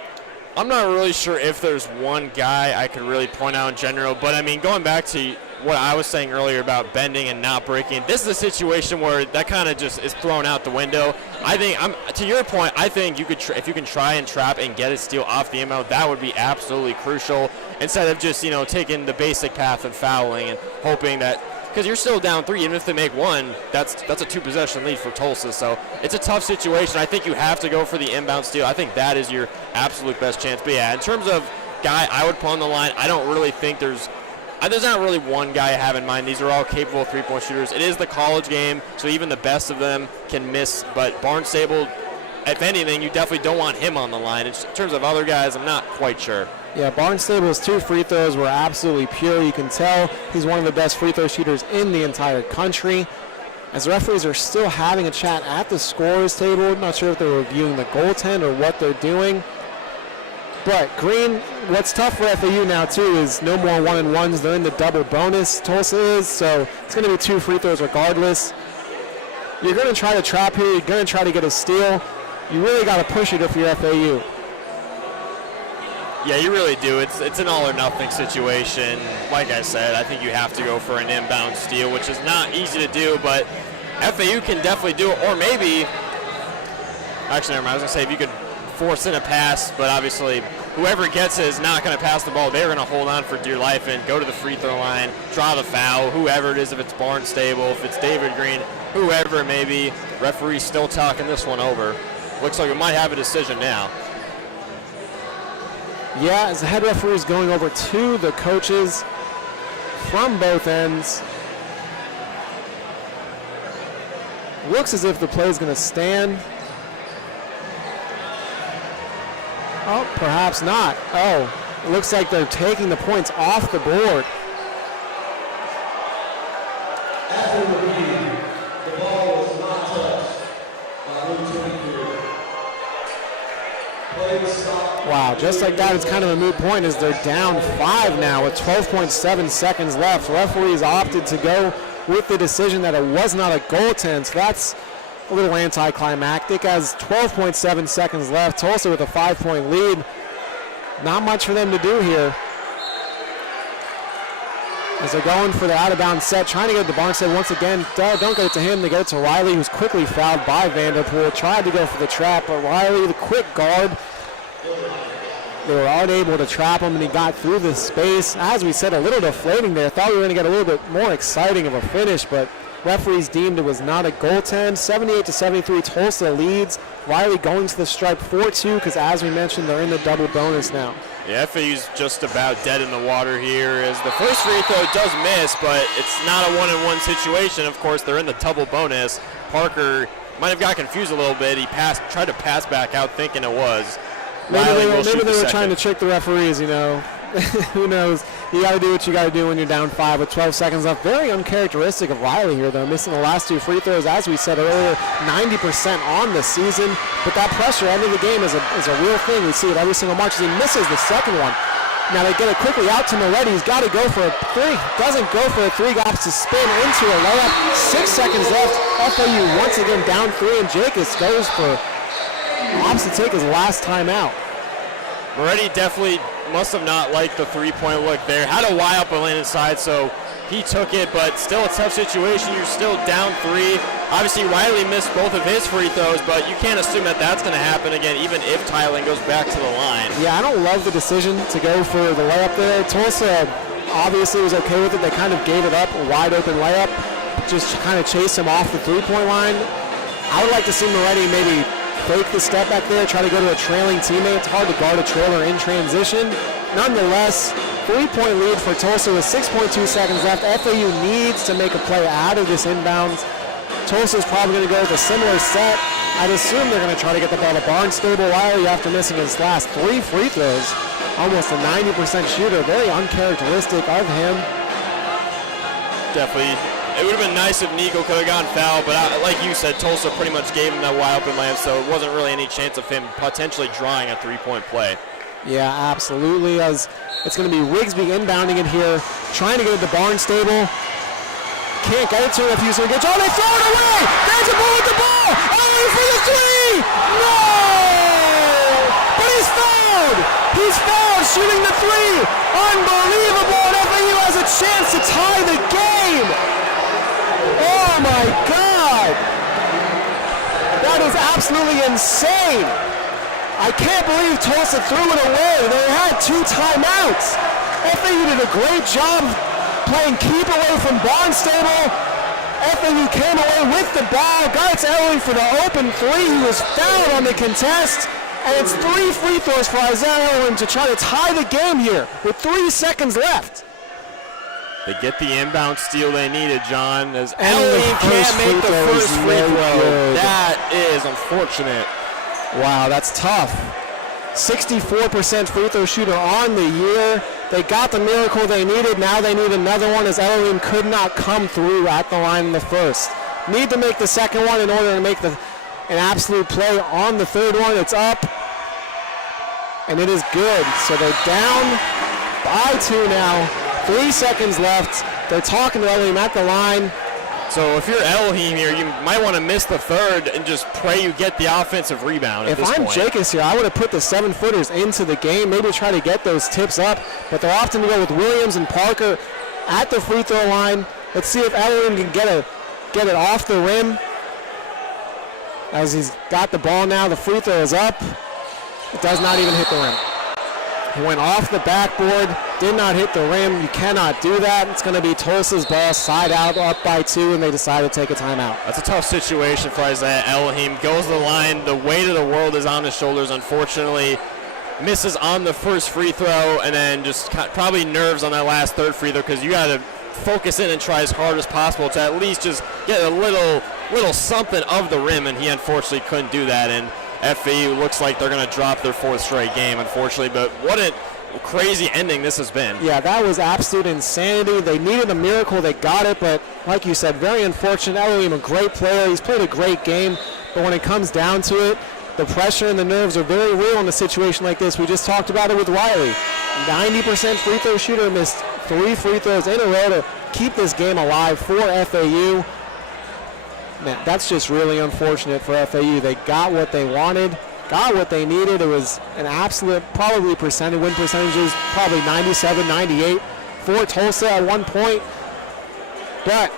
I'm not really sure if there's one guy I could really point out in general, but I mean, going back to what I was saying earlier about bending and not breaking, this is a situation where that kind of just is thrown out the window. I think, to your point, I think you could if you can try and trap and get a steal off the inbound, that would be absolutely crucial, instead of just, taking the basic path and fouling and hoping that, because you're still down 3, even if they make 1, that's a 2-possession lead for Tulsa. So it's a tough situation. I think you have to go for the inbound steal. I think that is your absolute best chance. But yeah, in terms of guy I would put on the line, I don't really think there's not really one guy I have in mind. These are all capable 3-point shooters. It is the college game, so even the best of them can miss. But Barnstable, if anything, you definitely don't want him on the line. In terms of other guys, I'm not quite sure. Yeah, Barnstable's 2 free throws were absolutely pure. You can tell he's one of the best free throw shooters in the entire country. As the referees are still having a chat at the scorer's table, I'm not sure if they're reviewing the goaltend or what they're doing. But Green, what's tough for FAU now too is no more 1-and-1s. They're in the double bonus, Tulsa is, so it's going to be 2 free throws regardless. You're going to try to trap here. You're going to try to get a steal. You really got to push it if you're FAU. Yeah, you really do. It's an all-or-nothing situation. Like I said, I think you have to go for an inbound steal, which is not easy to do, but FAU can definitely do it. Or maybe, actually, never mind. I was going to say if you could force in a pass, but obviously whoever gets it is not going to pass the ball. They're going to hold on for dear life and go to the free throw line, draw the foul, whoever it is, if it's Barnstable, if it's David Green, whoever it may be. Referee's still talking this one over. Looks like we might have a decision now. Yeah, as the head referee is going over to the coaches from both ends. Looks as if the play is going to stand. Oh, perhaps not. Oh, it looks like they're taking the points off the board. After the review, the ball was not touched by number 23. Play was stopped. Wow, just like that, it's kind of a moot point as they're down 5 now with 12.7 seconds left. Referees opted to go with the decision that it was not a goaltend, so that's a little anticlimactic as 12.7 seconds left. Tulsa with a 5-point lead. Not much for them to do here. As they're going for the out-of-bounds set, trying to get it to Barnstead once again. Don't get it to him. They get it to Riley, who's quickly fouled by Vanderpool. Tried to go for the trap, but Riley, the quick guard, they were unable to trap him, and he got through the space. As we said, a little deflating there. Thought we were going to get a little bit more exciting of a finish, but referees deemed it was not a goaltend. 78-73, Tulsa leads. Riley going to the stripe 4-2 because, as we mentioned, they're in the double bonus now. Yeah, FAU's just about dead in the water here as the first free throw does miss, but it's not a 1-on-1 situation. Of course, they're in the double bonus. Parker might have got confused a little bit. He tried to pass back out thinking it was. Maybe they were trying to trick the referees, Who knows? You got to do what you got to do when you're down 5 with 12 seconds left. Very uncharacteristic of Riley here, though, missing the last 2 free throws. As we said earlier, 90% on the season. But that pressure end of the game is a real thing. We see it every single match as he misses the second one. Now they get it quickly out to Moretti. He's got to go for a three. Doesn't go for a three. Got to spin into a layup. 6 seconds left. FAU once again down 3, and Jacobs goes for opts to take his last timeout. Moretti definitely must have not liked the three-point look there. Had a wide open lane inside, so he took it, but still a tough situation. You're still down 3. Obviously, Riley missed both of his free throws, but you can't assume that that's going to happen again, even if Tylen goes back to the line. Yeah, I don't love the decision to go for the layup there. Tulsa obviously was okay with it. They kind of gave it up, a wide open layup, just kind of chase him off the three-point line. I would like to see Moretti maybe fake the step back there, try to go to a trailing teammate. It's hard to guard a trailer in transition. Nonetheless, 3-point lead for Tulsa with 6.2 seconds left. FAU needs to make a play out of this inbounds. Tulsa's probably going to go with a similar set. I'd assume they're going to try to get the ball to Barnstable. Riley, after missing his last 3 free throws, almost a 90% shooter. Very uncharacteristic of him. Definitely. It would have been nice if Nico could have gotten fouled, but like you said, Tulsa pretty much gave him that wide open layup, so it wasn't really any chance of him potentially drawing a 3-point play. Yeah, absolutely. As it's going to be Rigsby inbounding it here, trying to get it to Barnstable. Can't get it to him if he's going to get. Oh, they throw it away! There's a ball with the ball! Oh, for the 3! No! But he's fouled! He's fouled, shooting the 3! Unbelievable! And FAU has a chance to tie the game! Oh my God! That is absolutely insane! I can't believe Tulsa threw it away. They had 2 timeouts. FAU did a great job playing keep away from Barnstable. FAU came away with the ball, got it to Elwing for the open 3. He was fouled on the contest, and it's 3 free throws for Isaiah Elwing to try to tie the game here with 3 seconds left. They get the inbound steal they needed, John, as And Elwing the first can't make free the throw first is free no throw. good. That is unfortunate. Wow, that's tough. 64% free throw shooter on the year. They got the miracle they needed. Now they need another one as Elohim could not come through at the line in the first. Need to make the second one in order to make an absolute play on the third one. It's up, and it is good. So they're down by 2 now. 3 seconds left. They're talking to Elohim at the line. So if you're Elohim here, you might want to miss the third and just pray you get the offensive rebound at this point. If I'm Jacobs here, I would have put the 7-footers into the game, maybe try to get those tips up, but they're often to go with Williams and Parker at the free throw line. Let's see if Elohim can get it off the rim. As he's got the ball now, the free throw is up. It does not even hit the rim. He went off the backboard, did not hit the rim. You cannot do that. It's going to be Tulsa's ball, side out, up by 2, and they decide to take a timeout. That's a tough situation for Isaiah Elohim. Goes to the line. The weight of the world is on his shoulders, unfortunately. Misses on the first free throw, and then just probably nerves on that last third free throw because you got to focus in and try as hard as possible to at least just get a little something of the rim, and he unfortunately couldn't do that. And FAU looks like they're going to drop their 4th straight game, unfortunately, but what a crazy ending this has been. Yeah, that was absolute insanity. They needed a miracle. They got it, but like you said, very unfortunate. Elohim, a great player. He's played a great game, but when it comes down to it, the pressure and the nerves are very real in a situation like this. We just talked about it with Riley. 90% free throw shooter, missed 3 free throws in a row to keep this game alive for FAU. Man, that's just really unfortunate for FAU. They got what they wanted, got what they needed. It was an absolute, probably win percentages, probably 97, 98 for Tulsa at one point. But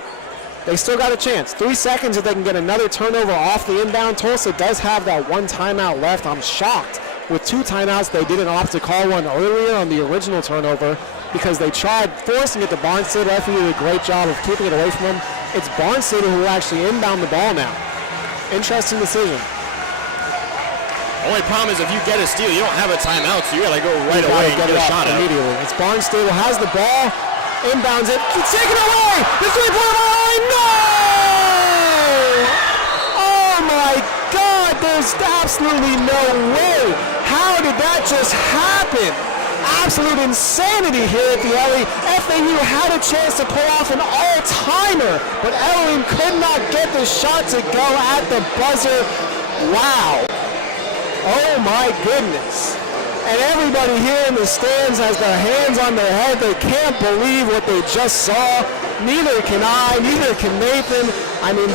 they still got a chance. 3 seconds if they can get another turnover off the inbound. Tulsa does have that 1 timeout left. I'm shocked. With 2 timeouts, they didn't opt to call one earlier on the original turnover because they tried forcing it to Barnstable. FAU did a great job of keeping it away from them. It's Barnstable who will actually inbound the ball now. Interesting decision. Only problem is if you get a steal, you don't have a timeout, so you got to go right away and get a shot immediately. It's Barnstable has the ball, inbounds it, it's taken away. The 3-point line, no! Oh my God, there's absolutely no way. How did that just happen? Absolute insanity here at the Ellie. FAU had a chance to pull off an all-timer, but Elohim could not get the shot to go at the buzzer. Wow. Oh my goodness. And everybody here in the stands has their hands on their head. They can't believe what they just saw. Neither can I, neither can Nathan. I mean,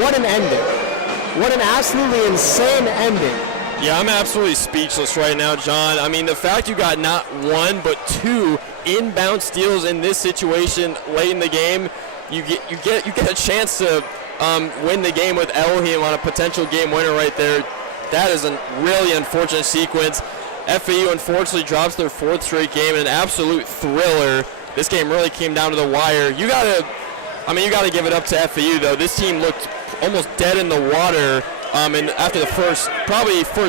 what an ending. What an absolutely insane ending. Yeah, I'm absolutely speechless right now, John. I mean, the fact you got not one but two inbound steals in this situation late in the game, you get a chance to win the game with Elohim on a potential game winner right there. That is a really unfortunate sequence. FAU unfortunately drops their fourth straight game in an absolute thriller. This game really came down to the wire. You gotta give it up to FAU though. This team looked almost dead in the water. And after the first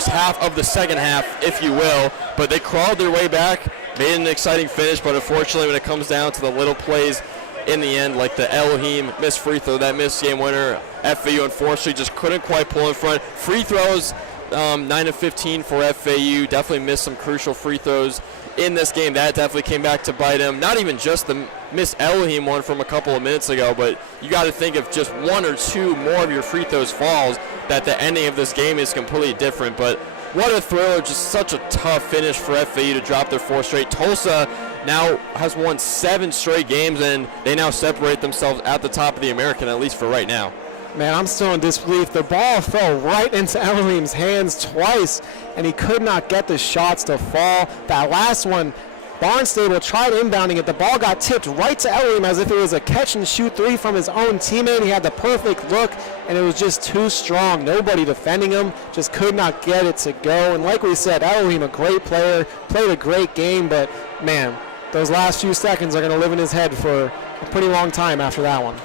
half of the second half, if you will, but they crawled their way back, made an exciting finish, but unfortunately when it comes down to the little plays in the end, like the Elohim missed free throw, that missed game winner, FAU unfortunately just couldn't quite pull in front. Free throws, 9 of 15 for FAU, definitely missed some crucial free throws in this game. That definitely came back to bite him. Not even just the missed Elohim one from a couple of minutes ago, but you got to think if just one or two more of your free throws falls, that the ending of this game is completely different. But what a thriller, just such a tough finish for FAU to drop their fourth straight. Tulsa now has won 7 straight games, and they now separate themselves at the top of the American, at least for right now. Man, I'm still in disbelief. The ball fell right into Elohim's hands twice, and he could not get the shots to fall. That last one, Barnstable tried inbounding it. The ball got tipped right to Elohim as if it was a catch-and-shoot three from his own teammate. He had the perfect look, and it was just too strong. Nobody defending him, just could not get it to go. And like we said, Elohim, a great player, played a great game, but, man, those last few seconds are going to live in his head for a pretty long time after that one.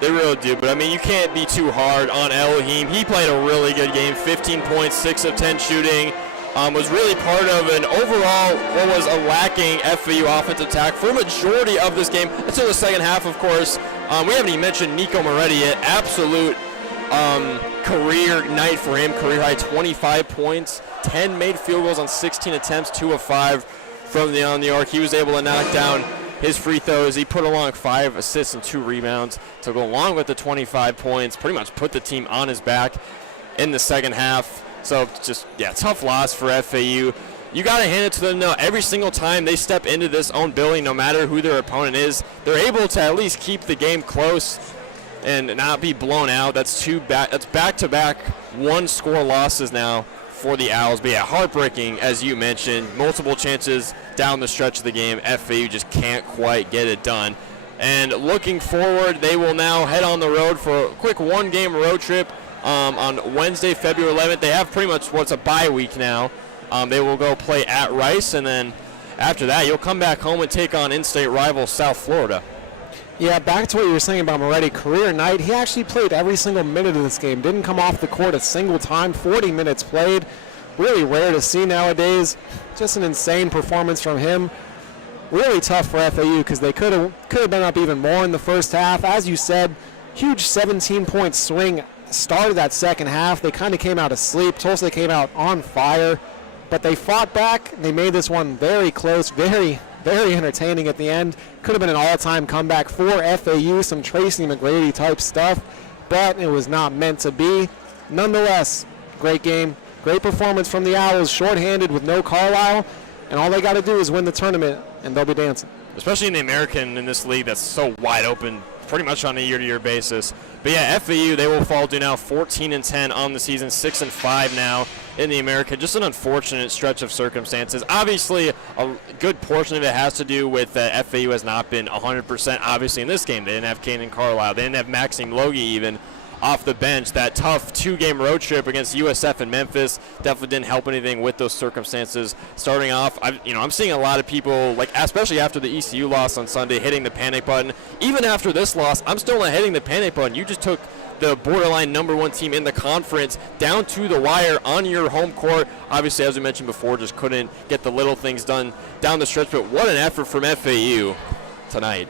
They really do, but I mean, you can't be too hard on Elohim. He played a really good game, 15 points, 6 of 10 shooting. Was really part of an overall what was a lacking FAU offensive attack for a majority of this game until the second half, of course. We haven't even mentioned Nico Moretti yet. Absolute career night for him. Career high 25 points, 10 made field goals on 16 attempts, 2 of 5 from the arc. He was able to knock down his free throws. He put along 5 assists and 2 rebounds to go along with the 25 points, pretty much put the team on his back in the second half. So just, yeah, tough loss for FAU. You got to hand it to them, though. Every single time they step into this own building, no matter who their opponent is, they're able to at least keep the game close and not be blown out. That's back-to-back one-score losses now for the Owls. But, yeah, heartbreaking, as you mentioned. Multiple chances down the stretch of the game. FAU just can't quite get it done. And looking forward, they will now head on the road for a quick one-game road trip. On Wednesday, February 11th, they have pretty much what's a bye week now. They will go play at Rice, and then after that, you'll come back home and take on in-state rival South Florida. Yeah, back to what you were saying about Moretti, career night. He actually played every single minute of this game. Didn't come off the court a single time. 40 minutes played. Really rare to see nowadays. Just an insane performance from him. Really tough for FAU because they could have been up even more in the first half. As you said, huge 17-point swing. Started that second half. They kind of came out asleep. Tulsa came out on fire, but they fought back. They made this one very close, very, very entertaining at the end. Could have been an all-time comeback for FAU, some Tracy McGrady type stuff, but it was not meant to be. Nonetheless, great game, great performance from the Owls, shorthanded with no Carlisle, and all they got to do is win the tournament, and they'll be dancing. Especially in the American in this league that's so wide open pretty much on a year-to-year basis. But yeah, FAU, they will fall to now 14-10 on the season, 6-5 now in the American. Just an unfortunate stretch of circumstances. Obviously, a good portion of it has to do with FAU has not been 100% obviously in this game. They didn't have Kanan Carlisle. They didn't have Maxime Logie even off the bench. That tough 2-game road trip against USF and Memphis definitely didn't help anything with those circumstances. Starting off, I'm seeing a lot of people, like especially after the ECU loss on Sunday, hitting the panic button. Even after this loss, I'm still not hitting the panic button. You just took the borderline #1 team in the conference down to the wire on your home court. Obviously, as we mentioned before, just couldn't get the little things done down the stretch. But what an effort from FAU tonight.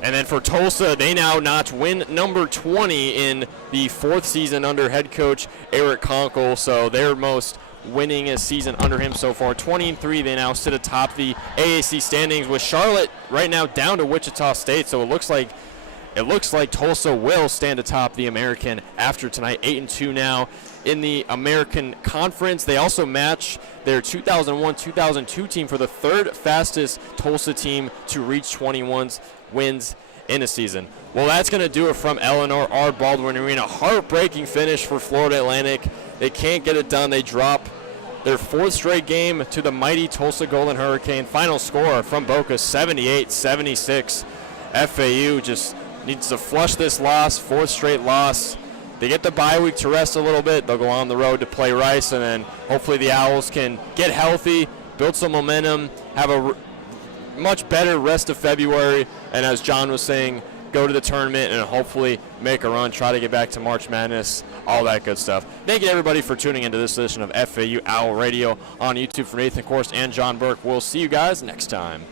And then for Tulsa, they now notch win number 20 in the 4th season under head coach Eric Conkle. So their most winningest season under him so far. 20-3, they now sit atop the AAC standings with Charlotte right now down to Wichita State. So it looks like Tulsa will stand atop the American after tonight. 8-2 now in the American Conference. They also match their 2001-2002 team for the third fastest Tulsa team to reach 21 wins in a season. Well, that's going to do it from Eleanor R. Baldwin Arena. Heartbreaking finish for Florida Atlantic. They can't get it done. They drop their fourth straight game to the mighty Tulsa Golden Hurricane. Final score from Boca, 78-76. FAU just needs to flush this loss, fourth straight loss. They get the bye week to rest a little bit. They'll go on the road to play Rice, and then hopefully the Owls can get healthy, build some momentum, have a much better rest of February, and as John was saying, go to the tournament and hopefully make a run, try to get back to March Madness, all that good stuff. Thank you, everybody, for tuning into this edition of FAU Owl Radio on YouTube. For Nathan Korst and John Burke, we'll see you guys next time.